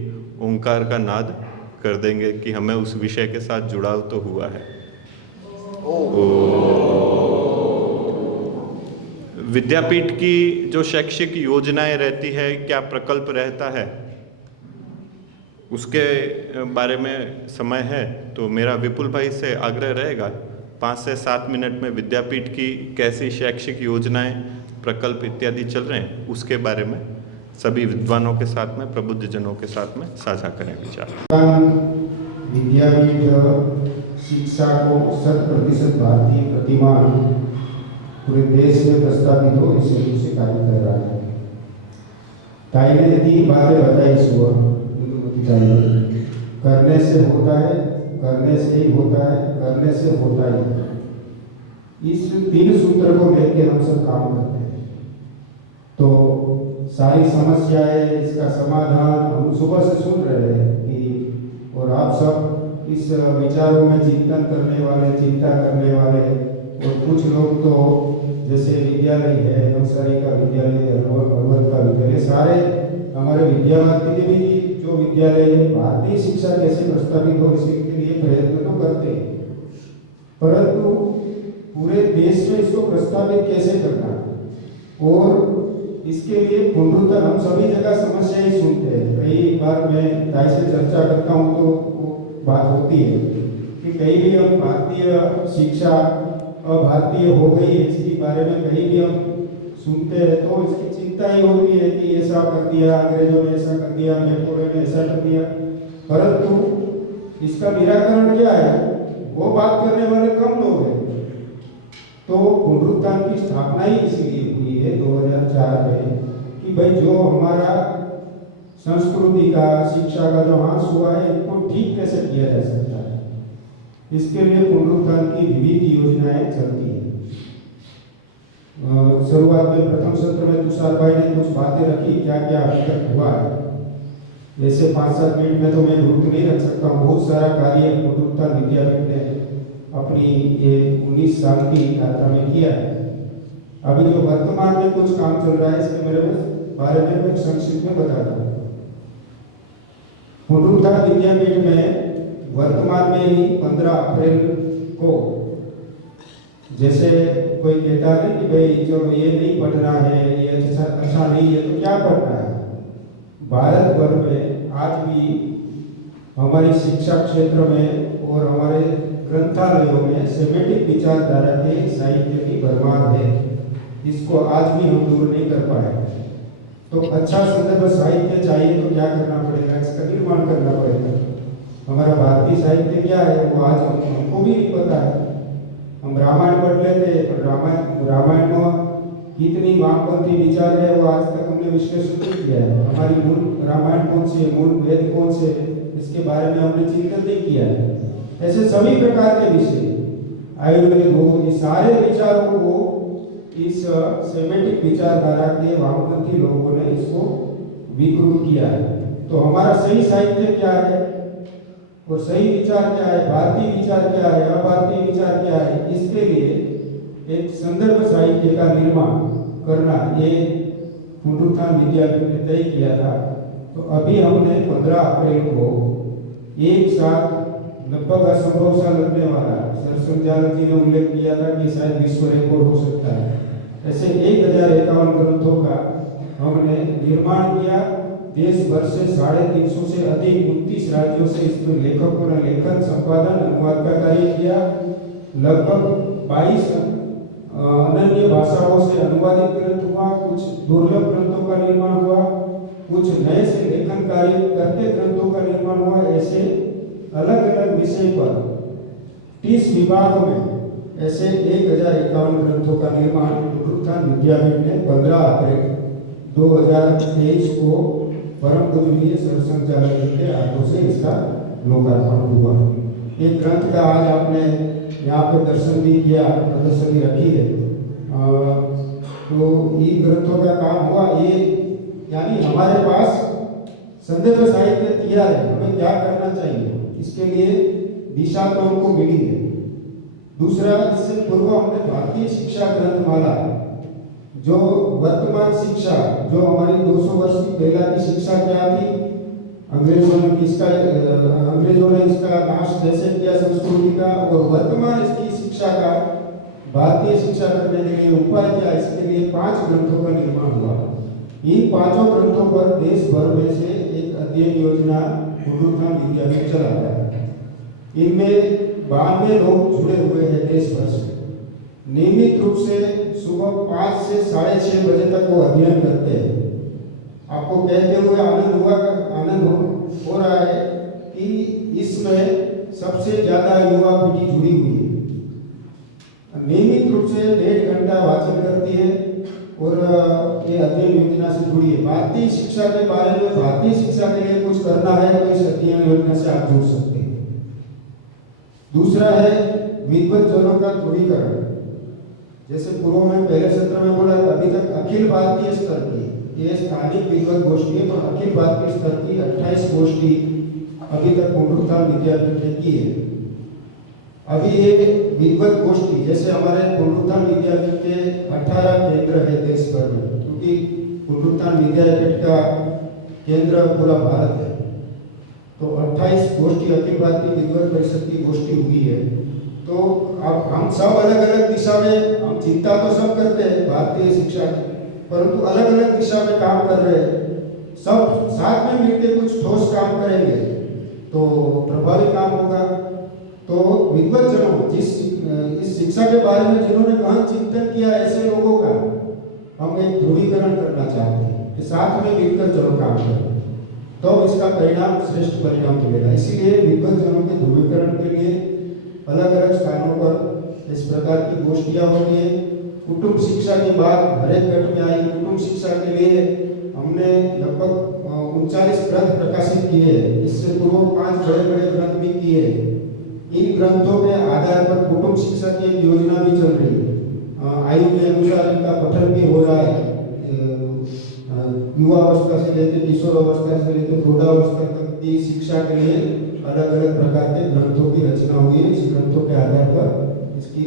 ओंकार का नाद कर देंगे कि हमें उस विषय के साथ जुड़ाव तो हुआ है। विद्यापीठ की जो शैक्षिक योजनाएं रहती है, क्या प्रकल्प रहता है, उसके बारे में समय है तो मेरा विपुल भाई से आग्रह रहेगा 5 से 7 मिनट में विद्यापीठ की कैसी शैक्षिक योजनाएं, प्रकल्प इत्यादि चल रहे हैं उसके बारे में सभी विद्वानों के साथ में, प्रबुद्ध जनों के साथ में साझा करें विचार। विद्यापीठ शिक्षा को 100% भारतीय प्रतिमान पूरे देश में प्रस्तावित हो, इस हेतु से कार्य कर रहा है। ताई ने 3 बातें बताई सुबह, करने से होता है, करने से ही होता है, करने से होता ही है। इस 3 सूत्र को लेकर हम सब काम करते हैं, तो सारी समस्याएं, इसका समाधान हम सुबह से सुन रहे हैं कि, और आप सब इस विचारों में चिंतन करने वाले, चिंता करने वाले, और कुछ लोग तो जैसे विद्यालय है, नवसारी का विद्यालय, भगवत का विद्यालय, सारे हमारे विद्यार्थी भी जो विद्यालय है, भारतीय शिक्षा कैसे प्रस्तावित हो इसके लिए प्रयत्न तो करते हैं, परंतु पूरे देश में इसको प्रस्तावित कैसे करना, और इसके लिए पुनरुत्थान, हम सभी जगह समस्याएं सुनते हैं। कई बार मैं दाई से चर्चा करता हूँ तो बात होती है कि कहीं भी हम भारतीय शिक्षा भारतीय हो गई है, इसके बारे में कहीं भी हम सुनते हैं तो इसकी चिंता ही होती है कि ऐसा कर दिया, अंग्रेजों ने ऐसा कर दिया, नेपोलियन ने ऐसा कर दिया, परंतु इसका निराकरण क्या है, वो बात करने वाले कम लोग हैं। तो पुनरुत्थान की स्थापना ही इसलिए हुई है 2004 में कि भाई जो हमारा संस्कृति का, शिक्षा का जो ह्रास हुआ है, इनको ठीक कैसे किया जा सकता है। इसके लिए पुनरुत्थान की विविध योजनाएं चलती है। शुरुआत में प्रथम सत्र में तुषार भाई ने कुछ बातें रखी, क्या क्या अभी तक हुआ है। वैसे 5-7 मिनट में तो मैं ग्रुप नहीं रख सकता हूँ, बहुत सारा कार्य पुनरुत्थान विद्यापीठ ने अपनी ये 19 साल की यात्रा में किया है। अभी जो वर्तमान में कुछ काम चल रहा है, इसके बारे में मैं संक्षिप्त में बता दूं। पुनरुत्थान विद्यापीठ में वर्तमान में ही 15 अप्रैल को, जैसे कोई कहता है कि भाई चलो ये नहीं पढ़ना है, ये अच्छा नहीं है, तो क्या पढ़ना है। भारत भर में आज भी हमारी शिक्षा क्षेत्र में और हमारे ग्रंथालयों में सेमेटिक विचारधारा के साहित्य की भरमार है, इसको आज भी हम दूर नहीं कर पाए। तो अच्छा संदर्भ साहित्य चाहिए तो क्या करना पड़ेगा, इसका निर्माण करना पड़ेगा। हमारा भारतीय साहित्य क्या है वो आज हमको भी नहीं पता है। हम रामायण पढ़ लेते हैं, पर रामायण में कितनी वामपंथी विचार है वो आज तक हमने विश्लेषण नहीं किया है। हमारी मूल रामायण कौन सी है, मूल वेद कौन से, इसके बारे में हमने चिंतन नहीं किया है। ऐसे सभी प्रकार के विषय, आयुर्वेद हो, ये सारे विचारों को इस सेमेटिक विचारधारा के वामपंथी लोगों ने इसको विकृत किया है। तो हमारा सही साहित्य क्या है और सही विचार क्या है, भारतीय विचार क्या है, अभारतीय विचार क्या है, इसके लिए एक संदर्भ साहित्य का निर्माण करना ये पुनरुत्थान विद्यापीठ ने तय किया था। तो अभी हमने 15 अप्रैल को एक साथ लगभग असंभव सा लगने वाला, सरसंघचालक जी ने उल्लेख किया था कि शायद विश्व रिकॉर्ड हो सकता है, ऐसे 1051 ग्रंथों का हमने निर्माण किया। देश भर से 350 से अधिक 29 राज्यों से इसमें लेखकों ने लेखन, संपादन, अनुवाद का कार्य किया। लगभग 22 अन्य भाषाओं से अनुवादित ग्रंथ हुआ, कुछ दुर्लभ ग्रंथों का निर्माण हुआ, कुछ नए से लेखन कार्य करते ग्रंथों का निर्माण हुआ। ऐसे अलग अलग विषय पर 30 विभागों में ऐसे 1051 ग्रंथों का निर्माण पुनरुत्थान विद्यापीठ ने 15 अप्रैल 2023 को परम पूजनीय सरसंघचालक जी के हाथों से इसका लोकार्पण हुआ। एक ग्रंथ का आज आपने यहाँ पे दर्शन भी किया, प्रदर्शनी रखी है, तो ये ग्रंथों का काम हुआ। ये यानी हमारे पास संदर्भ साहित्य तैयार है, हमें क्या करना चाहिए इसके लिए दिशा तो हमको मिली है। दूसरा, इससे पूर्व हमने भारतीय शिक्षा ग्रंथमाला जो वर्तमान शिक्षा, जो हमारी 200 वर्ष की पहला की शिक्षा क्या थी, अंग्रेजों ने इसका नाश कैसे किया संस्कृति का, और वर्तमान इसकी शिक्षा का भारतीय शिक्षा करने के लिए उपाय क्या, इसके लिए 5 ग्रंथों का निर्माण हुआ। इन 5 ग्रंथों पर देश भर में से एक अध्ययन योजना पुनरुत्थान विद्यापीठ चलाता है। इनमें 92 लोग जुड़े हुए हैं देश भर से। नियमित रूप से सुबह 5 से 6:30 बजे तक वो अध्ययन करते हैं। आपको कहते हुए आनंद हो रहा है कि इसमें सबसे ज्यादा युवा पीढ़ी जुड़ी हुई है। नियमित रूप से 1.5 घंटा वाचन करती है और ये अध्ययन योजना से जुड़ी है। भारतीय शिक्षा के बारे में, भारतीय शिक्षा के लिए कुछ करना है तो इस अध्ययन योजना से आप जुड़ सकते हैं। दूसरा है विद्वज्जनों का ध्रुवीकरण। जैसे पूर्व में पहले सत्र में बोला, अभी तक अखिल भारतीय स्तर की, ये स्थानिक विद्वत गोष्ठी है, पर अखिल भारतीय स्तर की 28 गोष्ठी अभी तक पुनरुत्थान विद्यापीठ ने की है। अभी ये विद्वत गोष्ठी, जैसे हमारे पुनरुत्थान विद्यापीठ के 18 केंद्र है देश भर में, क्योंकि पुनरुत्थान विद्यापीठ का केंद्र पूरा भारत है, तो 28 गोष्ठी अखिल भारतीय विद्वत परिषद की गोष्ठी हुई है। तो अब हम सब अलग अलग दिशा में, हम चिंता तो सब करते हैं भारतीय शिक्षा की, परंतु अलग अलग दिशा में काम कर रहे हैं। सब साथ में मिलकर कुछ ठोस काम करेंगे तो प्रभावी काम होगा। तो विद्वज्जनों, इस शिक्षा के बारे में जिन्होंने गहन चिंतन किया, ऐसे लोगों का हम एक ध्रुवीकरण करना चाहते हैं कि साथ में मिलकर चलो काम करें, तो इसका परिणाम श्रेष्ठ परिणाम मिलेगा। इसीलिए विद्वज्जनों के ध्रुवीकरण के लिए अलग अलग स्थानों पर इस प्रकार की गोष्ठियां होती है। कुटुंब शिक्षा की बात हर एक गट में आई। कुटुंब शिक्षा के लिए हमने लगभग 39 ग्रंथ प्रकाशित किए हैं। इससे पूर्व 5 बड़े ग्रंथ भी किए। इन ग्रंथों के आधार पर कुटुंब शिक्षा की एक योजना भी चल रही है। आयु के अनुसार इनका पठन भी हो रहा है। युवा अवस्था से लेकर किशोर अवस्था से लेकर प्रौढ़ावस्था तक की शिक्षा के लिए अलग अलग प्रकार के ग्रंथों की रचना हुई है। इस ग्रंथों के आधार पर इसकी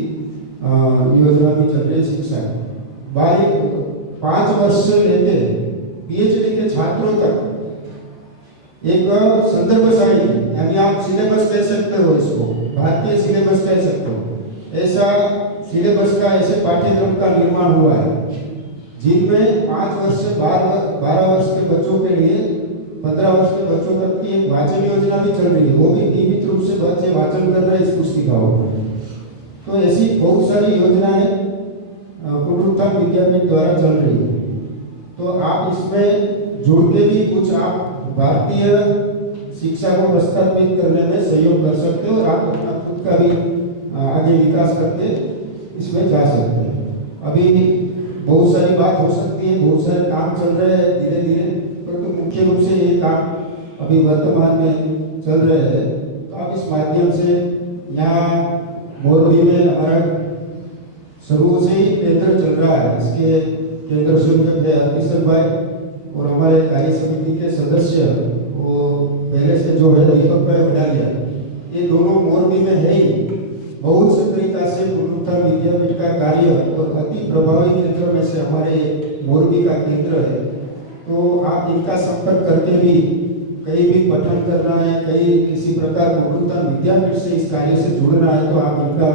योजना भी चल रही है शिक्षा। 5 वर्ष से लेकर PhD के छात्रों तक एक संदर्भ सारणी, यानी आप सिलेबस कह सकते हो, इसको भारतीय सिलेबस कह सकते हो, ऐसा सिलेबस का, ऐसे पाठ्यक्रम का निर्माण हुआ है, जिनमें 5 वर्ष से 12 वर्ष के बच्चों के लिए 15 वर्ष के बच्चों तक की एक वाचन योजना भी चल रही है। वो भी नियमित रूप से बच्चे वाचन कर रहे हैं इस पुस्तिकाओं को। तो ऐसी बहुत सारी योजनाएं पुनरुत्थान विद्यापीठ द्वारा चल रही है। तो आप इसमें जुड़ के भी कुछ आप भारतीय शिक्षा को प्रस्तावित करने में सहयोग कर सकते हो और आप अपना खुद का भी आगे विकास करके इसमें जा सकते हैं। अभी बहुत सारी बात हो सकती है, बहुत सारे काम चल रहे हैं धीरे धीरे, परंतु मुख्य रूप से ये काम अभी वर्तमान में चल रहे हैं। तो आप इस माध्यम से यहाँ मोरबी में हमारा शुरू से ही केंद्र चल रहा है। इसके केंद्र संयोजक है किशन भाई और हमारे कार्य समिति के सदस्य वो पहले से जो है दीपक भाई वडालिया, ये दोनों मोरबी में है ही। बहुत सक्रियता से पुनरुत्थान विद्यापीठ का कार्य और अति प्रभावी केंद्र में से हमारे मोरबी का केंद्र है। तो आप इनका संपर्क करके भी कहीं भी पठन करना है, कहीं किसी प्रकार पुनरुत्थान विद्यापीठ से इस कार्य से जुड़ना है, तो आप इनका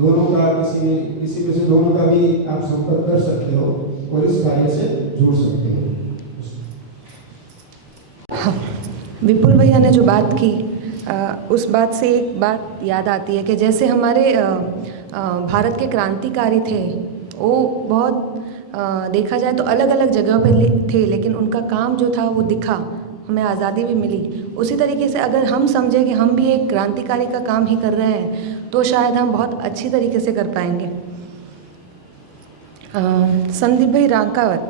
दोनों का किसी में से दोनों का भी आप संपर्क कर सकते हो और इस कार्य से जुड़ सकते हो। हाँ, विपुल भैया ने जो बात की उस बात से एक बात याद आती है कि जैसे हमारे भारत के क्रांतिकारी थे, वो बहुत देखा जाए तो अलग अलग जगह पे थे, लेकिन उनका काम जो था वो दिखा, हमें आज़ादी भी मिली। उसी तरीके से अगर हम समझें कि हम भी एक क्रांतिकारी का काम ही कर रहे हैं, तो शायद हम बहुत अच्छी तरीके से कर पाएंगे। संदीप भाई रांकावत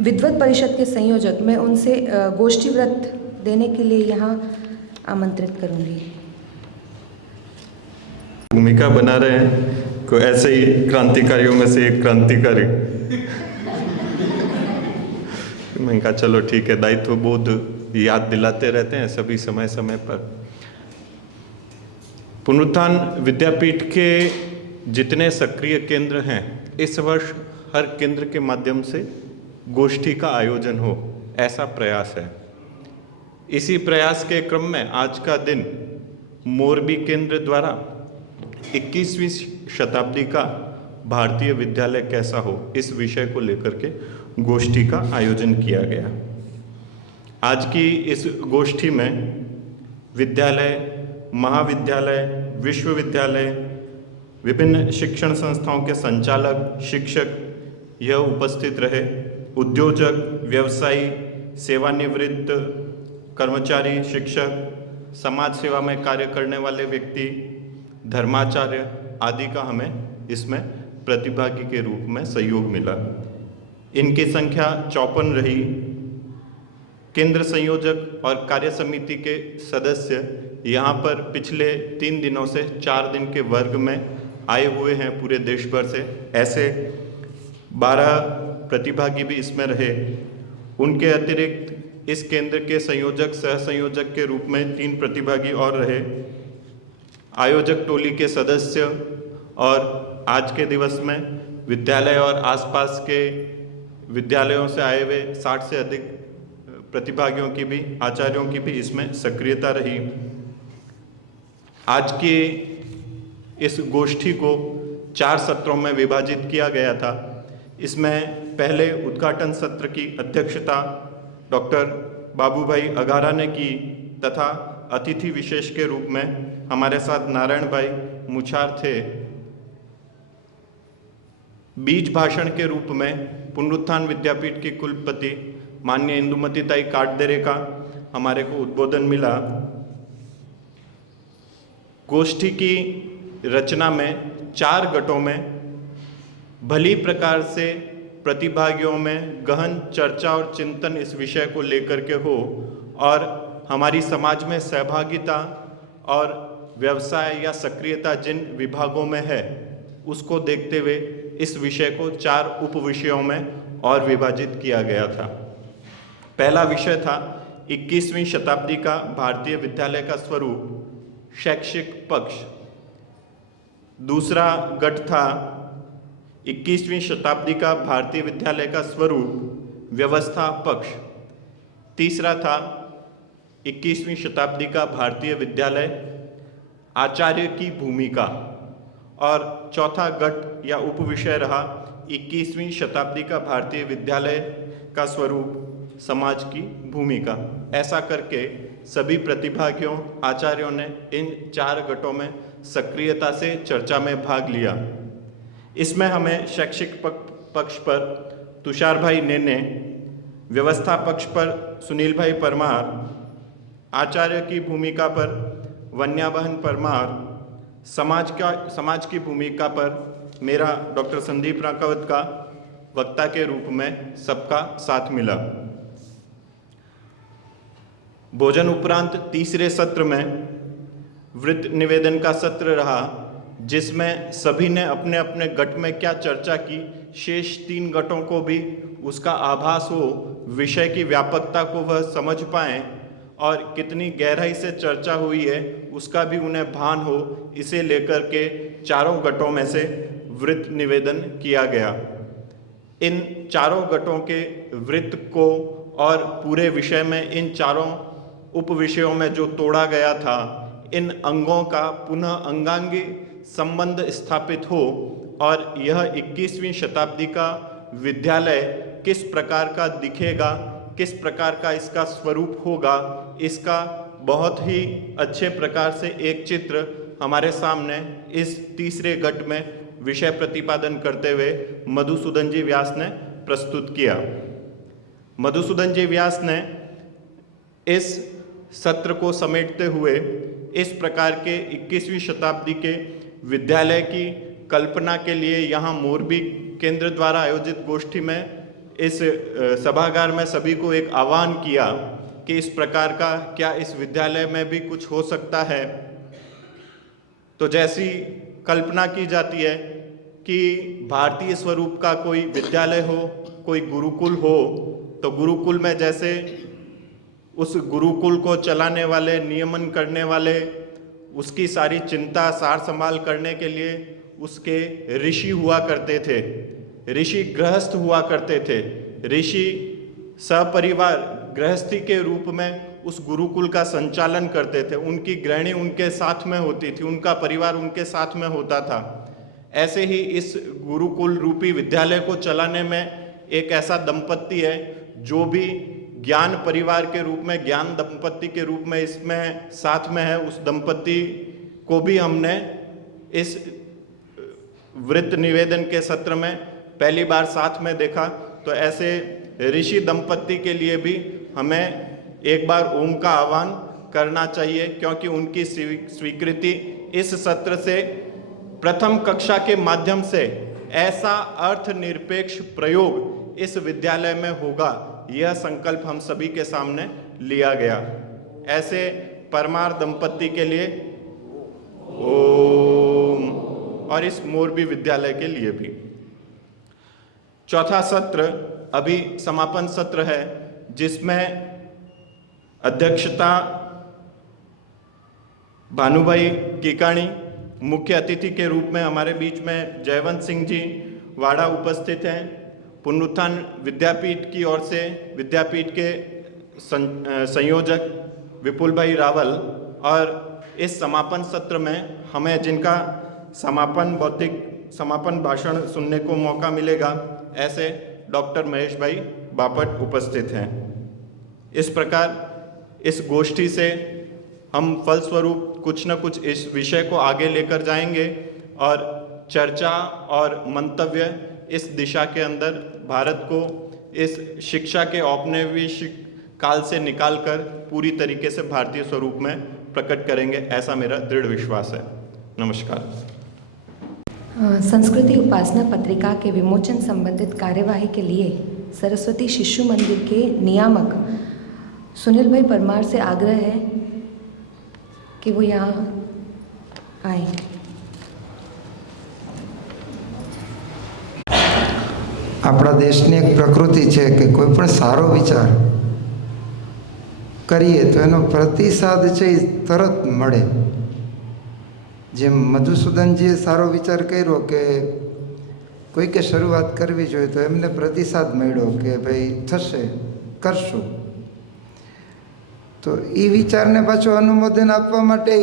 विद्वत परिषद के संयोजक, मैं उनसे गोष्ठी व्रत देने के लिए यहाँ आमंत्रित करूँगी। भूमिका बना रहे हैं को ऐसे ही क्रांतिकारियों में से एक क्रांतिकारी। मैंने कहा चलो ठीक है, दायित्व बोध याद दिलाते रहते हैं सभी समय समय पर। पुनरुत्थान विद्यापीठ के जितने सक्रिय केंद्र हैं, इस वर्ष हर केंद्र के माध्यम से गोष्ठी का आयोजन हो, ऐसा प्रयास है। इसी प्रयास के क्रम में आज का दिन मोरबी केंद्र द्वारा 21वीं शताब्दी का भारतीय विद्यालय कैसा हो, इस विषय को लेकर के गोष्ठी का आयोजन किया गया। आज की इस गोष्ठी में विद्यालय, महाविद्यालय, विश्वविद्यालय, विभिन्न शिक्षण संस्थाओं के संचालक, शिक्षक यह उपस्थित रहे। उद्योजक, व्यवसायी, सेवानिवृत्त कर्मचारी, शिक्षक, समाज सेवा में कार्य करने वाले व्यक्ति, धर्माचार्य आदि का हमें इसमें प्रतिभागी के रूप में सहयोग मिला। इनकी संख्या 54 रही। केंद्र संयोजक और कार्य समिति के सदस्य यहाँ पर पिछले 3 दिनों से 4 दिन के वर्ग में आए हुए हैं पूरे देश भर से। ऐसे 12 प्रतिभागी भी इसमें रहे। उनके अतिरिक्त इस केंद्र के संयोजक, सह संयोजक के रूप में 3 प्रतिभागी और रहे। आयोजक टोली के सदस्य और आज के दिवस में विद्यालय और आसपास के विद्यालयों से आए हुए 60 से अधिक प्रतिभागियों की भी, आचार्यों की भी इसमें सक्रियता रही। आज की इस गोष्ठी को 4 सत्रों में विभाजित किया गया था। इसमें पहले उद्घाटन सत्र की अध्यक्षता डॉक्टर बाबूभाई अगारा ने की तथा अतिथि विशेष के रूप में हमारे साथ नारायण भाई मुछार थे। बीज भाषण के रूप में पुनरुत्थान विद्यापीठ की कुलपति माननीय इंदुमती ताई काटदेरे का हमारे को उद्बोधन मिला। गोष्ठी की रचना में 4 गटों में भली प्रकार से प्रतिभागियों में गहन चर्चा और चिंतन इस विषय को लेकर के हो और हमारी समाज में सहभागिता और व्यवसाय या सक्रियता जिन विभागों में है उसको देखते हुए इस विषय को 4 उप विषयों में और विभाजित किया गया था। पहला विषय था 21वीं शताब्दी का भारतीय विद्यालय का स्वरूप, शैक्षिक पक्ष। दूसरा गट था 21वीं शताब्दी का भारतीय विद्यालय का स्वरूप, व्यवस्था पक्ष। तीसरा था 21वीं शताब्दी का भारतीय विद्यालय, आचार्य की भूमिका। और चौथा गट या उपविषय रहा 21वीं शताब्दी का भारतीय विद्यालय का स्वरूप, समाज की भूमिका। ऐसा करके सभी प्रतिभागियों, आचार्यों ने इन 4 गटों में सक्रियता से चर्चा में भाग लिया। इसमें हमें शैक्षिक पक्ष पर तुषार भाई नेने, व्यवस्था पक्ष पर सुनील भाई परमार, आचार्य की भूमिका पर वन्याबहन परमार, समाज की भूमिका पर मेरा डॉक्टर संदीप राकावत का वक्ता के रूप में सबका साथ मिला। भोजन उपरांत तीसरे सत्र में वृत्त निवेदन का सत्र रहा, जिसमें सभी ने अपने अपने गट में क्या चर्चा की, शेष 3 गटों को भी उसका आभास हो, विषय की व्यापकता को वह समझ पाएं और कितनी गहराई से चर्चा हुई है उसका भी उन्हें भान हो। इसे लेकर के 4 गटों में से वृत्त निवेदन किया गया। इन 4 गटों के वृत्त को और पूरे विषय में इन 4 उप विषयों में जो तोड़ा गया था, इन अंगों का पुनः अंगांगी संबंध स्थापित हो और यह 21वीं शताब्दी का विद्यालय किस प्रकार का दिखेगा, किस प्रकार का इसका स्वरूप होगा, इसका बहुत ही अच्छे प्रकार से एक चित्र हमारे सामने इस तीसरे गट में विषय प्रतिपादन करते हुए मधुसूदन जी व्यास ने प्रस्तुत किया। मधुसूदन जी व्यास ने इस सत्र को समेटते हुए इस प्रकार के 21वीं शताब्दी के विद्यालय की कल्पना के लिए यहाँ मोरबी केंद्र द्वारा आयोजित गोष्ठी में इस सभागार में सभी को एक आह्वान किया कि इस प्रकार का क्या इस विद्यालय में भी कुछ हो सकता है। तो जैसी कल्पना की जाती है कि भारतीय स्वरूप का कोई विद्यालय हो, कोई गुरुकुल हो, तो गुरुकुल में जैसे उस गुरुकुल को चलाने वाले, नियमन करने वाले, उसकी सारी चिंता सार संभाल करने के लिए उसके ऋषि हुआ करते थे। ऋषि गृहस्थ हुआ करते थे। ऋषि सपरिवार गृहस्थी के रूप में उस गुरुकुल का संचालन करते थे। उनकी गृहिणी उनके साथ में होती थी, उनका परिवार उनके साथ में होता था। ऐसे ही इस गुरुकुल रूपी विद्यालय को चलाने में एक ऐसा दंपत्ति है जो भी ज्ञान परिवार के रूप में, ज्ञान दंपत्ति के रूप में इसमें साथ में है। उस दंपत्ति को भी हमने इस वृत्त निवेदन के सत्र में पहली बार साथ में देखा। तो ऐसे ऋषि दंपत्ति के लिए भी हमें एक बार ओम का आह्वान करना चाहिए, क्योंकि उनकी स्वीकृति इस सत्र से प्रथम कक्षा के माध्यम से ऐसा अर्थनिरपेक्ष प्रयोग इस विद्यालय में होगा, यह संकल्प हम सभी के सामने लिया गया। ऐसे परमार दंपत्ति के लिए ओम, और इस मोरबी विद्यालय के लिए भी। चौथा सत्र अभी समापन सत्र है, जिसमें अध्यक्षता भानुभाई कीकाणी, मुख्य अतिथि के रूप में हमारे बीच में जयवंत सिंह जी वाड़ा उपस्थित हैं। पुनरुत्थान विद्यापीठ की ओर से विद्यापीठ के संयोजक विपुल भाई रावल, और इस समापन सत्र में हमें जिनका समापन भाषण सुनने को मौका मिलेगा, ऐसे डॉक्टर महेश भाई बापट उपस्थित हैं। इस प्रकार इस गोष्ठी से हम फलस्वरूप कुछ न कुछ इस विषय को आगे लेकर जाएंगे और चर्चा और मंतव्य इस दिशा के अंदर भारत को इस शिक्षा के औपनिवेशिक काल से निकालकर पूरी तरीके से भारतीय स्वरूप में प्रकट करेंगे, ऐसा मेरा दृढ़ विश्वास है। नमस्कार। संस्कृति उपासना पत्रिका के विमोचन संबंधित कार्यवाही के लिए सरस्वती शिशु मंदिर के नियामक सुनील भाई परमार से आग्रह है कि वो यहाँ आए। આપણા દેશની એક પ્રકૃતિ છે કે કોઈ પણ સારો વિચાર કરીએ તો એનો પ્રતિસાદ છે એ તરત મળે। જેમ મધુસૂદનજીએ સારો વિચાર કર્યો કે કોઈકે શરૂઆત કરવી જોઈએ તો એમને પ્રતિસાદ મળ્યો કે ભાઈ થશે, કરશું। તો એ વિચારને પાછો અનુમોદન આપવા માટે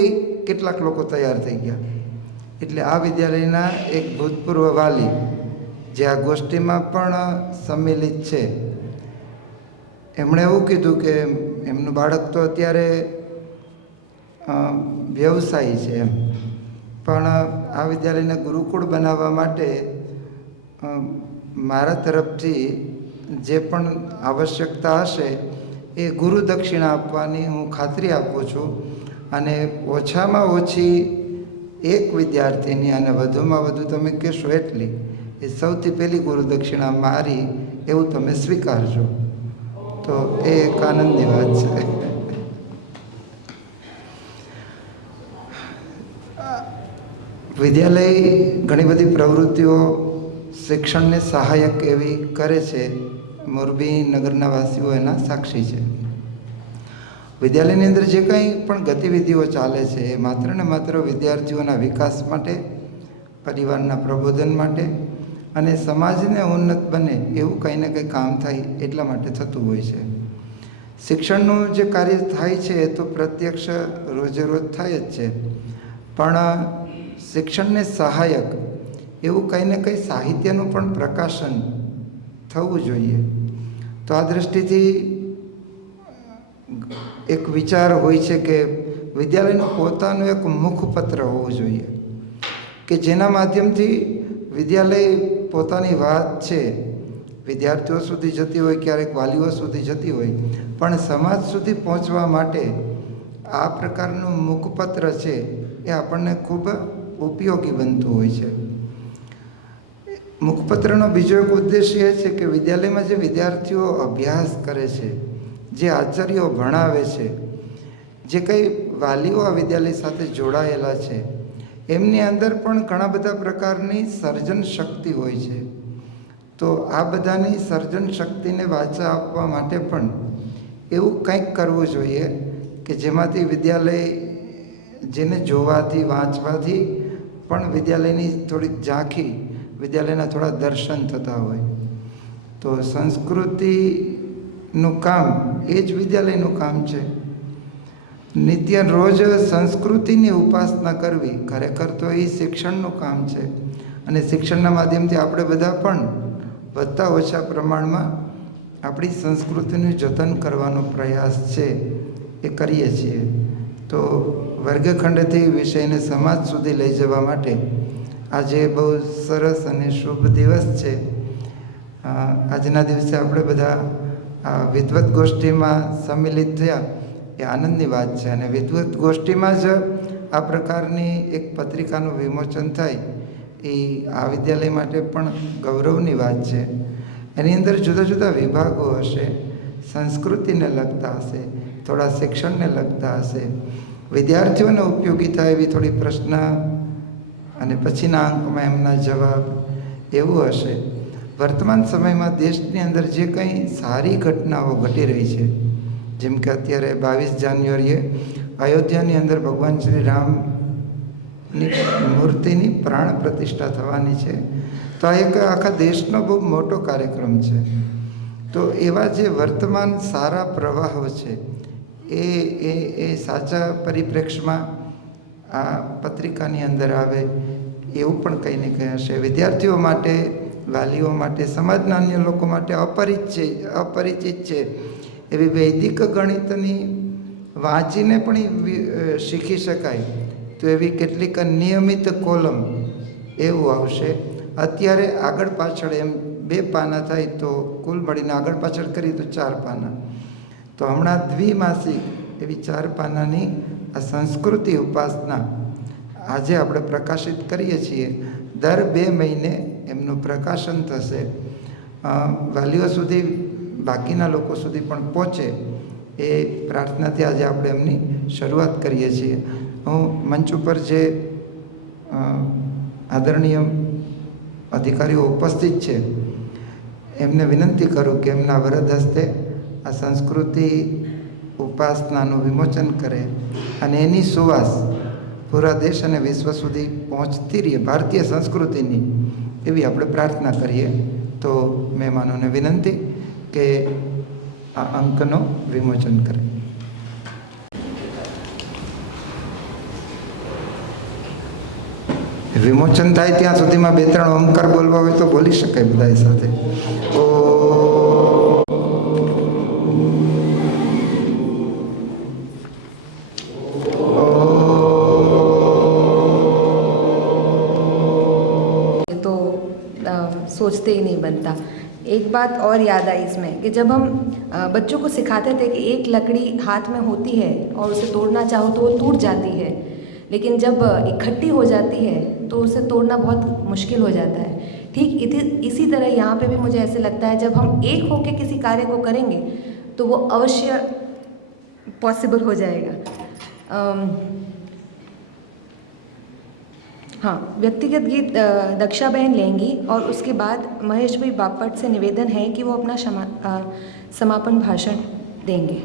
કેટલાક લોકો તૈયાર થઈ ગયા। એટલે આ વિદ્યાલયના એક ભૂતપૂર્વ વાલી જે આ ગોષ્ઠીમાં પણ સંમિલિત છે, એમણે એવું કીધું કે એમનું બાળક તો અત્યારે વ્યવસાયી છે એમ, પણ આ વિદ્યાલયને ગુરુકુળ બનાવવા માટે મારા તરફથી જે પણ આવશ્યકતા હશે એ ગુરુ દક્ષિણા આપવાની હું ખાતરી આપું છું। અને ઓછામાં ઓછી એક વિદ્યાર્થીની અને વધુમાં વધુ તમે કહેશો એટલી, એ સૌથી પહેલી ગુરુ દક્ષિણા મારી એવું તમે સ્વીકારજો। તો એ એક આનંદની વાત છે। વિદ્યાલય ઘણી બધી પ્રવૃત્તિઓ શિક્ષણને સહાયક એવી કરે છે। મોરબી નગરના વાસીઓ એના સાક્ષી છે। વિદ્યાલયની અંદર જે કંઈ પણ ગતિવિધિઓ ચાલે છે એ માત્ર ને માત્ર વિદ્યાર્થીઓના વિકાસ માટે, પરિવારના પ્રબોધન માટે અને સમાજને ઉન્નત બને એવું કંઈ ને કંઈ કામ થાય એટલા માટે થતું હોય છે। શિક્ષણનું જે કાર્ય થાય છે એ તો પ્રત્યક્ષ રોજે રોજ થાય જ છે, પણ શિક્ષણને સહાયક એવું કંઈ ને કંઈ સાહિત્યનું પણ પ્રકાશન થવું જોઈએ। તો આ દૃષ્ટિથી એક વિચાર હોય છે કે વિદ્યાલયનું પોતાનું એક મુખપત્ર હોવું જોઈએ કે જેના માધ્યમથી વિદ્યાલય પોતાની વાત છે વિદ્યાર્થીઓ સુધી જતી હોય, ક્યારેક વાલીઓ સુધી જતી હોય, પણ સમાજ સુધી પહોંચવા માટે આ પ્રકારનું મુખપત્ર છે એ આપણને ખૂબ ઉપયોગી બનતું હોય છે। મુખપત્રનો બીજો એક ઉદ્દેશ્ય એ છે કે વિદ્યાલયમાં જે વિદ્યાર્થીઓ અભ્યાસ કરે છે, જે આચાર્યો ભણાવે છે, જે કંઈ વાલીઓ આ વિદ્યાલય સાથે જોડાયેલા છે, એમની અંદર પણ ઘણા બધા પ્રકારની સર્જન શક્તિ હોય છે। તો આ બધાની સર્જન શક્તિને વાચા આપવા માટે પણ એવું કંઈક કરવું જોઈએ કે જેમાંથી વિદ્યાલય જેને જોવાથી, વાંચવાથી પણ વિદ્યાલયની થોડીક ઝાંખી વિદ્યાલયના થોડા દર્શન થતા હોય. તો સંસ્કૃતિનું કામ એ જ વિદ્યાલયનું કામ છે. નિત્ય રોજ સંસ્કૃતિની ઉપાસના કરવી ખરેખર તો એ શિક્ષણનું કામ છે. અને શિક્ષણના માધ્યમથી આપણે બધા પણ વધતા ઓછા પ્રમાણમાં આપણી સંસ્કૃતિનું જતન કરવાનો પ્રયાસ છે એ કરીએ છીએ. તો વર્ગખંડથી વિષયને સમાજ સુધી લઈ જવા માટે આજે બહુ સરસ અને શુભ દિવસ છે. આજના દિવસે આપણે બધા વિદ્વત ગોષ્ઠીમાં સંમિલિત થયા એ આનંદની વાત છે. અને વિદ્વત ગોષ્ઠીમાં જ આ પ્રકારની એક પત્રિકાનું વિમોચન થાય એ આ વિદ્યાલય માટે પણ ગૌરવની વાત છે. એની અંદર જુદા જુદા વિભાગો હશે, સંસ્કૃતિને લગતા હશે, થોડા શિક્ષણને લગતા હશે, વિદ્યાર્થીઓને ઉપયોગી થાય એવી થોડી પ્રશ્ન અને પછીના અંકમાં એમના જવાબ એવું હશે. વર્તમાન સમયમાં દેશની અંદર જે કંઈ સારી ઘટનાઓ ઘટી રહી છે, જેમ કે અત્યારે 22 જાન્યુઆરીએ અયોધ્યાની અંદર ભગવાન શ્રી રામની મૂર્તિની પ્રાણ પ્રતિષ્ઠા થવાની છે. તો આ એક આખા દેશનો બહુ મોટો કાર્યક્રમ છે. તો એવા જે વર્તમાન સારા પ્રવાહો છે એ સાચા પરિપ્રેક્ષમાં આ પત્રિકાની અંદર આવે એવું પણ કંઈ ને કંઈ હશે. વિદ્યાર્થીઓ માટે, વાલીઓ માટે, સમાજના અન્ય લોકો માટે અપરિચિત છે એવી વૈદિક ગણિતની વાંચીને પણ શીખી શકાય તો એવી કેટલીક નિયમિત કોલમ એવું આવશે. અત્યારે આગળ પાછળ એમ 2 પાના થાય તો કુલ મળીને આગળ પાછળ કરીએ તો 4 પાના. તો હમણાં દ્વિમાસિક એવી 4 પાનાની આ સંસ્કૃતિ ઉપાસના આજે આપણે પ્રકાશિત કરીએ છીએ. દર 2 મહિને એમનું પ્રકાશન થશે. વાલીઓ સુધી, બાકીના લોકો સુધી પણ પહોંચે એ પ્રાર્થનાથી આજે આપણે એમની શરૂઆત કરીએ છીએ. હું મંચ ઉપર જે આદરણીય અધિકારીઓ ઉપસ્થિત છે એમને વિનંતી કરું કે એમના વરદ હસ્તે આ સંસ્કૃતિ ઉપાસનાનું વિમોચન કરે અને એની સુવાસ પૂરા દેશ અને વિશ્વ સુધી પહોંચતી રહે ભારતીય સંસ્કૃતિની, એવી આપણે પ્રાર્થના કરીએ. તો મહેમાનોને વિનંતી કે આ અંકનો વિમોચન કરે. વિમોચન થાય ત્યાં સુધીમાં 2-3 ઓમકાર બોલવા હોય તો બોલી શકાય બધા સાથે. तो सोचते ही नहीं बनता. एक बात और याद आई इसमें कि जब हम बच्चों को सिखाते थे कि एक लकड़ी हाथ में होती है और उसे तोड़ना चाहो तो वो टूट जाती है, लेकिन जब इकट्ठी हो जाती है तो उसे तोड़ना बहुत मुश्किल हो जाता है. ठीक इसी तरह यहाँ पे भी मुझे ऐसे लगता है जब हम एक होकर किसी कार्य को करेंगे तो वो अवश्य पॉसिबल हो जाएगा. हाँ, व्यक्तिगत गीत दक्षाबहन लेंगी और उसके बाद महेश भाई बापट से निवेदन है कि वो अपना समापन भाषण देंगे.